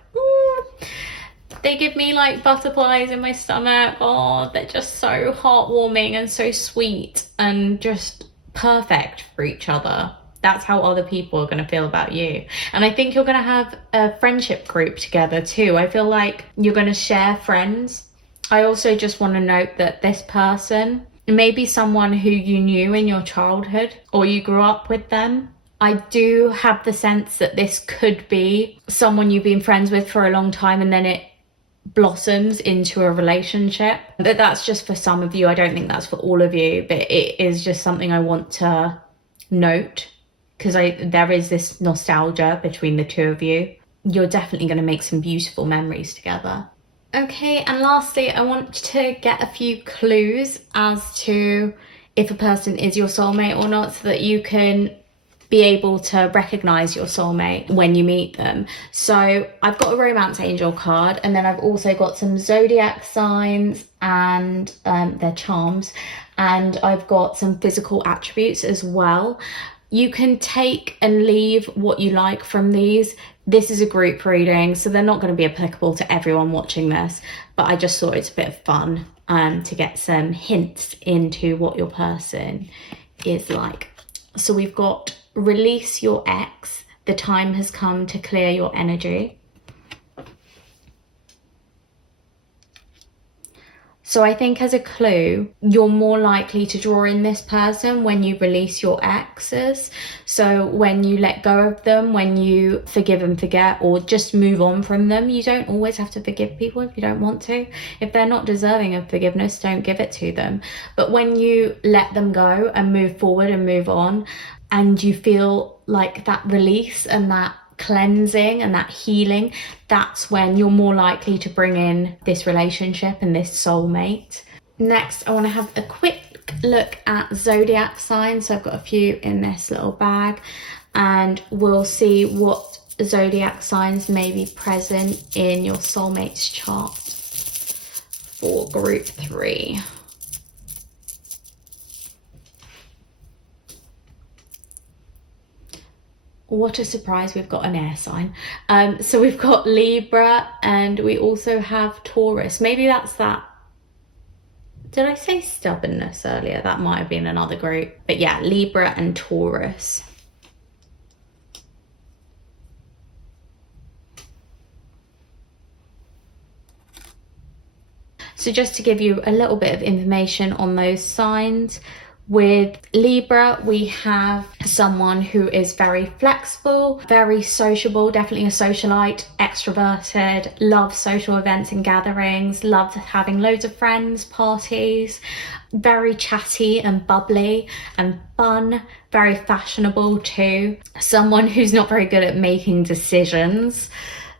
they give me like butterflies in my stomach. Oh, they're just so heartwarming and so sweet and just perfect for each other. That's how other people are going to feel about you. And I think you're going to have a friendship group together too. I feel like you're going to share friends. I also just want to note that this person may be someone who you knew in your childhood or you grew up with them. I do have the sense that this could be someone you've been friends with for a long time and then it blossoms into a relationship. But that's just for some of you. I don't think that's for all of you, but it is just something I want to note because there is this nostalgia between the two of you. You're definitely going to make some beautiful memories together. Okay, and lastly, I want to get a few clues as to if a person is your soulmate or not, so that you can be able to recognize your soulmate when you meet them. So I've got a romance angel card, and then I've also got some zodiac signs and their charms, and I've got some physical attributes as well. You can take and leave what you like from these. This is a group reading, so they're not going to be applicable to everyone watching this, but I just thought it's a bit of fun to get some hints into what your person is like. So we've got release your ex. The time has come to clear your energy. So I think as a clue, you're more likely to draw in this person when you release your exes. So when you let go of them, when you forgive and forget or just move on from them. You don't always have to forgive people if you don't want to. If they're not deserving of forgiveness, don't give it to them. But when you let them go and move forward and move on, and you feel like that release and that cleansing and that healing, that's when you're more likely to bring in this relationship and this soulmate. Next, I want to have a quick look at zodiac signs. So I've got a few in this little bag, and we'll see what zodiac signs may be present in your soulmate's chart for group 3. What a surprise, we've got an air sign. So we've got Libra, and we also have Taurus. Maybe that's that. Did I say stubbornness earlier? That might have been another group. But yeah, Libra and Taurus. So just to give you a little bit of information on those signs, with Libra, we have someone who is very flexible, very sociable, definitely a socialite, extroverted, loves social events and gatherings, loves having loads of friends, parties, very chatty and bubbly and fun, very fashionable too. Someone who's not very good at making decisions,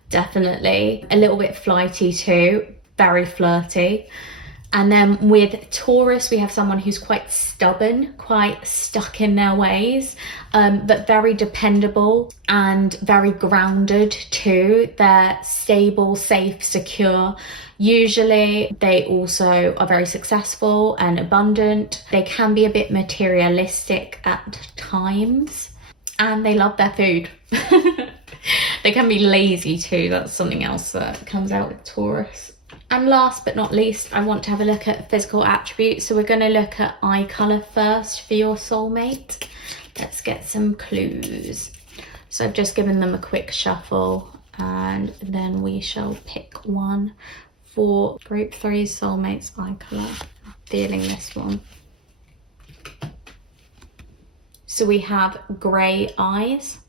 definitely. A little bit flighty too, very flirty. And then with Taurus, we have someone who's quite stubborn, quite stuck in their ways, but very dependable and very grounded too. They're stable, safe, secure. Usually they also are very successful and abundant. They can be a bit materialistic at times. and they love their food. They can be lazy too. That's something else that comes out with Taurus. And last but not least, I want to have a look at physical attributes. So we're going to look at eye colour first for your soulmate. Let's get some clues. So I've just given them a quick shuffle, and then we shall pick one for group 3 soulmates eye colour. Feeling this one. So we have grey eyes.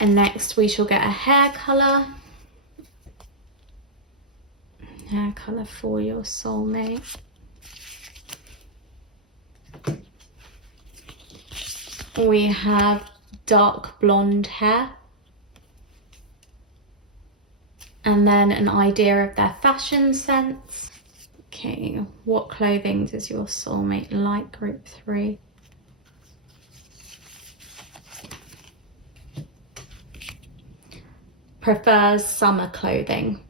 And next we shall get a hair colour. Hair colour for your soulmate. We have dark blonde hair. And then an idea of their fashion sense. Okay, what clothing does your soulmate like, group 3? Prefers summer clothing.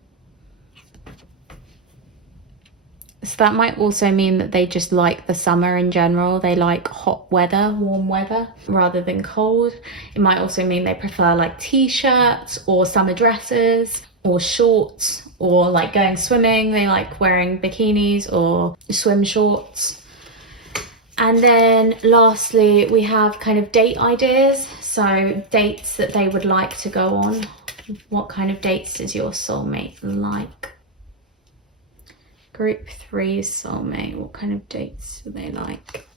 So that might also mean that they just like the summer in general. They like hot weather, warm weather, rather than cold. It might also mean they prefer like t-shirts or summer dresses or shorts, or like going swimming. They like wearing bikinis or swim shorts. And then lastly, we have kind of date ideas. So dates that they would like to go on. What kind of dates does your soulmate like? Group 3 soulmate, what kind of dates do they like?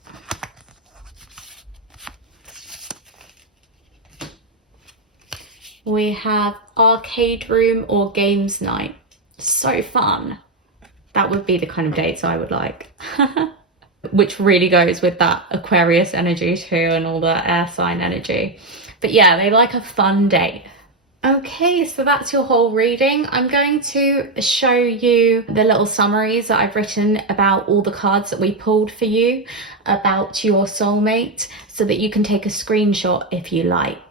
We have arcade room or games night. So fun. That would be the kind of dates I would like. Which really goes with that Aquarius energy too, and all the air sign energy. But yeah, they like a fun date. Okay, so that's your whole reading. I'm going to show you the little summaries that I've written about all the cards that we pulled for you about your soulmate, so that you can take a screenshot if you like.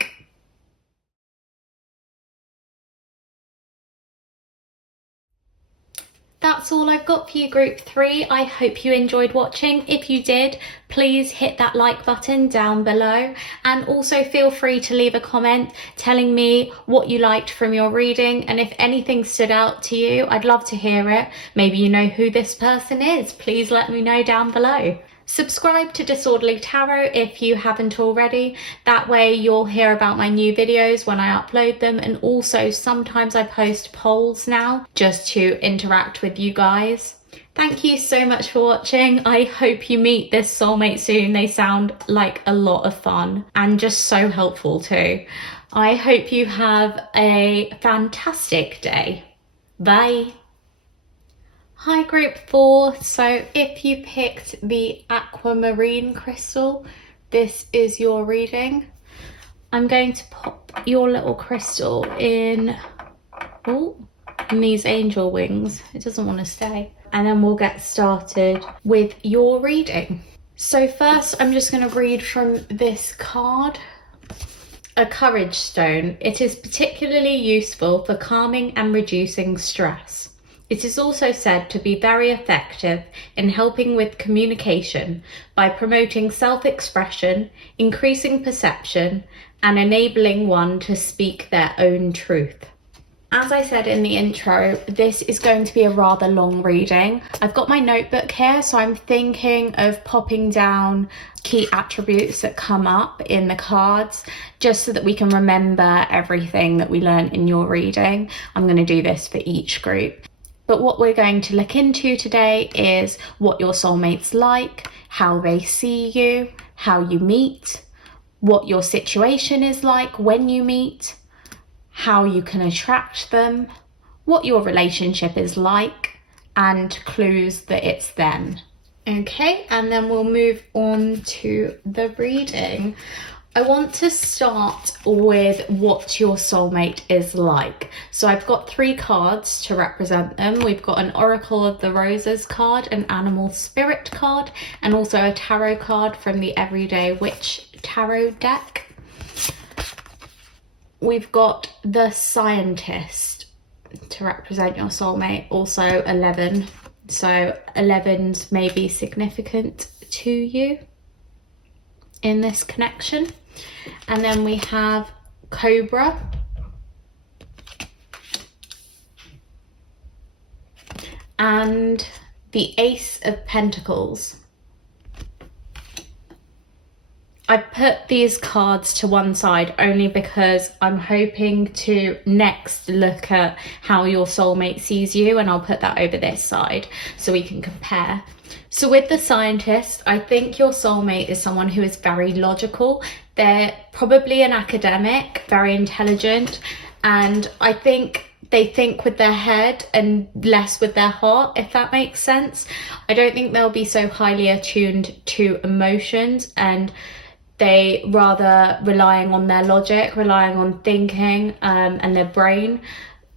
That's all I've got for you, group 3. I hope you enjoyed watching. If you did, please hit that like button down below, and also feel free to leave a comment telling me what you liked from your reading, and if anything stood out to you, I'd love to hear it. Maybe you know who this person is. Please let me know down below. Subscribe to Disorderly Tarot if you haven't already. That way you'll hear about my new videos when I upload them, and also sometimes I post polls now just to interact with you guys. Thank you so much for watching. I hope you meet this soulmate soon. They sound like a lot of fun and just so helpful too. I hope you have a fantastic day. Bye. Hi group 4, so if you picked the aquamarine crystal, this is your reading. I'm going to pop your little crystal in these angel wings. It doesn't want to stay. And then we'll get started with your reading. So first I'm just going to read from this card. A courage stone. It is particularly useful for calming and reducing stress. It is also said to be very effective in helping with communication by promoting self-expression, increasing perception, and enabling one to speak their own truth. As I said in the intro, this is going to be a rather long reading. I've got my notebook here, so I'm thinking of popping down key attributes that come up in the cards, just so that we can remember everything that we learned in your reading. I'm going to do this for each group. But what we're going to look into today is what your soulmate's like, how they see you, how you meet, what your situation is like when you meet, how you can attract them, what your relationship is like, and clues that it's them. Okay, and then we'll move on to the reading. I want to start with what your soulmate is like. So I've got 3 cards to represent them. We've got an Oracle of the Roses card, an Animal Spirit card, and also a tarot card from the Everyday Witch tarot deck. We've got the Scientist to represent your soulmate, also 11. So 11s may be significant to you in this connection. And then we have Cobra, and the Ace of Pentacles. I put these cards to one side only because I'm hoping to next look at how your soulmate sees you, and I'll put that over this side so we can compare. So with the Scientist, I think your soulmate is someone who is very logical. They're probably an academic, very intelligent, and I think they think with their head and less with their heart, if that makes sense. I don't think they'll be so highly attuned to emotions, and they rather relying on their logic, relying on thinking and their brain,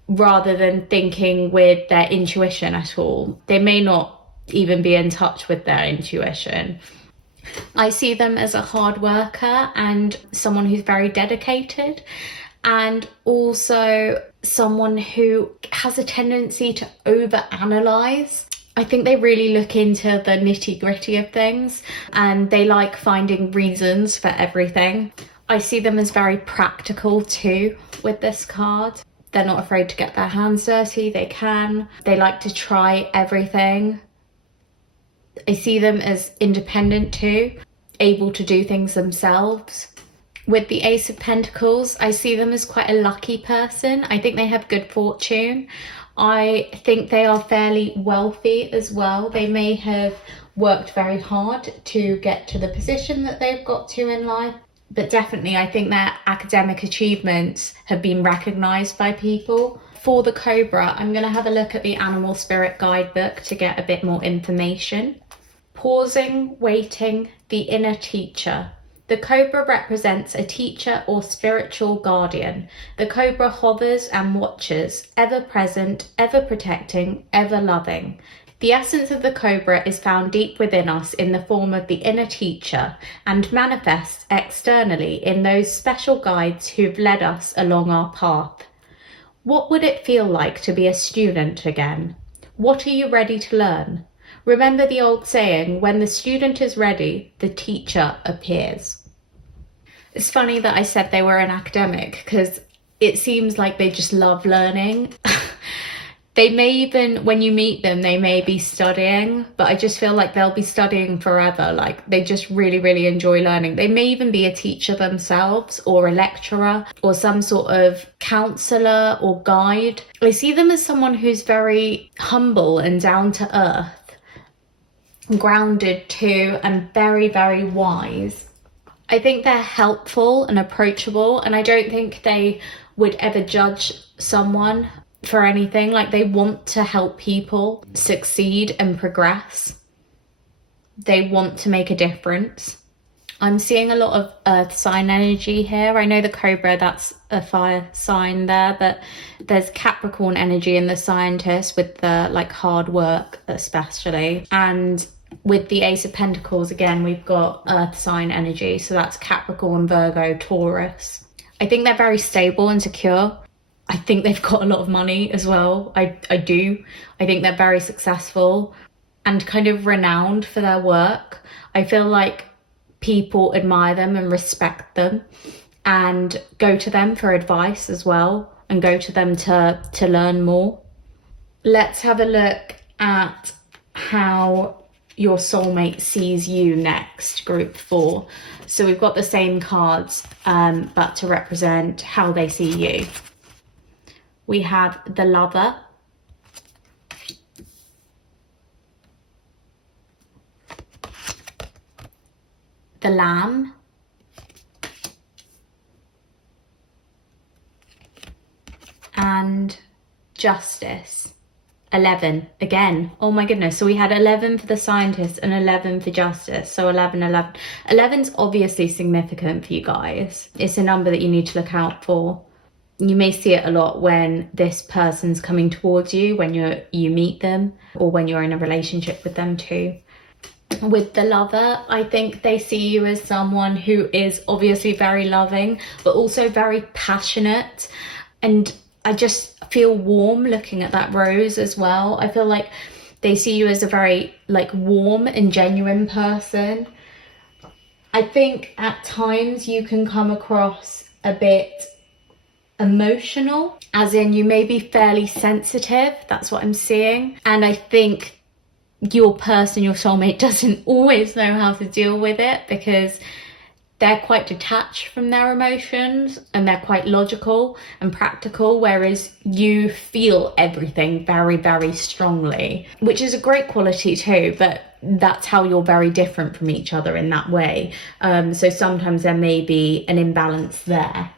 rather than thinking with their intuition at all. They may not even be in touch with their intuition. I see them as a hard worker and someone who's very dedicated, and also someone who has a tendency to overanalyze. I think they really look into the nitty-gritty of things, and they like finding reasons for everything. I see them as very practical too with this card. They're not afraid to get their hands dirty, they can. They like to try everything. I see them as independent too, able to do things themselves. With the Ace of Pentacles, I see them as quite a lucky person. I think they have good fortune. I think they are fairly wealthy as well. They may have worked very hard to get to the position that they've got to in life, but definitely I think their academic achievements have been recognised by people. For the Cobra, I'm going to have a look at the Animal Spirit Guidebook to get a bit more information. Pausing, waiting, the inner teacher. The Cobra represents a teacher or spiritual guardian. The Cobra hovers and watches, ever present, ever protecting, ever loving. The essence of the Cobra is found deep within us in the form of the inner teacher, and manifests externally in those special guides who've led us along our path. What would it feel like to be a student again? What are you ready to learn? Remember the old saying, when the student is ready, the teacher appears. It's funny that I said they were an academic, because it seems like they just love learning. They may even, when you meet them, they may be studying, but I just feel like they'll be studying forever. Like, they just really, really enjoy learning. They may even be a teacher themselves, or a lecturer, or some sort of counsellor or guide. I see them as someone who's very humble and down to earth, grounded too, and very, very wise. I think they're helpful and approachable, and I don't think they would ever judge someone for anything. Like, they want to help people succeed and progress. They want to make a difference. I'm seeing a lot of earth sign energy here. I know the Cobra, that's a fire sign there, but there's Capricorn energy in the Scientist with the like hard work especially. And with the Ace of Pentacles, again, we've got earth sign energy. So that's Capricorn, Virgo, Taurus. I think they're very stable and secure. I think they've got a lot of money as well. I do. I think they're very successful and kind of renowned for their work. I feel like people admire them and respect them and go to them for advice as well, and go to them to learn more. Let's have a look at how your soulmate sees you next, group 4. So we've got the same cards, but to represent how they see you. We have the Lover, the Lamb, and Justice. 11 again. Oh my goodness. So we had 11 for the Scientist and 11 for Justice. So 11, 11. 11's obviously significant for you guys. It's a number that you need to look out for. You may see it a lot when this person's coming towards you, when you meet them, or when you're in a relationship with them too. With the Lover, I think they see you as someone who is obviously very loving, but also very passionate. And I just feel warm looking at that rose as well. I feel like They see you as a very like warm and genuine person. I think at times you can come across a bit emotional, as in you may be fairly sensitive. That's what I'm seeing. And I think your person, your soulmate, doesn't always know how to deal with it because they're quite detached from their emotions and they're quite logical and practical, whereas you feel everything very, very strongly, which is a great quality too, but that's how you're very different from each other in that way. So sometimes there may be an imbalance there.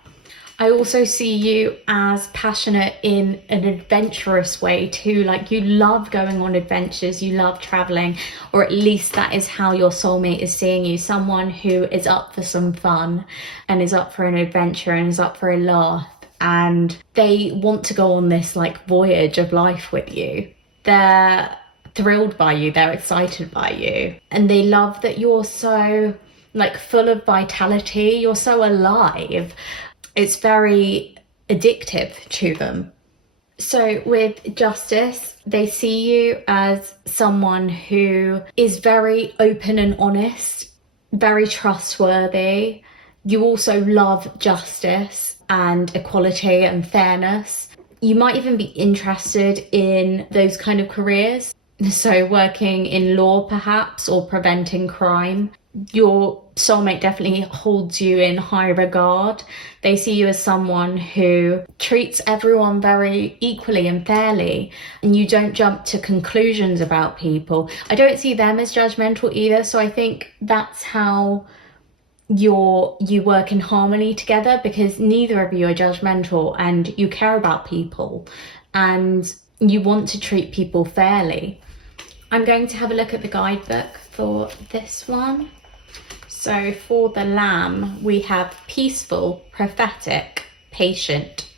I also see you as passionate in an adventurous way too. Like you love going on adventures, you love traveling, or at least that is how your soulmate is seeing you. Someone who is up for some fun and is up for an adventure and is up for a laugh. And they want to go on this like voyage of life with you. They're thrilled by you, they're excited by you. And they love that you're so like full of vitality, you're so alive. It's very addictive to them. So with Justice, they see you as someone who is very open and honest, very trustworthy. You also love justice and equality and fairness. You might even be interested in those kind of careers. So working in law perhaps, or preventing crime. Your soulmate definitely holds you in high regard. They see you as someone who treats everyone very equally and fairly, and you don't jump to conclusions about people. I don't see them as judgmental either, so I think that's how you work in harmony together, because neither of you are judgmental and you care about people and you want to treat people fairly. I'm going to have a look at the guidebook for this one. So for the Lamb, we have peaceful, prophetic, patient.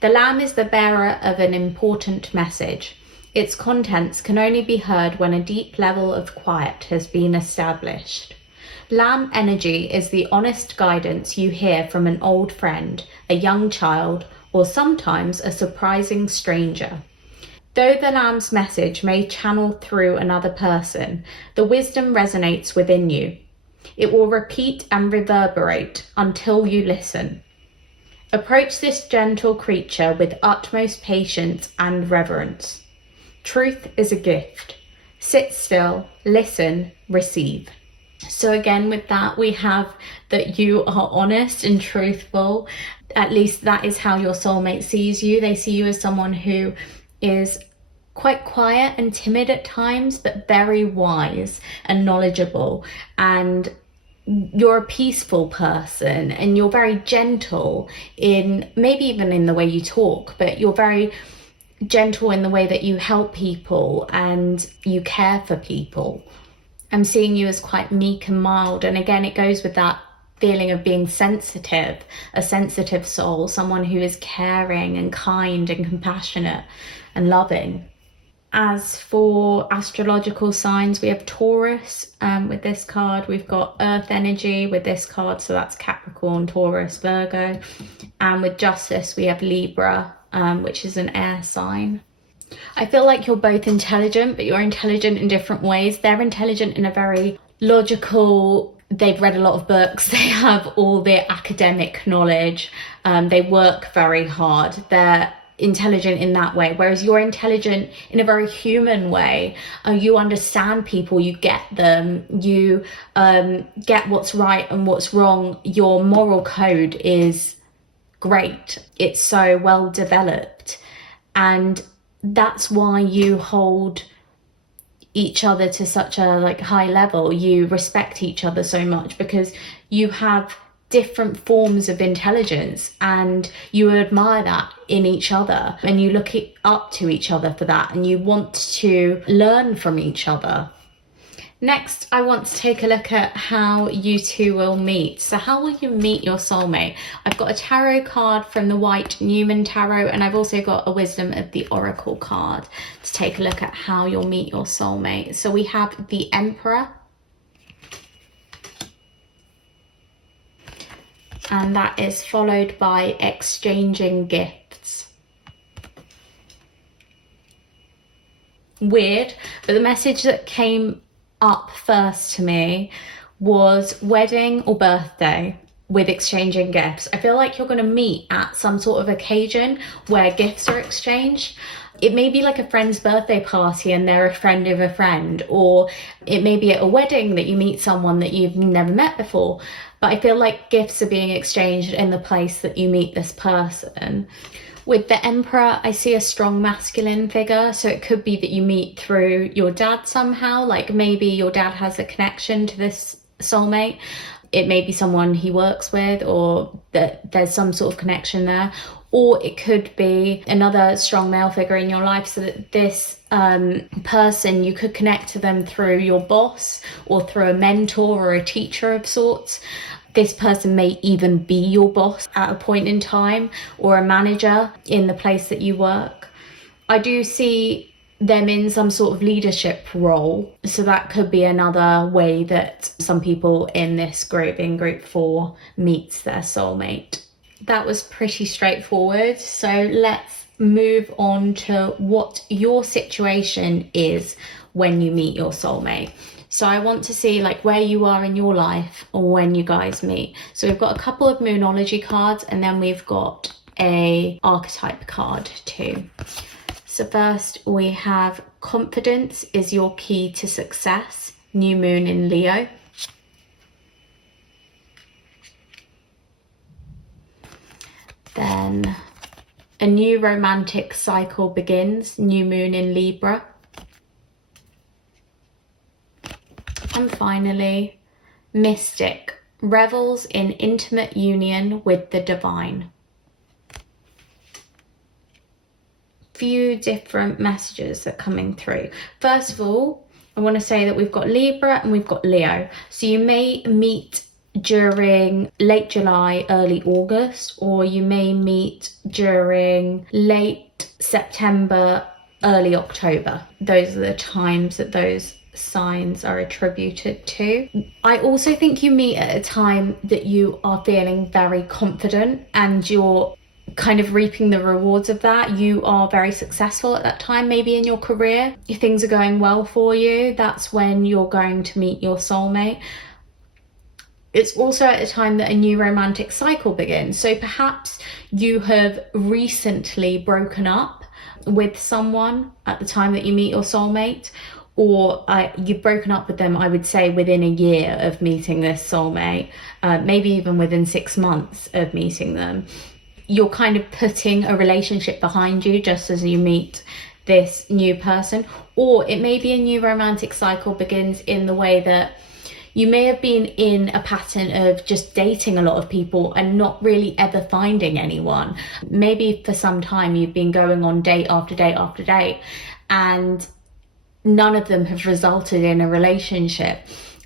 The Lamb is the bearer of an important message. Its contents can only be heard when a deep level of quiet has been established. Lamb energy is the honest guidance you hear from an old friend, a young child, or sometimes a surprising stranger. Though the Lamb's message may channel through another person, the wisdom resonates within you. It will repeat and reverberate until you listen. Approach this gentle creature with utmost patience and reverence. Truth is a gift. Sit still, listen, receive. So again, with that, we have that you are honest and truthful. At least that is how your soulmate sees you. They see you as someone who is quite quiet and timid at times, but very wise and knowledgeable. And you're a peaceful person and you're very gentle in maybe even in the way you talk, but you're very gentle in the way that you help people and you care for people. I'm seeing you as quite meek and mild, and again it goes with that feeling of being sensitive, a sensitive soul, someone who is caring and kind and compassionate and loving. As for astrological signs, we have Taurus with this card. We've got Earth energy with this card, so that's Capricorn, Taurus, Virgo. And with Justice, we have Libra, which is an air sign. I feel like you're both intelligent, but you're intelligent in different ways. They're intelligent in a very logical, they've read a lot of books, they have all the academic knowledge, they work very hard. They're intelligent in that way, whereas you're intelligent in a very human way. You understand people, you get them, you get what's right and what's wrong. Your moral code is great, it's so well developed, and that's why you hold each other to such a high level. You respect each other so much because you have different forms of intelligence and you admire that in each other, and you look up to each other for that, and you want to learn from each other. Next, I want to take a look at how you two will meet. So how will you meet your soulmate? I've got a tarot card from the white Numen tarot, and I've also got a wisdom of the Oracle card to take a look at how you'll meet your soulmate. So we have the Emperor, and that is followed by exchanging gifts. weird, but the message that came up first to me was wedding or birthday with exchanging gifts. I feel like you're going to meet at some sort of occasion where gifts are exchanged. It may be like a friend's birthday party and they're a friend of a friend, or it may be at a wedding that you meet someone that you've never met before. But I feel like gifts are being exchanged in the place that you meet this person. With the Emperor, I see a strong masculine figure, so it could be that you meet through your dad somehow, like maybe your dad has a connection to this soulmate. It may be someone he works with, or that there's some sort of connection there. Or it could be another strong male figure in your life, so that this person, you could connect to them through your boss or through a mentor or a teacher of sorts. This person may even be your boss at a point in time, or a manager in the place that you work. I do see them in some sort of leadership role, so that could be another way that some people in this group, in group 4, meets their soulmate. That was pretty straightforward, so let's move on to what your situation is when you meet your soulmate. So I want to see like where you are in your life or when you guys meet. So we've got a couple of Moonology cards, and then we've got a Archetype card too. So first we have confidence is your key to success, new moon in Leo. Then a new romantic cycle begins, new moon in Libra. And finally, mystic, revels in intimate union with the divine. Few different messages are coming through. First of all, I want to say that we've got Libra and we've got Leo. So you may meet during late July, early August, or you may meet during late September, early October. Those are the times that those signs are attributed to. I also think you meet at a time that you are feeling very confident and you're kind of reaping the rewards of that. You are very successful at that time, maybe in your career. If things are going well for you, that's when you're going to meet your soulmate. It's also at a time that a new romantic cycle begins. So perhaps you have recently broken up with someone at the time that you meet your soulmate, or you've broken up with them, I would say, within a year of meeting this soulmate, maybe even within 6 months of meeting them. You're kind of putting a relationship behind you just as you meet this new person. Or it may be a new romantic cycle begins in the way that you may have been in a pattern of just dating a lot of people and not really ever finding anyone. Maybe for some time you've been going on date after date after date, and none of them have resulted in a relationship.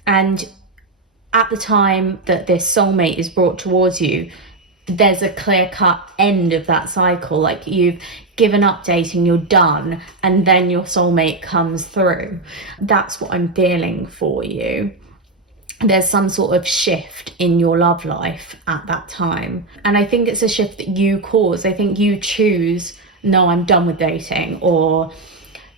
And at the time that this soulmate is brought towards you, there's a clear-cut end of that cycle. Like you've given up dating, you're done, and then your soulmate comes through. That's what I'm feeling for you. There's some sort of shift in your love life at that time. And I think it's a shift that you cause. I think you choose, no, I'm done with dating, or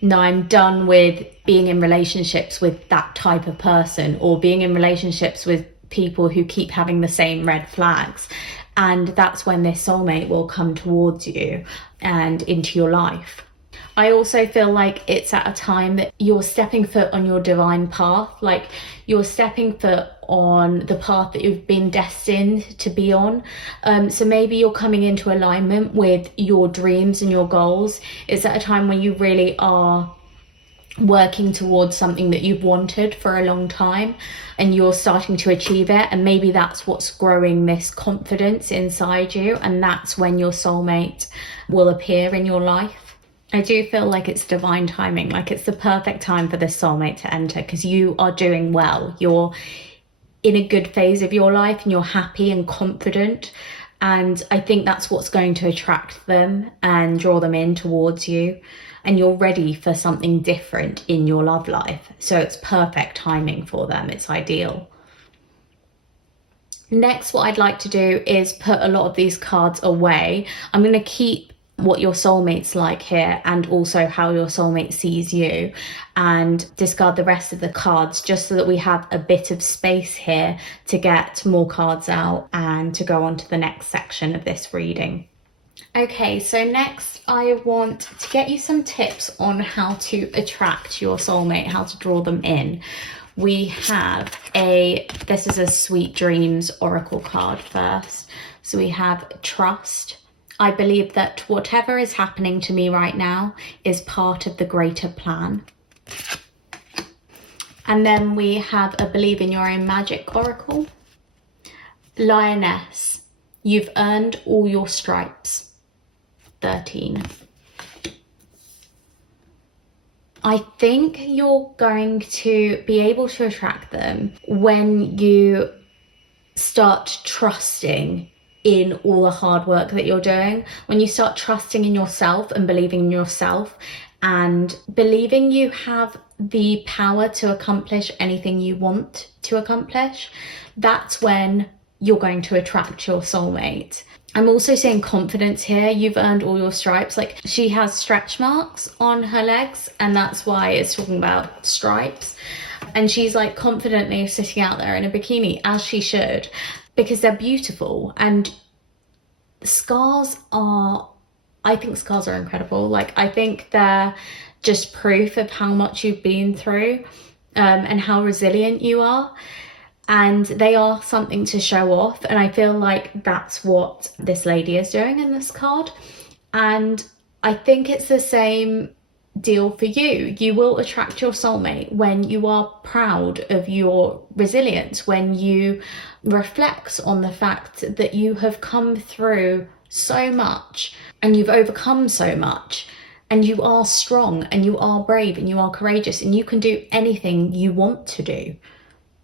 no, I'm done with being in relationships with that type of person, or being in relationships with people who keep having the same red flags. And that's when this soulmate will come towards you and into your life. I also feel like it's at a time that you're stepping foot on your divine path, like you're stepping foot on the path that you've been destined to be on. So maybe you're coming into alignment with your dreams and your goals. It's at a time when you really are working towards something that you've wanted for a long time, and you're starting to achieve it. And maybe that's what's growing this confidence inside you, and that's when your soulmate will appear in your life. I do feel like it's divine timing, like it's the perfect time for this soulmate to enter, because you are doing well. You're in a good phase of your life and you're happy and confident. And I think that's what's going to attract them and draw them in towards you. And you're ready for something different in your love life. So it's perfect timing for them. It's ideal. Next, what I'd like to do is put a lot of these cards away. I'm going to keep what your soulmate's like here, and also how your soulmate sees you, and discard the rest of the cards just so that we have a bit of space here to get more cards out and to go on to the next section of this reading. Okay, so next I want to get you some tips on how to attract your soulmate, how to draw them in. We have this is a Sweet Dreams Oracle card first. So we have trust. I believe that whatever is happening to me right now is part of the greater plan. And then we have a believe in your own magic oracle. Lioness, you've earned all your stripes. 13. I think you're going to be able to attract them when you start trusting in all the hard work that you're doing, when you start trusting in yourself and believing in yourself and believing you have the power to accomplish anything you want to accomplish. That's when you're going to attract your soulmate. I'm also seeing confidence here. You've earned all your stripes. Like, she has stretch marks on her legs, and that's why it's talking about stripes. And she's like confidently sitting out there in a bikini, as she should, because they're beautiful. And I think scars are incredible. Like, I think they're just proof of how much you've been through, and how resilient you are. And they are something to show off. And I feel like that's what this lady is doing in this card. And I think it's the same deal for you. You will attract your soulmate when you are proud of your resilience, when you reflect on the fact that you have come through so much and you've overcome so much, and you are strong and you are brave and you are courageous and you can do anything you want to do.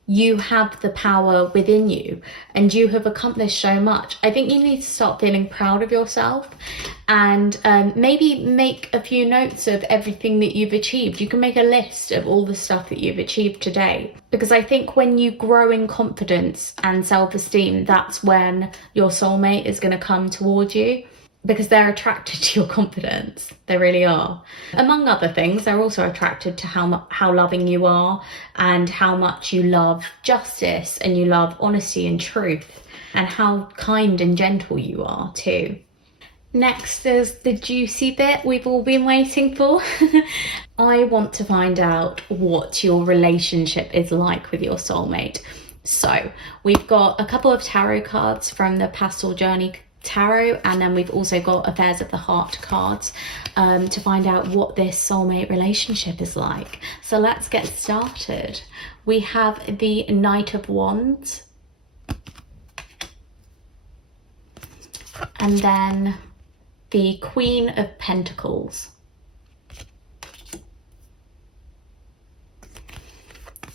You have the power within you and you have accomplished so much. I think you need to start feeling proud of yourself, and maybe make a few notes of everything that you've achieved. You can make a list of all the stuff that you've achieved today, because I think when you grow in confidence and self-esteem, that's when your soulmate is going to come towards you, because they're attracted to your confidence. They really are. Among other things, they're also attracted to how loving you are and how much you love justice and you love honesty and truth, and how kind and gentle you are too. Next is the juicy bit we've all been waiting for. I want to find out what your relationship is like with your soulmate. So we've got a couple of tarot cards from the Pastel Journey Tarot, and then we've also got Affairs of the Heart cards to find out what this soulmate relationship is like. So let's get started. We have the Knight of Wands, and then the Queen of Pentacles.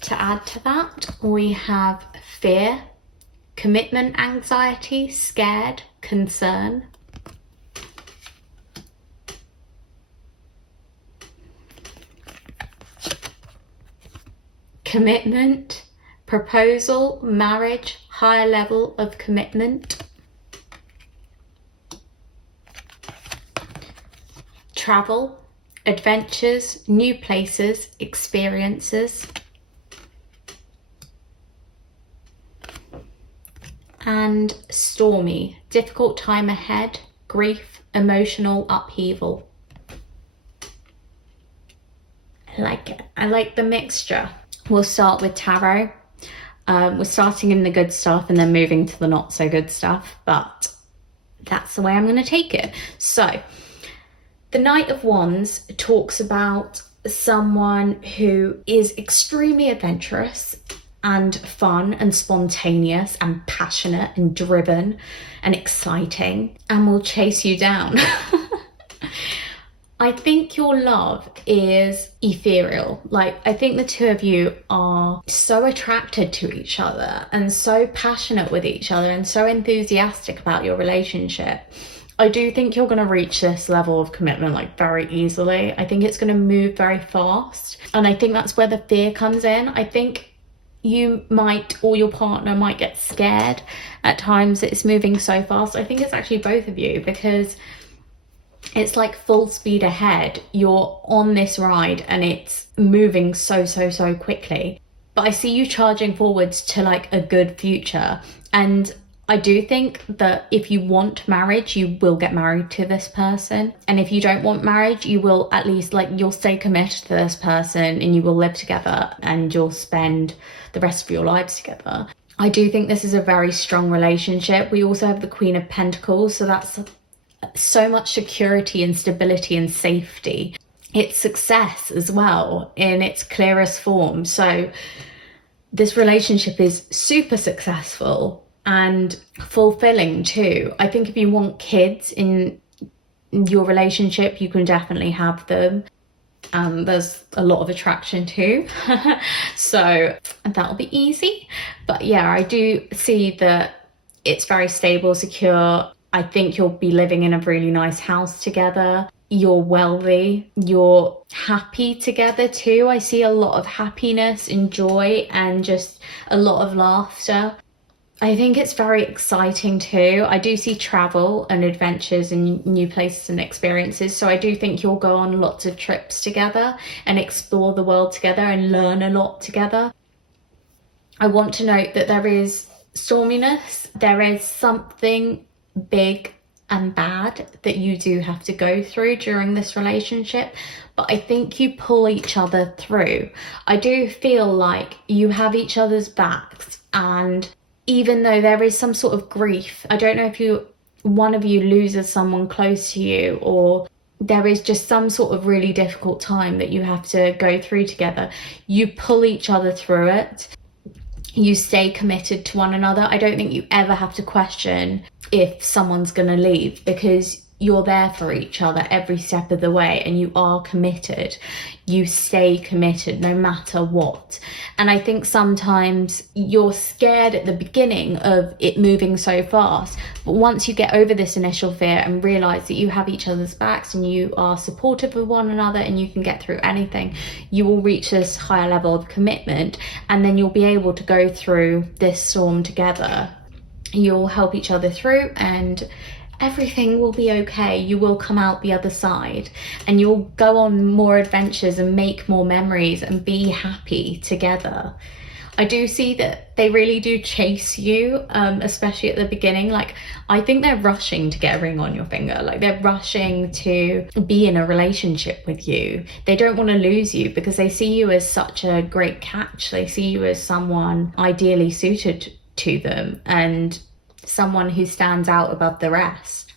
To add to that, we have fear, commitment anxiety, scared, concern. Commitment, proposal, marriage, higher level of commitment. Travel, adventures, new places, experiences. And stormy, difficult time ahead, grief, emotional upheaval. I like it. I like the mixture. We'll start with tarot. We're starting in the good stuff and then moving to the not so good stuff, but that's the way I'm going to take it. So the Knight of Wands talks about someone who is extremely adventurous and fun and spontaneous and passionate and driven and exciting and will chase you down. I think your love is ethereal. Like, I think the two of you are so attracted to each other and so passionate with each other and so enthusiastic about your relationship. I do think you're going to reach this level of commitment like very easily. I think it's going to move very fast, and I think that's where the fear comes in. I think you might, or your partner might, get scared at times that it's moving so fast. I think it's actually both of you, because It's like full speed ahead. You're on this ride and it's moving so quickly. But I see you charging forwards to like a good future. And I do think that if you want marriage, you will get married to this person. And if you don't want marriage, you will at least like, you'll stay committed to this person and you will live together and you'll spend the rest of your lives together. I do think this is a very strong relationship. We also have the Queen of Pentacles, so that's so much security and stability and safety. It's success as well in its clearest form. So this relationship is super successful and fulfilling too. I think if you want kids in your relationship, you can definitely have them. There's a lot of attraction too. So that'll be easy. But yeah, I do see that it's very stable, secure. I think you'll be living in a really nice house together. You're wealthy, you're happy together too. I see a lot of happiness and joy and just a lot of laughter. I think it's very exciting too. I do see travel and adventures and new places and experiences. So I do think you'll go on lots of trips together and explore the world together and learn a lot together. I want to note that there is storminess. There is something big and bad that you do have to go through during this relationship, but I think you pull each other through. I do feel like you have each other's backs, and even though there is some sort of grief, I don't know if one of you loses someone close to you, or there is just some sort of really difficult time that you have to go through together, you pull each other through it. You stay committed to one another. I don't think you ever have to question if someone's going to leave, because you're there for each other every step of the way and you are committed. You stay committed no matter what. And I think sometimes you're scared at the beginning of it moving so fast, but once you get over this initial fear and realize that you have each other's backs and you are supportive of one another and you can get through anything, you will reach this higher level of commitment, and then you'll be able to go through this storm together. You'll help each other through and everything will be okay. You will come out the other side and you'll go on more adventures and make more memories and be happy together. I do see that they really do chase you, especially at the beginning. Like, I think they're rushing to get a ring on your finger. Like, they're rushing to be in a relationship with you. They don't want to lose you because they see you as such a great catch. They see you as someone ideally suited to them and someone who stands out above the rest.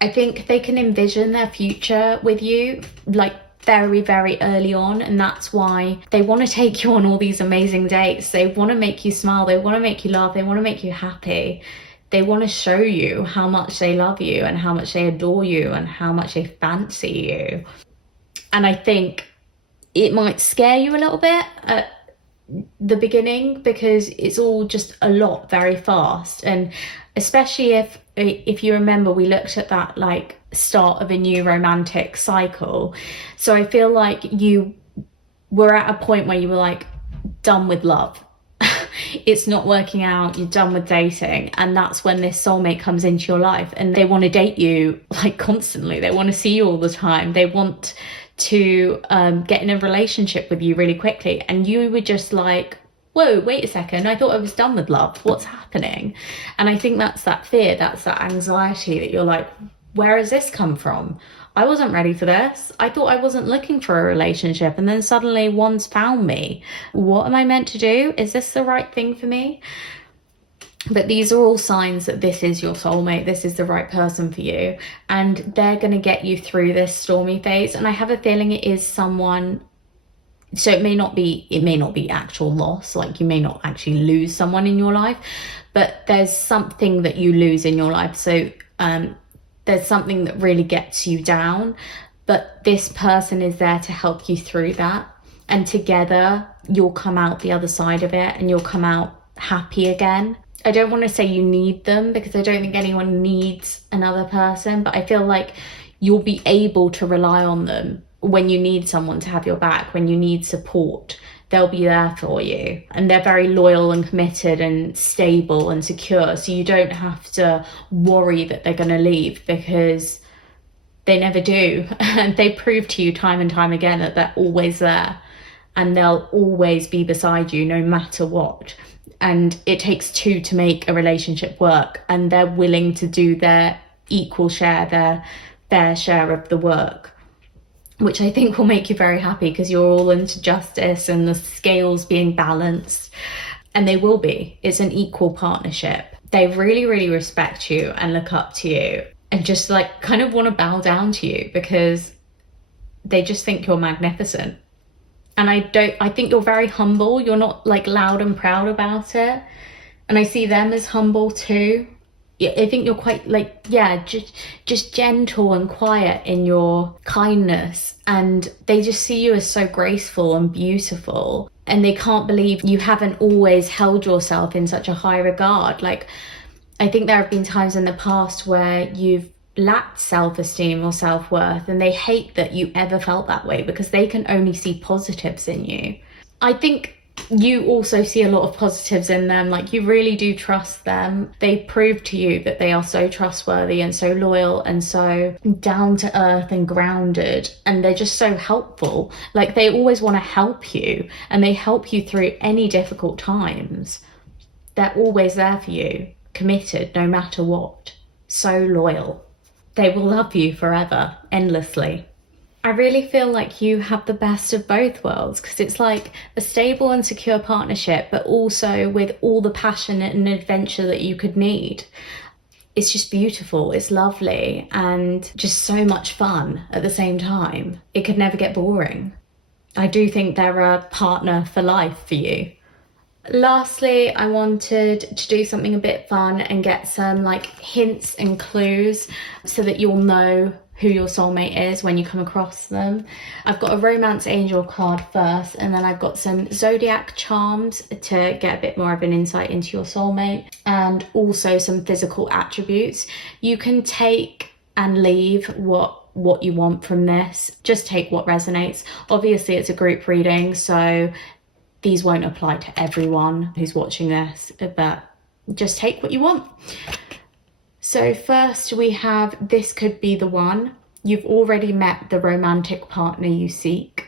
I think they can envision their future with you like very early on, and that's why they want to take you on all these amazing dates. They want to make you smile, they want to make you laugh, they want to make you happy. They want to show you how much they love you and how much they adore you and how much they fancy you. And I think it might scare you a little bit at the beginning because it's all just a lot very fast, and especially if you remember, we looked at that like start of a new romantic cycle. So I feel like you were at a point where you were like done with love. It's not working out, you're done with dating, and that's when this soulmate comes into your life and they want to date you like constantly. They want to see you all the time. They want to get in a relationship with you really quickly, and you were just like, whoa, wait a second, I thought I was done with love, what's happening? And I think that's that fear, that's that anxiety that you're like, where has this come from? I wasn't ready for this. I thought I wasn't looking for a relationship, and then suddenly one's found me. What am I meant to do? Is this the right thing for me? But these are all signs that this is your soulmate, this is the right person for you, and they're going to get you through this stormy phase. And I have a feeling it is someone, so it may not be actual loss, like you may not actually lose someone in your life, but there's something that you lose in your life. So there's something that really gets you down, but this person is there to help you through that, and together you'll come out the other side of it and you'll come out happy again. I don't want to say you need them because I don't think anyone needs another person, but I feel like you'll be able to rely on them when you need someone to have your back, when you need support. They'll be there for you, and they're very loyal and committed and stable and secure, so you don't have to worry that they're going to leave because They never do. And they prove to you time and time again that they're always there and they'll always be beside you no matter what. And it takes two to make a relationship work, and they're willing to do their equal share, their fair share of the work, which I think will make you very happy, because you're all into justice and the scales being balanced, and they will be. It's an equal partnership. They really, really respect you and look up to you and just like kind of want to bow down to you, because they just think you're magnificent. And I think you're very humble. You're not like loud and proud about it. And I see them as humble too. I think you're quite like, yeah, just gentle and quiet in your kindness. And they just see you as so graceful and beautiful. And they can't believe you haven't always held yourself in such a high regard. Like, I think there have been times in the past where you've lacked self-esteem or self-worth, and they hate that you ever felt that way, because they can only see positives in you. I think you also see a lot of positives in them. Like, you really do trust them. They prove to you that they are so trustworthy and so loyal and so down to earth and grounded, and they're just so helpful. Like, they always want to help you, and they help you through any difficult times. They're always there for you, committed no matter what, so loyal. They will love you forever, endlessly. I really feel like you have the best of both worlds, because it's like a stable and secure partnership, but also with all the passion and adventure that you could need. It's just beautiful, it's lovely, and just so much fun at the same time. It could never get boring. I do think they're a partner for life for you. Lastly, I wanted to do something a bit fun and get some like hints and clues so that you'll know who your soulmate is when you come across them. I've got a romance angel card first, and then I've got some zodiac charms to get a bit more of an insight into your soulmate, and also some physical attributes. You can take and leave what you want from this. Just take what resonates. Obviously, it's a group reading, so these won't apply to everyone who's watching this, but just take what you want. So first we have, this could be the one. You've already met the romantic partner you seek.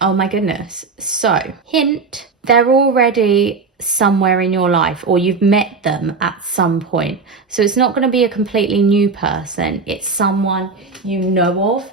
Oh my goodness. So, hint, they're already somewhere in your life, or you've met them at some point. So it's not going to be a completely new person. It's someone you know of.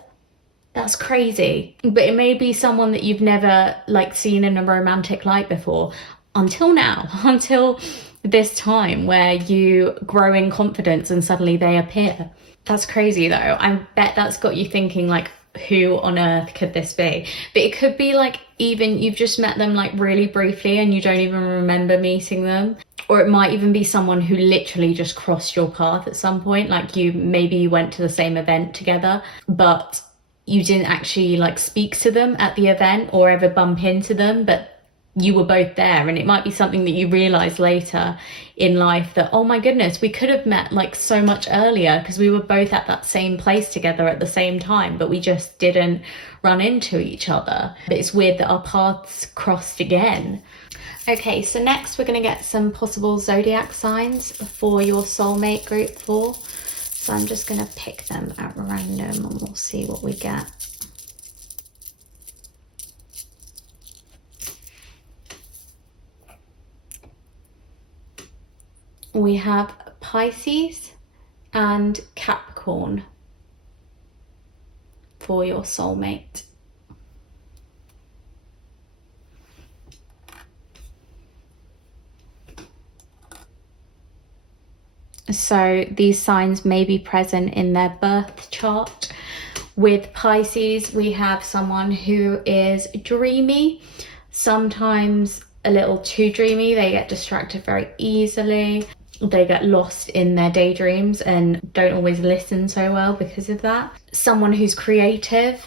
That's crazy. But it may be someone that you've never like seen in a romantic light before, until now, until this time where you grow in confidence and suddenly they appear. That's crazy though. I bet that's got you thinking like, who on earth could this be? But it could be like, even you've just met them like really briefly and you don't even remember meeting them. Or it might even be someone who literally just crossed your path at some point. Like maybe you went to the same event together, but you didn't actually like speak to them at the event or ever bump into them, but you were both there. And it might be something that you realize later in life that, oh my goodness, we could have met like so much earlier because we were both at that same place together at the same time, but we just didn't run into each other. But it's weird that our paths crossed again. Okay, so next we're going to get some possible zodiac signs for your soulmate group 4. So I'm just going to pick them at random and we'll see what we get. We have Pisces and Capricorn for your soulmate. So these signs may be present in their birth chart. With Pisces, we have someone who is dreamy, sometimes a little too dreamy. They get distracted very easily. They get lost in their daydreams and don't always listen so well because of that. Someone who's creative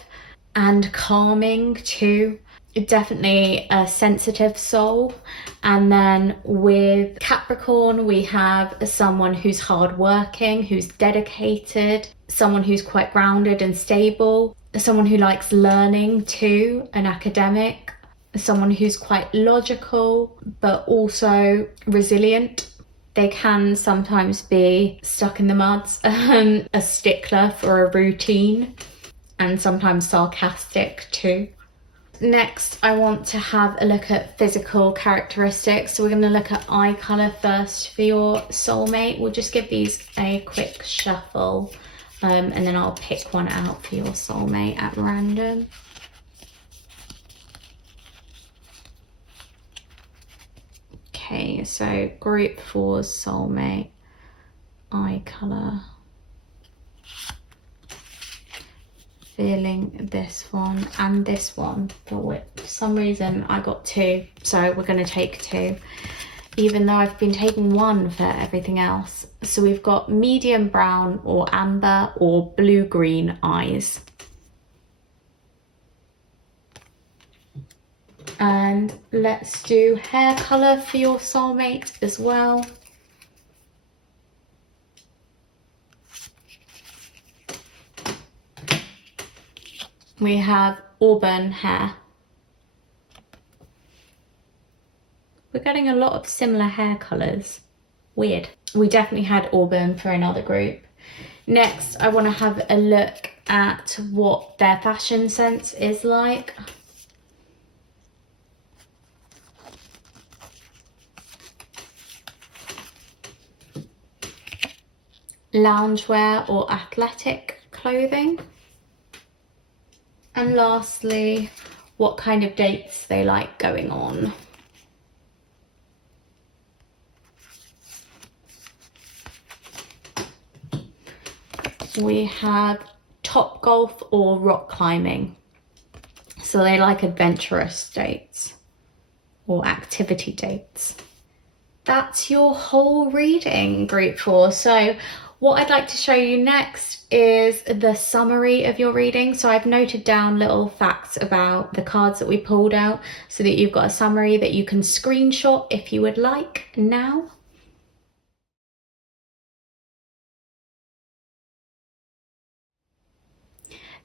and calming too. Definitely a sensitive soul. And then with Capricorn, we have someone who's hardworking, who's dedicated, someone who's quite grounded and stable, someone who likes learning too, an academic, someone who's quite logical but also resilient. They can sometimes be stuck in the muds, a stickler for a routine, and sometimes sarcastic too. Next, I want to have a look at physical characteristics. So we're going to look at eye colour first for your soulmate. We'll just give these a quick shuffle, and then I'll pick one out for your soulmate at random. Okay, so group 4 soulmate, eye colour. Feeling this one and this one, but for some reason I got 2, so we're going to take 2, even though I've been taking 1 for everything else. So we've got medium brown or amber or blue-green eyes. And let's do hair colour for your soulmate as well. We have auburn hair. We're getting a lot of similar hair colours. Weird. We definitely had auburn for another group. Next, I want to have a look at what their fashion sense is like. Loungewear or athletic clothing. And lastly, what kind of dates they like going on. We have top golf or rock climbing. So they like adventurous dates or activity dates. That's your whole reading, group 4. So what I'd like to show you next is the summary of your reading. So I've noted down little facts about the cards that we pulled out so that you've got a summary that you can screenshot if you would like now.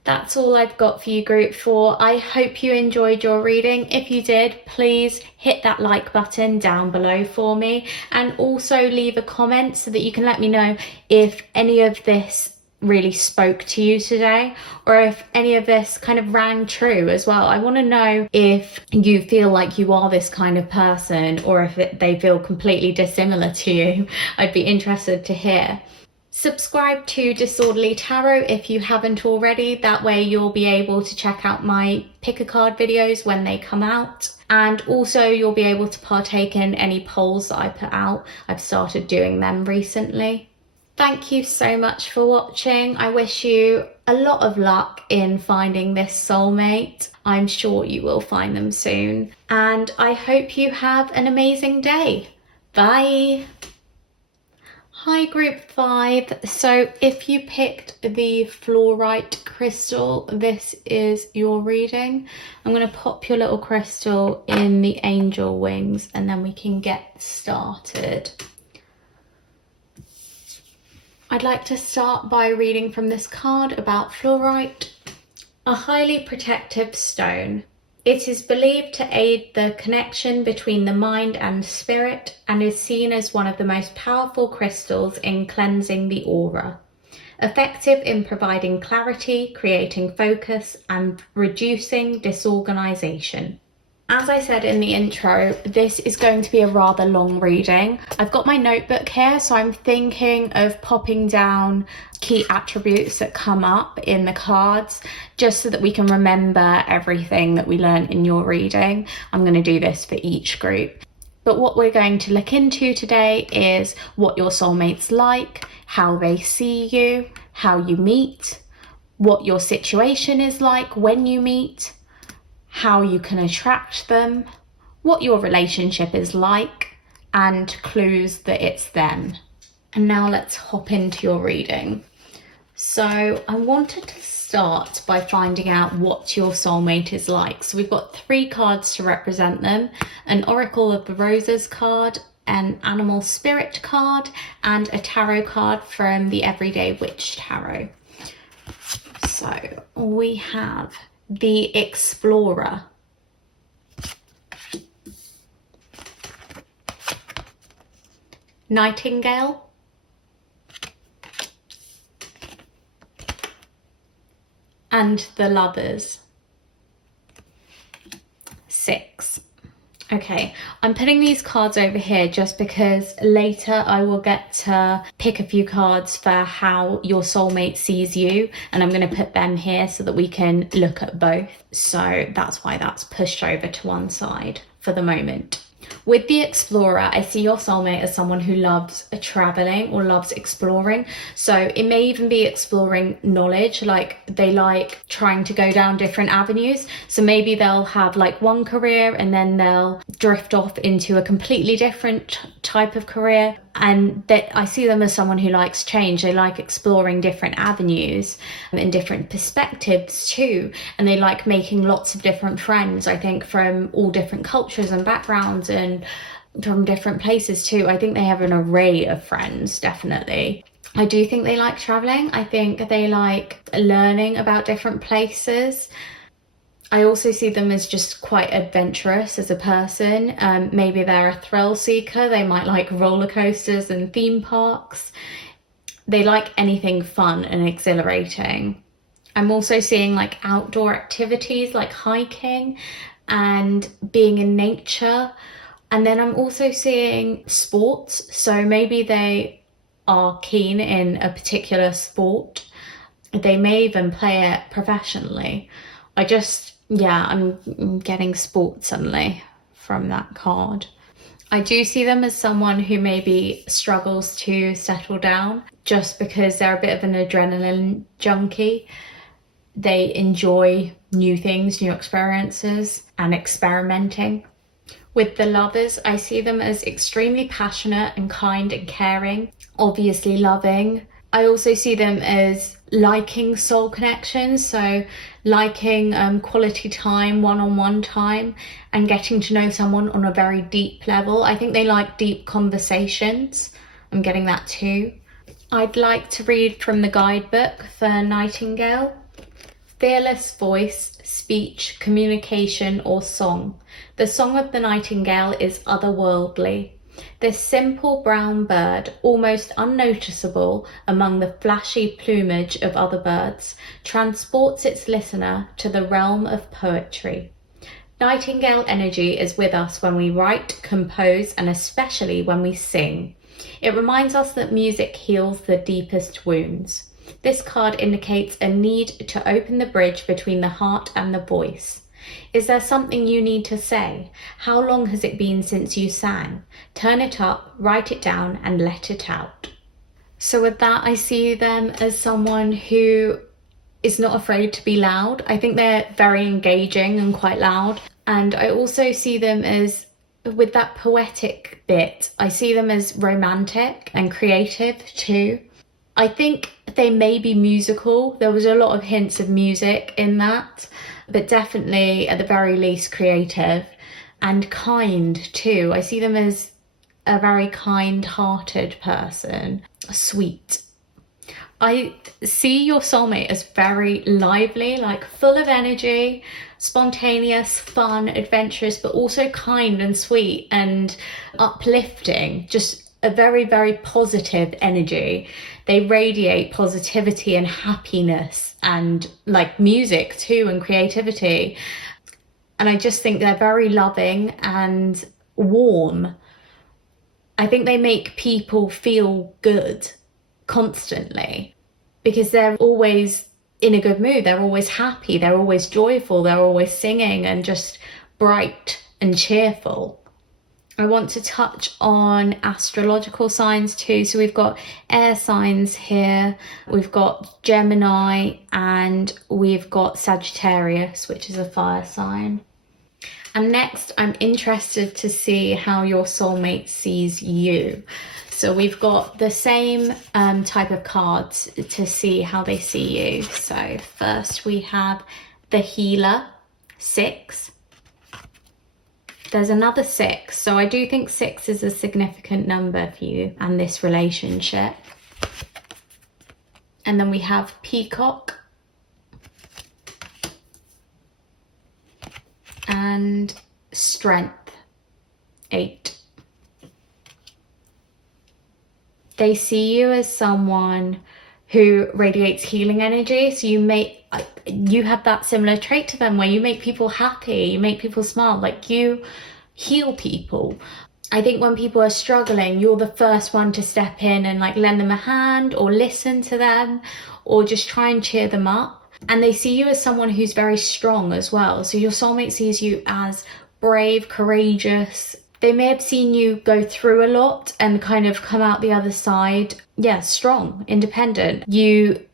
That's all I've got for you, group 4. I hope you enjoyed your reading. If you did, please hit that like button down below for me, and also leave a comment so that you can let me know if any of this really spoke to you today, or if any of this kind of rang true as well. I want to know if you feel like you are this kind of person, or if they feel completely dissimilar to you. I'd be interested to hear. Subscribe to Disorderly Tarot if you haven't already. That way you'll be able to check out my pick a card videos when they come out. And also you'll be able to partake in any polls that I put out. I've started doing them recently. Thank you so much for watching. I wish you a lot of luck in finding this soulmate. I'm sure you will find them soon. And I hope you have an amazing day. Bye. Hi group 5, so if you picked the fluorite crystal, this is your reading. I'm going to pop your little crystal in the angel wings and then we can get started. I'd like to start by reading from this card about fluorite, a highly protective stone. It is believed to aid the connection between the mind and spirit and is seen as one of the most powerful crystals in cleansing the aura. Effective in providing clarity, creating focus, and reducing disorganization. As I said in the intro, this is going to be a rather long reading. I've got my notebook here, so I'm thinking of popping down key attributes that come up in the cards, just so that we can remember everything that we learned in your reading. I'm going to do this for each group. But what we're going to look into today is what your soulmate's like, how they see you, how you meet, what your situation is like when you meet, how you can attract them, what your relationship is like, and clues that it's them. And now let's hop into your reading. So I wanted to start by finding out what your soulmate is like. So we've got 3 cards to represent them: an Oracle of the Roses card, an Animal Spirit card, and a tarot card from the Everyday Witch Tarot. So we have the Explorer, Nightingale, and the Lovers. 6. Okay, I'm putting these cards over here just because later I will get to pick a few cards for how your soulmate sees you, and I'm going to put them here so that we can look at both. So that's why that's pushed over to one side for the moment. With the Explorer, I see your soulmate as someone who loves traveling or loves exploring. So it may even be exploring knowledge, like they like trying to go down different avenues. So maybe they'll have like one career and then they'll drift off into a completely different type of career. And I see them as someone who likes change. They like exploring different avenues and different perspectives too. And they like making lots of different friends, I think, from all different cultures and backgrounds and from different places too. I think they have an array of friends, definitely. I do think they like traveling. I think they like learning about different places. I also see them as just quite adventurous as a person. Maybe they're a thrill seeker. They might like roller coasters and theme parks. They like anything fun and exhilarating. I'm also seeing like outdoor activities like hiking and being in nature. And then I'm also seeing sports. So maybe they are keen in a particular sport. They may even play it professionally. I'm getting sports suddenly from that card. I do see them as someone who maybe struggles to settle down just because they're a bit of an adrenaline junkie. They enjoy new things, new experiences, and experimenting. With the Lovers, I see them as extremely passionate and kind and caring, obviously loving. I also see them as liking soul connections, so liking quality time, one-on-one time, and getting to know someone on a very deep level. I think they like deep conversations. I'm getting that too. I'd like to read from the guidebook for Nightingale. Fearless voice, speech, communication, or song. The song of the nightingale is otherworldly. This simple brown bird, almost unnoticeable among the flashy plumage of other birds, transports its listener to the realm of poetry. Nightingale energy is with us when we write, compose, and especially when we sing. It reminds us that music heals the deepest wounds. This card indicates a need to open the bridge between the heart and the voice. Is there something you need to say? How long has it been since you sang? Turn it up, write it down, and let it out. So with that, I see them as someone who is not afraid to be loud. I think they're very engaging and quite loud. And I also see them as, with that poetic bit, I see them as romantic and creative too. I think they may be musical. There was a lot of hints of music in that, but definitely at the very least creative and kind too. I see them as a very kind-hearted person, sweet. I see your soulmate as very lively, like full of energy, spontaneous, fun, adventurous, but also kind and sweet and uplifting, just a very, very positive energy. They radiate positivity and happiness and like music too and creativity. And I just think they're very loving and warm. I think they make people feel good constantly because they're always in a good mood. They're always happy. They're always joyful. They're always singing and just bright and cheerful. I want to touch on astrological signs too. So we've got air signs here, we've got Gemini, and we've got Sagittarius, which is a fire sign. And next, I'm interested to see how your soulmate sees you. So we've got the same type of cards to see how they see you. So first we have the Healer, 6. There's another 6, so I do think 6 is a significant number for you and this relationship. And then we have Peacock and Strength, 8. They see you as someone who radiates healing energy. So you have that similar trait to them where you make people happy, you make people smile, like you heal people. I think when people are struggling, you're the first one to step in and like lend them a hand or listen to them or just try and cheer them up. And they see you as someone who's very strong as well. So your soulmate sees you as brave, courageous. They may have seen you go through a lot and kind of come out the other side, strong, independent. You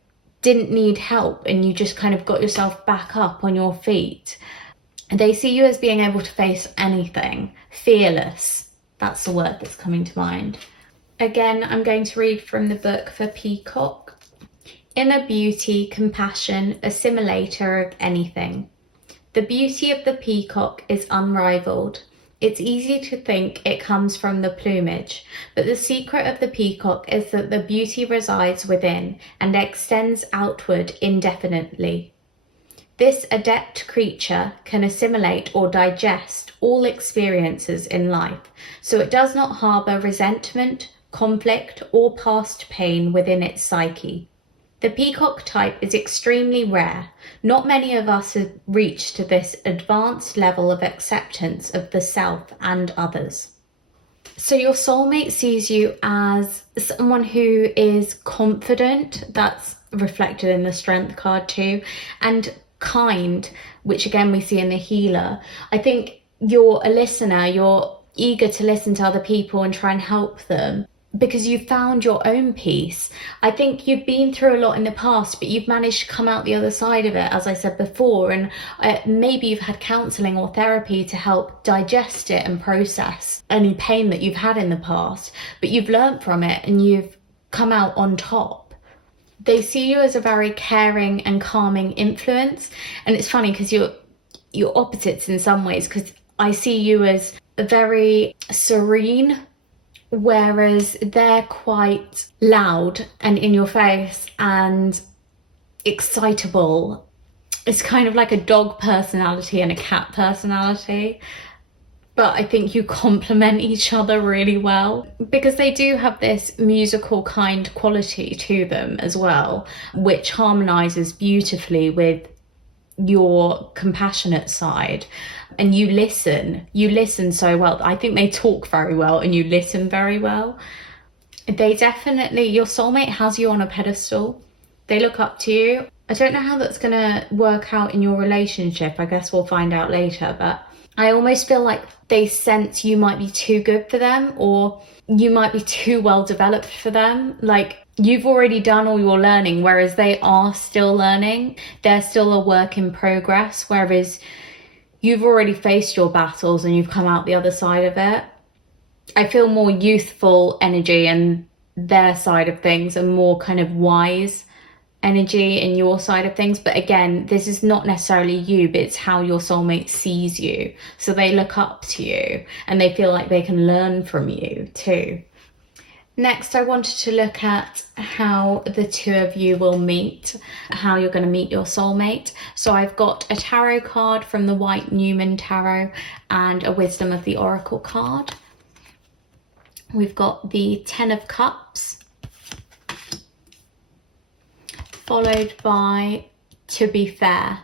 didn't need help and you just kind of got yourself back up on your feet. They see you as being able to face anything, fearless. That's the word that's coming to mind. Again, I'm going to read from the book for Peacock. Inner beauty, compassion, assimilator of anything. The beauty of the peacock is unrivaled. It's easy to think it comes from the plumage, but the secret of the peacock is that the beauty resides within and extends outward indefinitely. This adept creature can assimilate or digest all experiences in life, so it does not harbour resentment, conflict, or past pain within its psyche. The peacock type is extremely rare. Not many of us have reached to this advanced level of acceptance of the self and others. So your soulmate sees you as someone who is confident, that's reflected in the strength card too, and kind, which again we see in the healer. I think you're a listener, you're eager to listen to other people and try and help them because you've found your own peace. I think you've been through a lot in the past, but you've managed to come out the other side of it, as I said before, and maybe you've had counselling or therapy to help digest it and process any pain that you've had in the past, but you've learnt from it and you've come out on top. They see you as a very caring and calming influence, and it's funny because you're opposites in some ways, because I see you as very serene, whereas they're quite loud and in your face and excitable. It's kind of like a dog personality and a cat personality, but I think you complement each other really well because they do have this musical kind quality to them as well, which harmonizes beautifully with your compassionate side. And you listen so well. I think they talk very well and you listen very well. They definitely, your soulmate has you on a pedestal. They look up to you. I don't know how that's gonna work out in your relationship. I guess we'll find out later, but I almost feel like they sense you might be too good for them, or you might be too well developed for them. Like, you've already done all your learning, whereas they are still learning. They're still a work in progress, whereas you've already faced your battles and you've come out the other side of it. I feel more youthful energy in their side of things and more kind of wise energy in your side of things. But again, this is not necessarily you, but it's how your soulmate sees you. So they look up to you and they feel like they can learn from you too. Next, I wanted to look at how the two of you will meet, how you're going to meet your soulmate. So I've got a tarot card from the white Numen tarot and a wisdom of the oracle card. We've got the 10 of cups, followed by to be fair.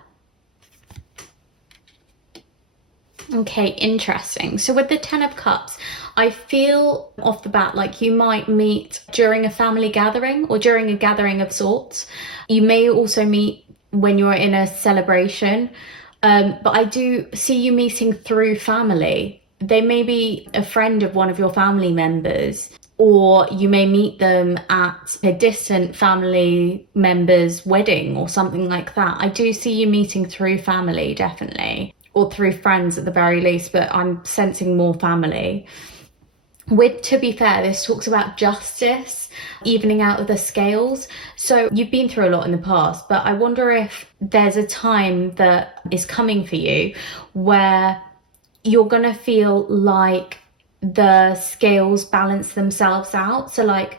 Okay, interesting. So with the 10 of cups, I feel off the bat like you might meet during a family gathering or during a gathering of sorts. You may also meet when you're in a celebration, but I do see you meeting through family. They may be a friend of one of your family members, or you may meet them at a distant family member's wedding or something like that. I do see you meeting through family, definitely, or through friends at the very least, but I'm sensing more family. With to be fair, this talks about justice, evening out of the scales. So you've been through a lot in the past, but I wonder if there's a time that is coming for you where you're going to feel like the scales balance themselves out. So like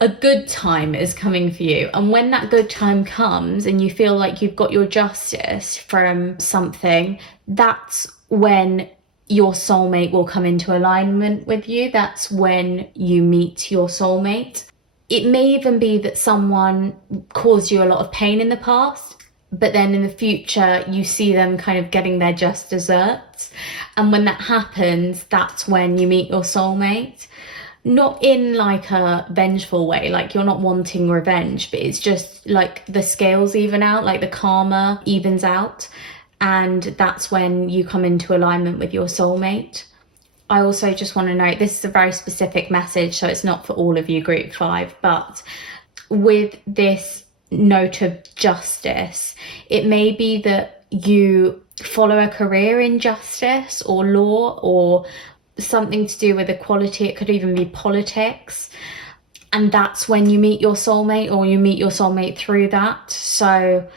a good time is coming for you. And when that good time comes and you feel like you've got your justice from something, that's when your soulmate will come into alignment with you. That's when you meet your soulmate. It may even be that someone caused you a lot of pain in the past, but then in the future you see them kind of getting their just desserts. And when that happens, that's when you meet your soulmate. Not in like a vengeful way, like you're not wanting revenge, but it's just like the scales even out, like the karma evens out. And that's when you come into alignment with your soulmate. I also just want to note, this is a very specific message, so it's not for all of you group 5, but with this note of justice, it may be that you follow a career in justice or law or something to do with equality. It could even be politics. And that's when you meet your soulmate, or you meet your soulmate through that. So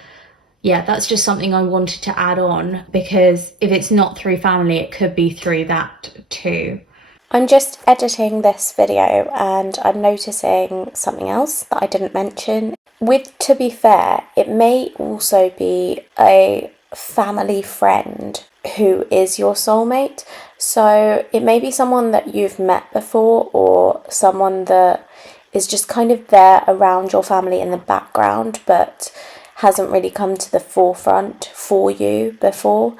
yeah, that's just something I wanted to add on, because if it's not through family, it could be through that too. I'm just editing this video and I'm noticing something else that I didn't mention. With To Be Fair, it may also be a family friend who is your soulmate. So it may be someone that you've met before, or someone that is just kind of there around your family in the background, but hasn't really come to the forefront for you before.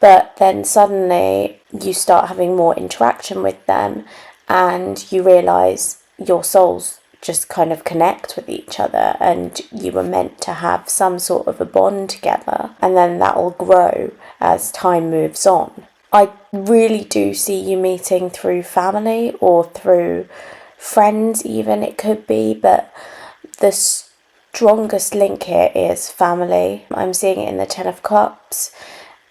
But then suddenly you start having more interaction with them and you realise your souls just kind of connect with each other, and you were meant to have some sort of a bond together, and then that will grow as time moves on. I really do see you meeting through family or through friends even, it could be, but the strongest link here is family. I'm seeing it in the 10 of Cups,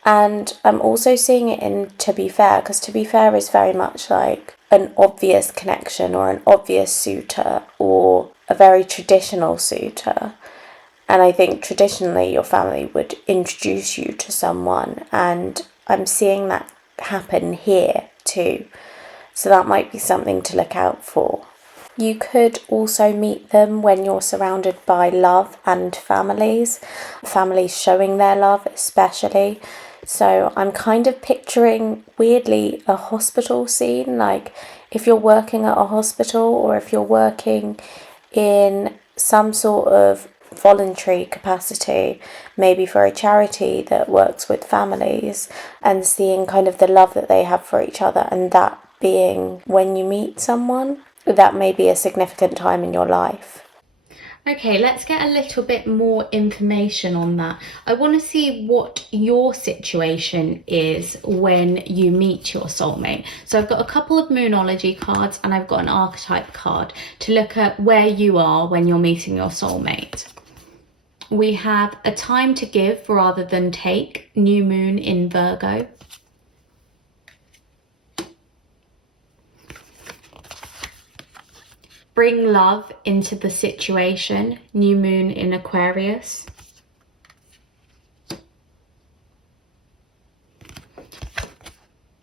and I'm also seeing it in To Be Fair, because To Be Fair is very much like an obvious connection or an obvious suitor or a very traditional suitor. And I think traditionally your family would introduce you to someone, and I'm seeing that happen here too. So that might be something to look out for. You could also meet them when you're surrounded by love and families showing their love especially. So I'm kind of picturing, weirdly, a hospital scene, like if you're working at a hospital or if you're working in some sort of voluntary capacity, maybe for a charity that works with families, and seeing kind of the love that they have for each other, and that being when you meet someone. That may be a significant time in your life. Okay, let's get a little bit more information on that. I want to see what your situation is when you meet your soulmate. So I've got a couple of Moonology cards and I've got an Archetype card to look at where you are when you're meeting your soulmate. We have a time to give rather than take, new moon in Virgo. Bring love into the situation, new moon in Aquarius.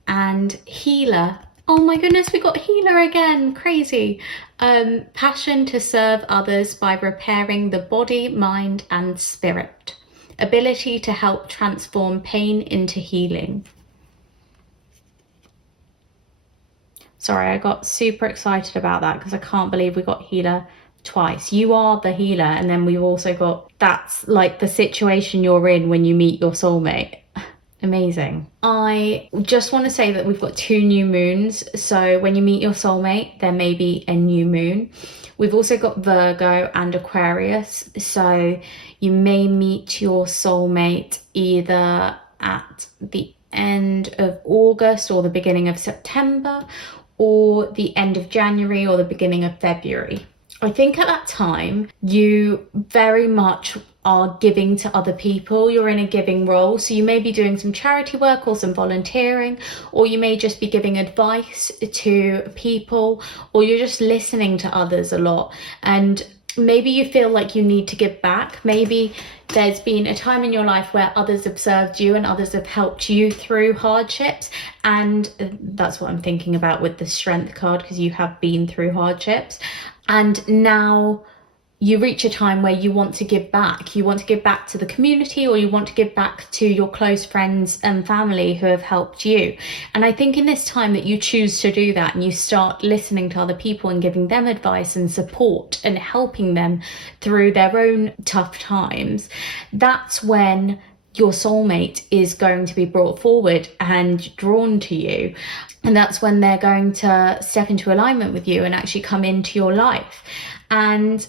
And healer. Oh my goodness, we got healer again, crazy. Passion to serve others by repairing the body, mind and spirit. Ability to help transform pain into healing. Sorry, I got super excited about that because I can't believe we got healer twice. You are the healer, and then we've also got, that's like the situation you're in when you meet your soulmate. Amazing. I just want to say that we've got 2 new moons, so when you meet your soulmate there may be a new moon. We've also got Virgo and Aquarius, so you may meet your soulmate either at the end of August or the beginning of September, or the end of January or the beginning of February. I think at that time you very much are giving to other people. You're in a giving role, so you may be doing some charity work or some volunteering, or you may just be giving advice to people, or you're just listening to others a lot, and maybe you feel like you need to give back. Maybe there's been a time in your life where others have served you and others have helped you through hardships, and that's what I'm thinking about with the Strength card, because you have been through hardships, and now you reach a time where you want to give back. You want to give back to the community, or you want to give back to your close friends and family who have helped you. And I think in this time that you choose to do that, and you start listening to other people and giving them advice and support and helping them through their own tough times, that's when your soulmate is going to be brought forward and drawn to you. And that's when they're going to step into alignment with you and actually come into your life. And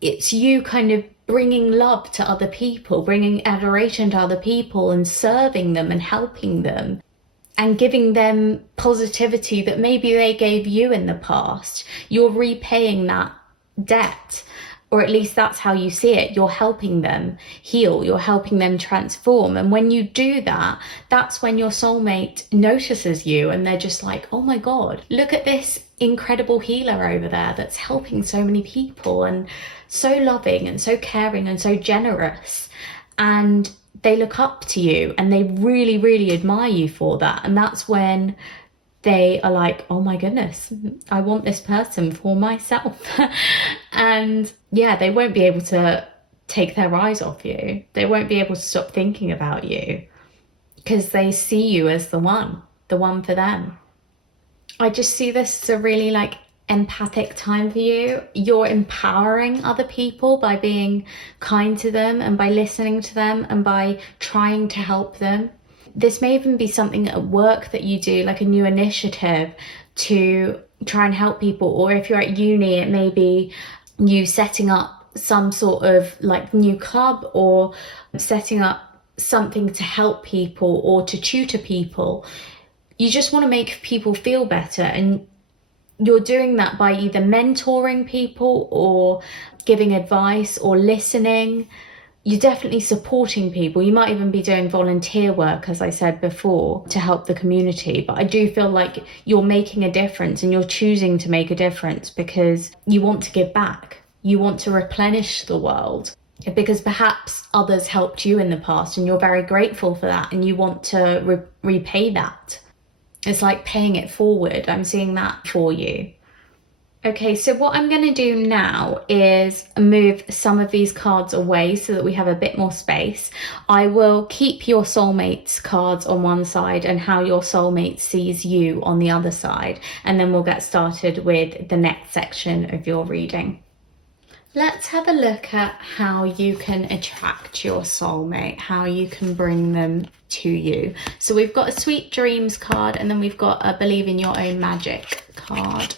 it's you kind of bringing love to other people, bringing adoration to other people, and serving them and helping them and giving them positivity that maybe they gave you in the past. You're repaying that debt, or at least that's how you see it. You're helping them heal, you're helping them transform. And when you do that, that's when your soulmate notices you, and they're just like, oh my God, look at this incredible healer over there that's helping so many people, and so loving and so caring and so generous. And they look up to you, and they really, really admire you for that. And that's when they are like, oh my goodness, I want this person for myself. And yeah, they won't be able to take their eyes off you. They won't be able to stop thinking about you, because they see you as the one for them. I just see this as a really like empathic time for you. You're empowering other people by being kind to them, and by listening to them, and by trying to help them. This may even be something at work that you do, like a new initiative to try and help people. Or if you're at uni, it may be you setting up some sort of like new club, or setting up something to help people or to tutor people. You just want to make people feel better, and you're doing that by either mentoring people or giving advice or listening. You're definitely supporting people. You might even be doing volunteer work, as I said before, to help the community. But I do feel like you're making a difference, and you're choosing to make a difference because you want to give back. You want to replenish the world, because perhaps others helped you in the past and you're very grateful for that, and you want to repay that. It's like paying it forward. I'm seeing that for you. Okay, so what I'm going to do now is move some of these cards away so that we have a bit more space. I will keep your soulmate's cards on one side and how your soulmate sees you on the other side, and then we'll get started with the next section of your reading. Let's have a look at how you can attract your soulmate, how you can bring them to you. So we've got a Sweet Dreams card, and then we've got a Believe in Your Own Magic card.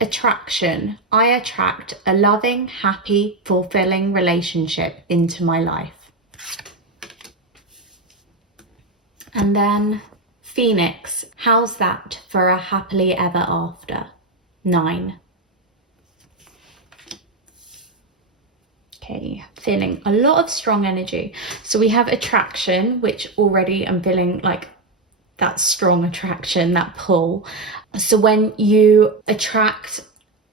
Attraction. I attract a loving, happy, fulfilling relationship into my life. And then Phoenix. How's that for a happily ever after? 9. Okay, feeling a lot of strong energy. So we have attraction, which already I'm feeling like that strong attraction, that pull. So when you attract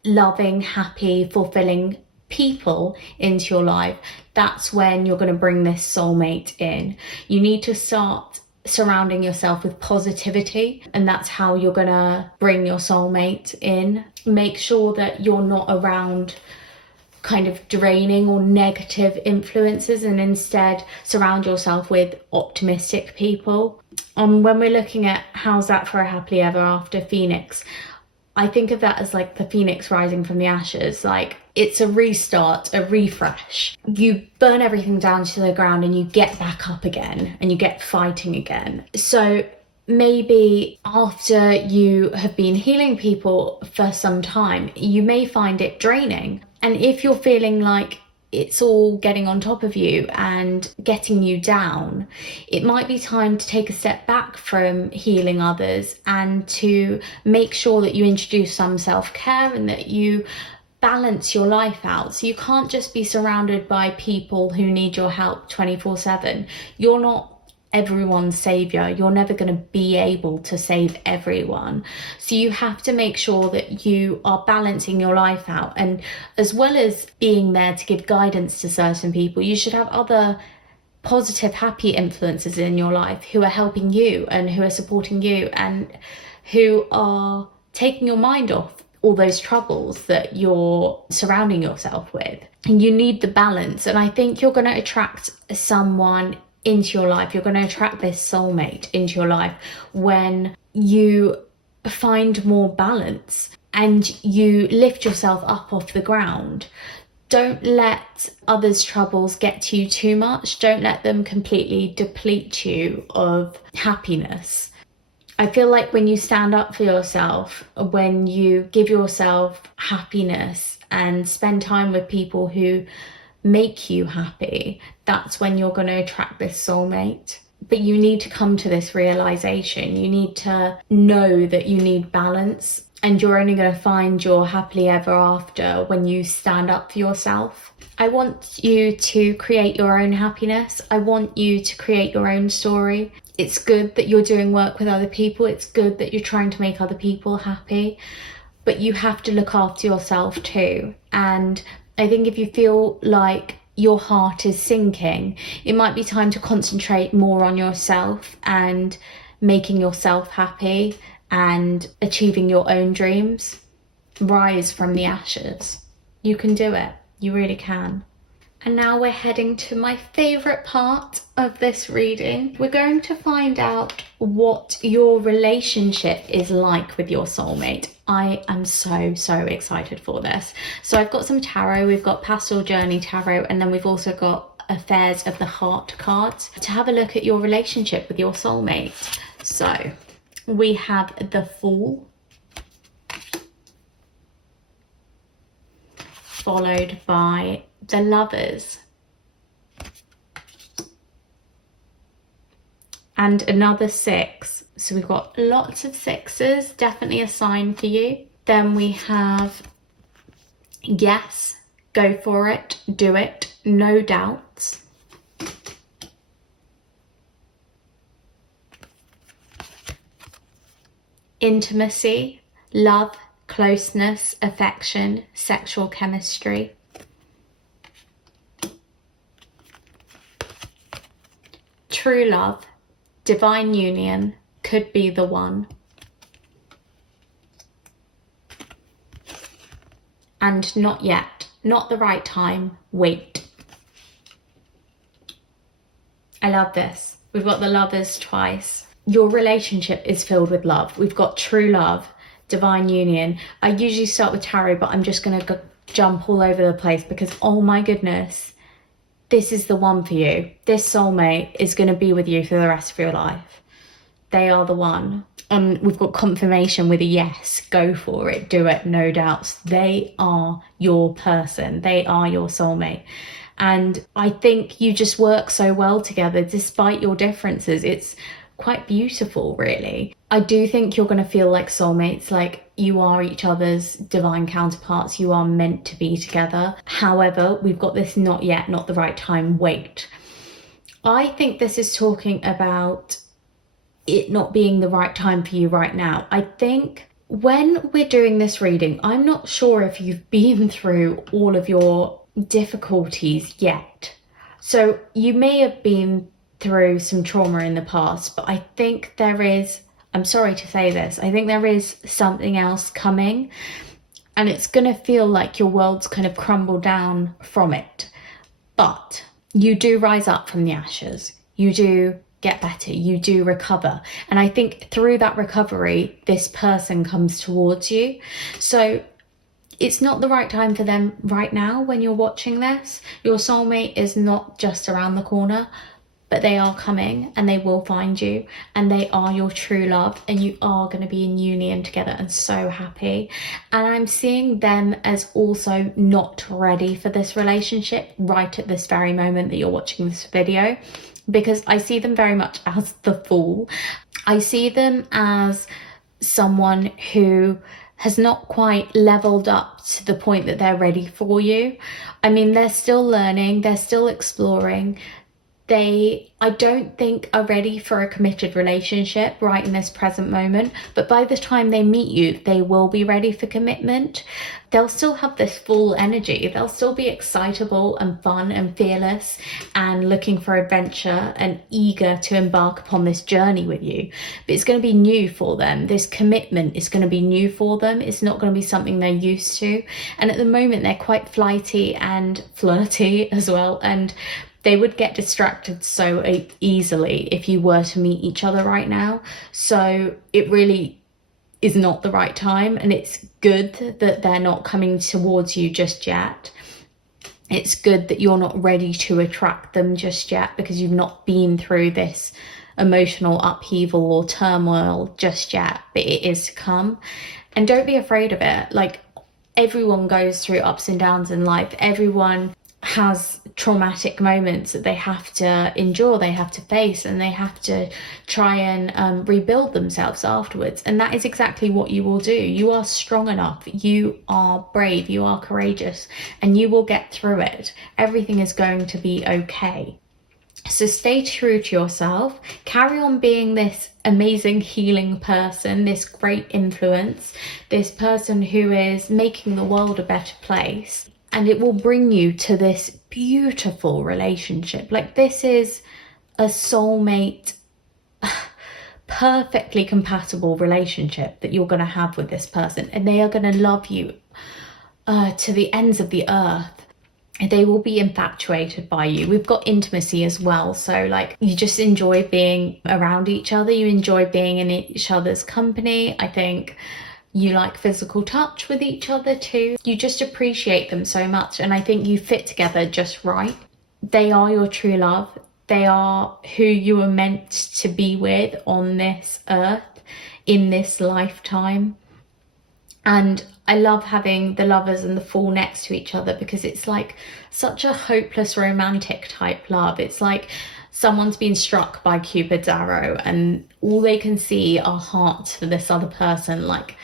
loving, happy, fulfilling people into your life, that's when you're going to bring this soulmate in. You need to start surrounding yourself with positivity, and that's how you're going to bring your soulmate in. Make sure that you're not around kind of draining or negative influences, and instead surround yourself with optimistic people. When we're looking at how's that for a happily ever after, Phoenix, I think of that as like the phoenix rising from the ashes. Like it's a restart, a refresh. You burn everything down to the ground and you get back up again, and you get fighting again. So maybe after you have been healing people for some time, you may find it draining. And if you're feeling like it's all getting on top of you and getting you down, it might be time to take a step back from healing others and to make sure that you introduce some self-care and that you balance your life out. So you can't just be surrounded by people who need your help 24/7. You're not everyone's savior. You're never going to be able to save everyone. So you have to make sure that you are balancing your life out. And as well as being there to give guidance to certain people, you should have other positive, happy influences in your life who are helping you and who are supporting you and who are taking your mind off all those troubles that you're surrounding yourself with. And you need the balance. And I think you're going to attract someone into your life. You're going to attract this soulmate into your life when you find more balance and you lift yourself up off the ground. Don't let others' troubles get to you too much. Don't let them completely deplete you of happiness. I feel like when you stand up for yourself, when you give yourself happiness and spend time with people who make you happy, that's when you're going to attract this soulmate. But you need to come to this realization. You need to know that you need balance, and you're only going to find your happily ever after when you stand up for yourself. I want you to create your own happiness. I want you to create your own story. It's good that you're doing work with other people. It's good that you're trying to make other people happy, but you have to look after yourself too. And I think if you feel like your heart is sinking, it might be time to concentrate more on yourself and making yourself happy and achieving your own dreams. Rise from the ashes. You can do it. You really can. And now we're heading to my favourite part of this reading. We're going to find out what your relationship is like with your soulmate. I am so excited for this. So I've got some tarot. We've got Pastel Journey Tarot, and then we've also got Affairs of the Heart cards to have a look at your relationship with your soulmate. So we have the Fool, followed by the Lovers, and another 6. So we've got lots of 6s, definitely a sign for you. Then we have Yes, go for it, do it, no doubts. Intimacy, love, closeness, affection, sexual chemistry. True love, divine union, could be the one. And not yet, not the right time, wait. I love this. We've got the Lovers twice. Your relationship is filled with love. We've got true love, divine union. I usually start with tarot, but I'm just going to jump all over the place because, oh my goodness, this is the one for you. This soulmate is going to be with you for the rest of your life. They are the one. And we've got confirmation with a yes, go for it, do it, no doubts. They are your person. They are your soulmate. And I think you just work so well together despite your differences. It's quite beautiful, really. I do think you're going to feel like soulmates, like you are each other's divine counterparts. You are meant to be together. However, we've got this not yet, not the right time, wait. I think this is talking about it not being the right time for you right now. I think when we're doing this reading, I'm not sure if you've been through all of your difficulties yet. So you may have been through some trauma in the past, but I think there is, I'm sorry to say this, I think there is something else coming, and it's going to feel like your world's kind of crumbled down from it. But you do rise up from the ashes. You do get better, you do recover. And I think through that recovery, this person comes towards you. So it's not the right time for them right now when you're watching this. Your soulmate is not just around the corner, but they are coming and they will find you, and they are your true love, and you are going to be in union together and so happy. And I'm seeing them as also not ready for this relationship right at this very moment that you're watching this video, because I see them very much as the Fool. I see them as someone who has not quite leveled up to the point that they're ready for you. I mean, they're still learning, they're still exploring. I don't think are ready for a committed relationship right in this present moment, but by the time they meet you, they will be ready for commitment. They'll still have this full energy. They'll still be excitable and fun and fearless and looking for adventure and eager to embark upon this journey with you. But it's going to be new for them. This commitment is going to be new for them. It's not going to be something they're used to. And at the moment, they're quite flighty and flirty as well. And they would get distracted so easily if you were to meet each other right now. So it really is not the right time, and it's good that they're not coming towards you just yet. It's good that you're not ready to attract them just yet because you've not been through this emotional upheaval or turmoil just yet, but it is to come. And don't be afraid of it. Like, everyone goes through ups and downs in life. Everyone has traumatic moments that they have to endure, they have to face, and they have to try and rebuild themselves afterwards. And that is exactly what you will do. You are strong enough, you are brave, you are courageous, and you will get through it. Everything is going to be okay. So stay true to yourself, carry on being this amazing healing person, this great influence, this person who is making the world a better place. And it will bring you to this beautiful relationship. Like, this is a soulmate, perfectly compatible relationship that you're going to have with this person. And they are going to love you to the ends of the earth. They will be infatuated by you. We've got intimacy as well. So, like, you just enjoy being around each other. You enjoy being in each other's company. I think you like physical touch with each other too. You just appreciate them so much, and I think you fit together just right. They are your true love. They are who you were meant to be with on this earth in this lifetime. And I love having the lovers and the fool next to each other because it's like such a hopeless romantic type love. It's like someone's been struck by Cupid's arrow and all they can see are hearts for this other person. Like,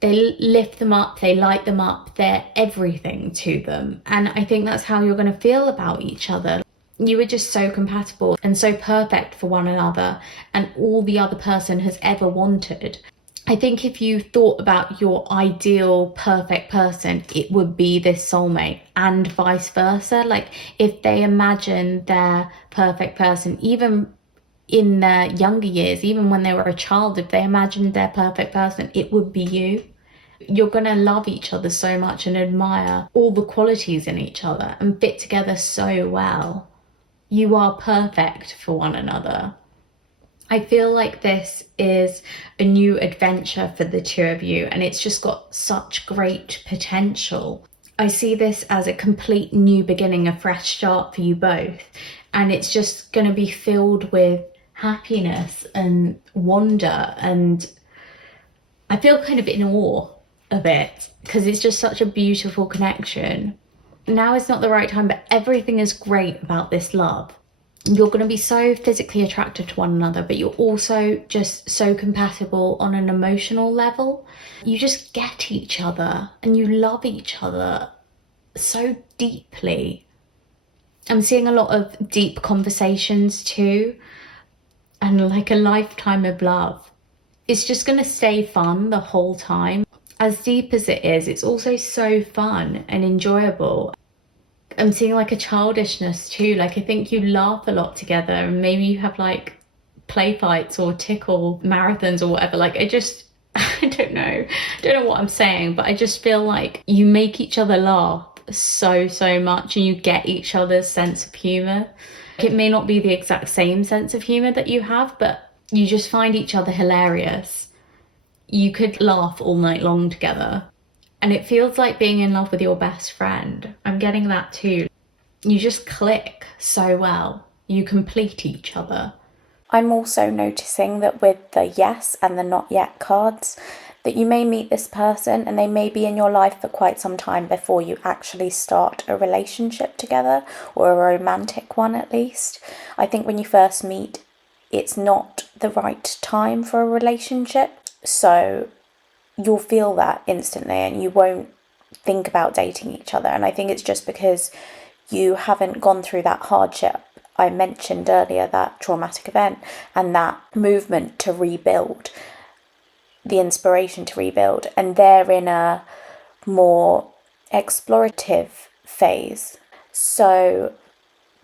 they lift them up, they light them up, they're everything to them. And I think that's how you're going to feel about each other. You are just so compatible and so perfect for one another, and all the other person has ever wanted. I think if you thought about your ideal perfect person, it would be this soulmate, and vice versa. Like, if they imagine their perfect person, even in their younger years, even when they were a child, if they imagined their perfect person, it would be you. You're going to love each other so much and admire all the qualities in each other and fit together so well. You are perfect for one another. I feel like this is a new adventure for the two of you, and it's just got such great potential. I see this as a complete new beginning, a fresh start for you both, and it's just going to be filled with happiness and wonder, and I feel kind of in awe of it because it's just such a beautiful connection. Now is not the right time, but everything is great about this love. You're going to be so physically attracted to one another, but you're also just so compatible on an emotional level. You just get each other and you love each other so deeply. I'm seeing a lot of deep conversations too, and like a lifetime of love. It's just going to stay fun the whole time. As deep as it is, it's also so fun and enjoyable. I'm seeing like a childishness too. Like, I think you laugh a lot together, and maybe you have like play fights or tickle marathons or whatever. Like, I don't know what I'm saying, but I just feel like you make each other laugh so much, and you get each other's sense of humor. It may not be the exact same sense of humor that you have, but you just find each other hilarious. You could laugh all night long together. And it feels like being in love with your best friend. I'm getting that too. You just click so well. You complete each other. I'm also noticing that with the yes and the not yet cards, that you may meet this person and they may be in your life for quite some time before you actually start a relationship together, or a romantic one at least. I think when you first meet, it's not the right time for a relationship. So you'll feel that instantly and you won't think about dating each other. And I think it's just because you haven't gone through that hardship I mentioned earlier, that traumatic event and that movement to rebuild, the inspiration to rebuild, and they're in a more explorative phase. So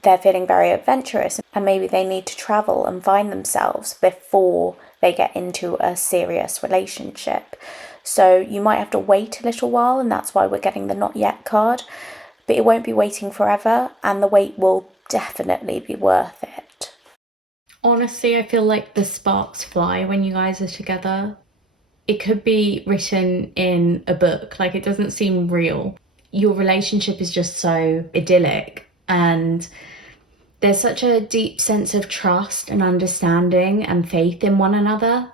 they're feeling very adventurous, and maybe they need to travel and find themselves before they get into a serious relationship. So you might have to wait a little while, and that's why we're getting the not yet card, but it won't be waiting forever, and the wait will definitely be worth it. Honestly, I feel like the sparks fly when you guys are together. It could be written in a book, like it doesn't seem real. Your relationship is just so idyllic, and there's such a deep sense of trust and understanding and faith in one another.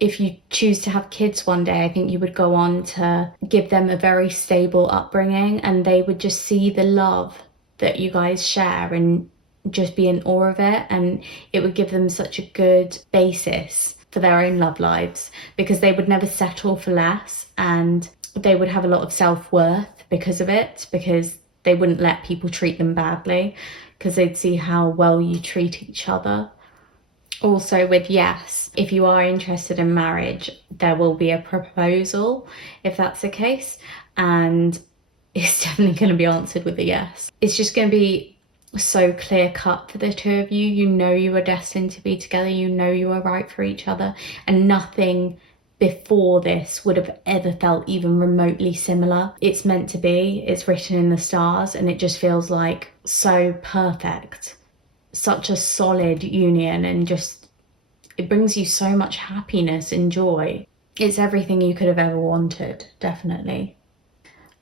If you choose to have kids one day, I think you would go on to give them a very stable upbringing, and they would just see the love that you guys share and just be in awe of it, and it would give them such a good basis for their own love lives, because they would never settle for less, and they would have a lot of self-worth because of it, because they wouldn't let people treat them badly, because they'd see how well you treat each other. Also with yes, if you are interested in marriage, there will be a proposal if that's the case, and it's definitely going to be answered with a yes. It's just going to be so clear cut for the two of you. You know you are destined to be together, you know you are right for each other, and nothing before this would have ever felt even remotely similar. It's meant to be, it's written in the stars, and it just feels like so perfect. Such a solid union, and just it brings you so much happiness and joy. It's everything you could have ever wanted, definitely.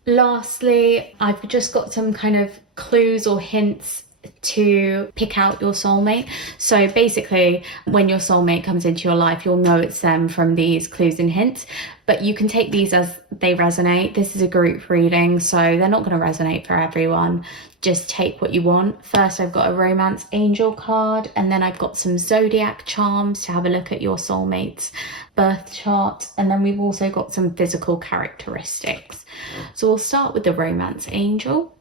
Lastly, I've just got some kind of clues or hints to pick out your soulmate. So basically, when your soulmate comes into your life, you'll know it's them from these clues and hints, but you can take these as they resonate. This is a group reading, so they're not going to resonate for everyone. Just take what you want. First, I've got a romance angel card, and then I've got some zodiac charms to have a look at your soulmate's birth chart, and then we've also got some physical characteristics. So we'll start with the romance angel.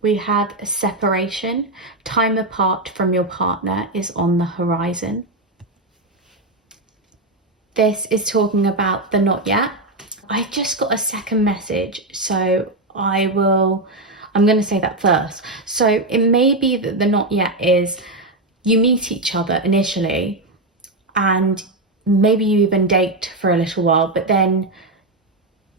We have separation. Time apart from your partner is on the horizon. This is talking about the not yet. I just got a second message, so I'm going to say that first. So it may be that the not yet is you meet each other initially, and maybe you even date for a little while, but then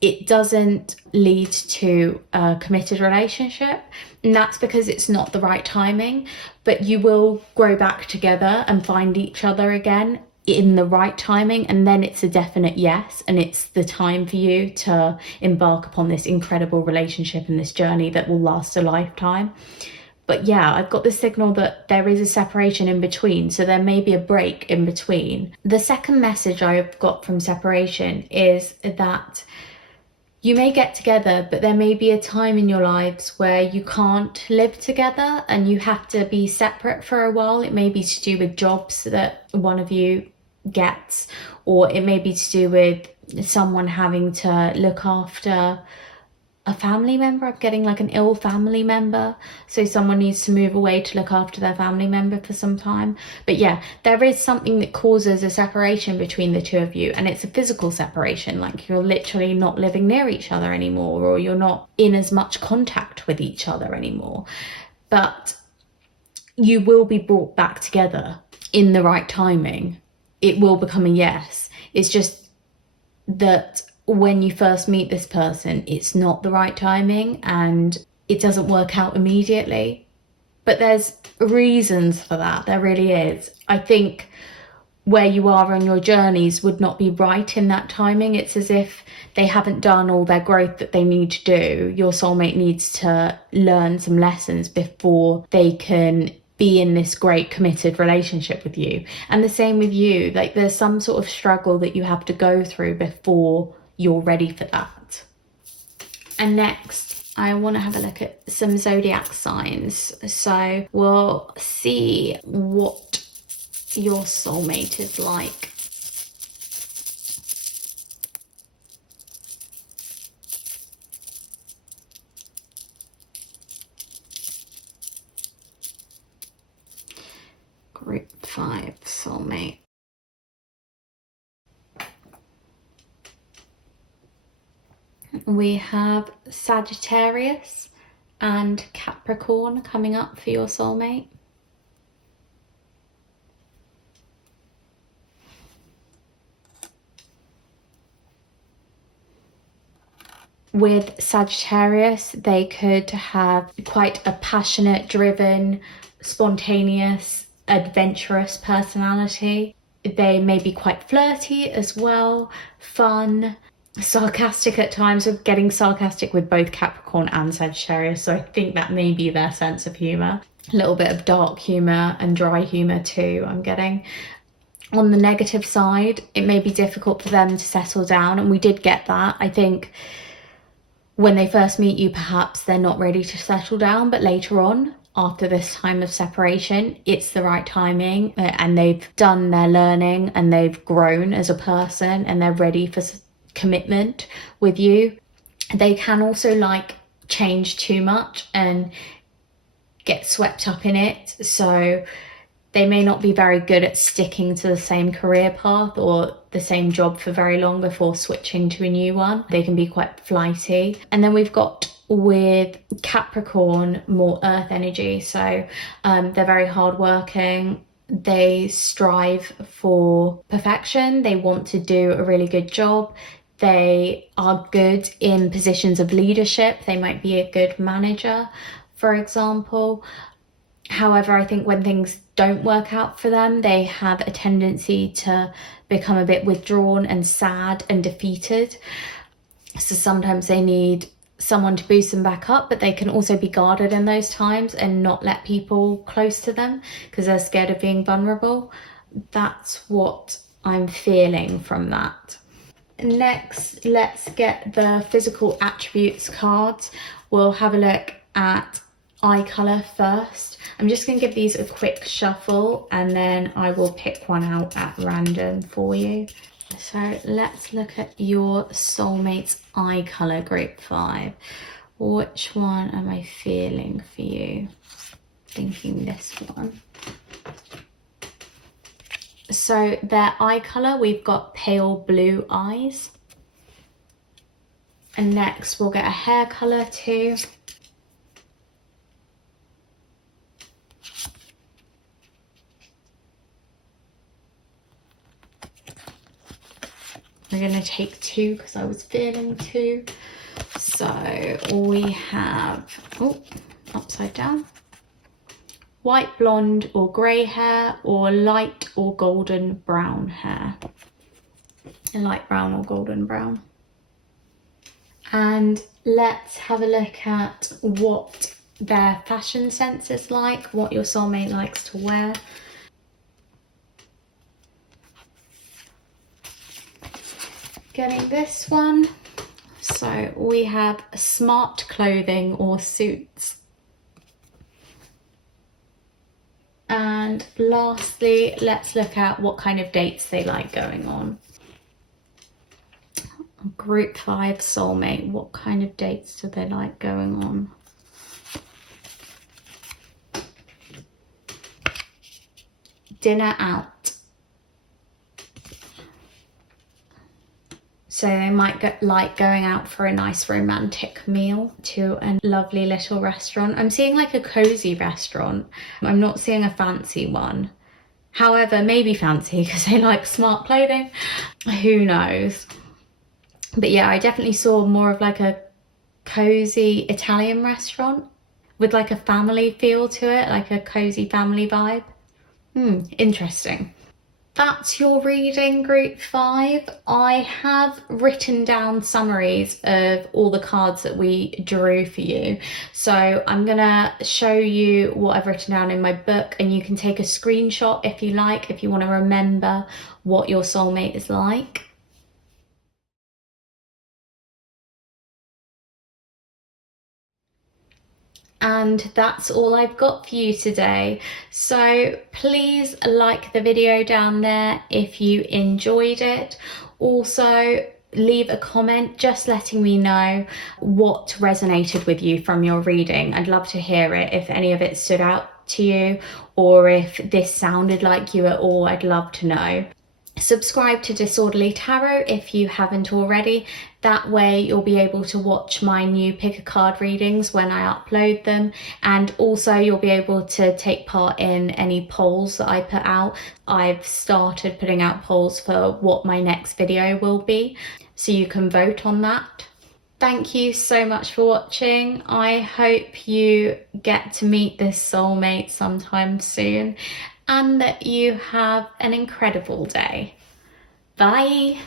it doesn't lead to a committed relationship, and that's because it's not the right timing. But you will grow back together and find each other again in the right timing, and then it's a definite yes, and it's the time for you to embark upon this incredible relationship and this journey that will last a lifetime. But yeah, I've got the signal that there is a separation in between, so there may be a break in between. The second message I've got from separation is that you may get together, but there may be a time in your lives where you can't live together and you have to be separate for a while. It may be to do with jobs that one of you gets, or it may be to do with someone having to look after a family member. I'm getting like an ill family member, so someone needs to move away to look after their family member for some time. But yeah, there is something that causes a separation between the two of you, and it's a physical separation, like you're literally not living near each other anymore, or you're not in as much contact with each other anymore. But you will be brought back together in the right timing. It will become a yes. It's just that when you first meet this person, it's not the right timing and it doesn't work out immediately. But there's reasons for that, there really is. I think where you are on your journeys would not be right in that timing. It's as if they haven't done all their growth that they need to do. Your soulmate needs to learn some lessons before they can be in this great committed relationship with you. And the same with you, like there's some sort of struggle that you have to go through before you're ready for that. And next, I want to have a look at some zodiac signs. So we'll see what your soulmate is like. we have Sagittarius and Capricorn coming up for your soulmate. With Sagittarius, they could have quite a passionate, driven, spontaneous, adventurous personality. They may be quite flirty as well, fun, sarcastic at times. We're getting sarcastic with both Capricorn and Sagittarius, so I think that may be their sense of humour. A little bit of dark humour and dry humour too, I'm getting. On the negative side, it may be difficult for them to settle down, and we did get that. I think when they first meet you, perhaps they're not ready to settle down, but later on, after this time of separation, it's the right timing, and they've done their learning and they've grown as a person and they're ready for commitment with you. They can also like change too much and get swept up in it, so they may not be very good at sticking to the same career path or the same job for very long before switching to a new one. They can be quite flighty. And then we've got with Capricorn more earth energy, so they're very hardworking. They strive for perfection. They want to do a really good job. They are good in positions of leadership. They might be a good manager, for example. However, I think when things don't work out for them, they have a tendency to become a bit withdrawn and sad and defeated. So sometimes they need someone to boost them back up, but they can also be guarded in those times and not let people close to them because they're scared of being vulnerable. That's what I'm feeling from that. Next, let's get the physical attributes cards. We'll have a look at eye colour first. I'm just going to give these a quick shuffle and then I will pick one out at random for you. So let's look at your soulmate's eye colour, group 5. Which one am I feeling for you? Thinking this one. So their eye colour, we've got pale blue eyes. And next we'll get a hair colour too. We're going to take 2 because I was feeling 2. So we have, oh, upside down. White, blonde or grey hair, or light or golden brown hair. Light brown or golden brown. And let's have a look at what their fashion sense is like, what your soulmate likes to wear. Getting this one. So we have smart clothing or suits. And lastly, let's look at what kind of dates they like going on. Group 5 soulmate, what kind of dates do they like going on? Dinner out. So they might like going out for a nice romantic meal to a lovely little restaurant. I'm seeing like a cozy restaurant. I'm not seeing a fancy one. However, maybe fancy because they like smart clothing. Who knows? But yeah, I definitely saw more of like a cozy Italian restaurant with like a family feel to it, like a cozy family vibe. Interesting. That's your reading, group 5. I have written down summaries of all the cards that we drew for you. So I'm gonna show you what I've written down in my book, and you can take a screenshot if you like, if you want to remember what your soulmate is like. And that's all I've got for you today. So please like the video down there if you enjoyed it. Also, leave a comment just letting me know what resonated with you from your reading. I'd love to hear it. If any of it stood out to you or if this sounded like you at all, I'd love to know. Subscribe to Disorderly Tarot if you haven't already. That way you'll be able to watch my new pick a card readings when I upload them, and also you'll be able to take part in any polls that I put out. I've started putting out polls for what my next video will be, so you can vote on that. Thank you so much for watching. I hope you get to meet this soulmate sometime soon, and that you have an incredible day. Bye.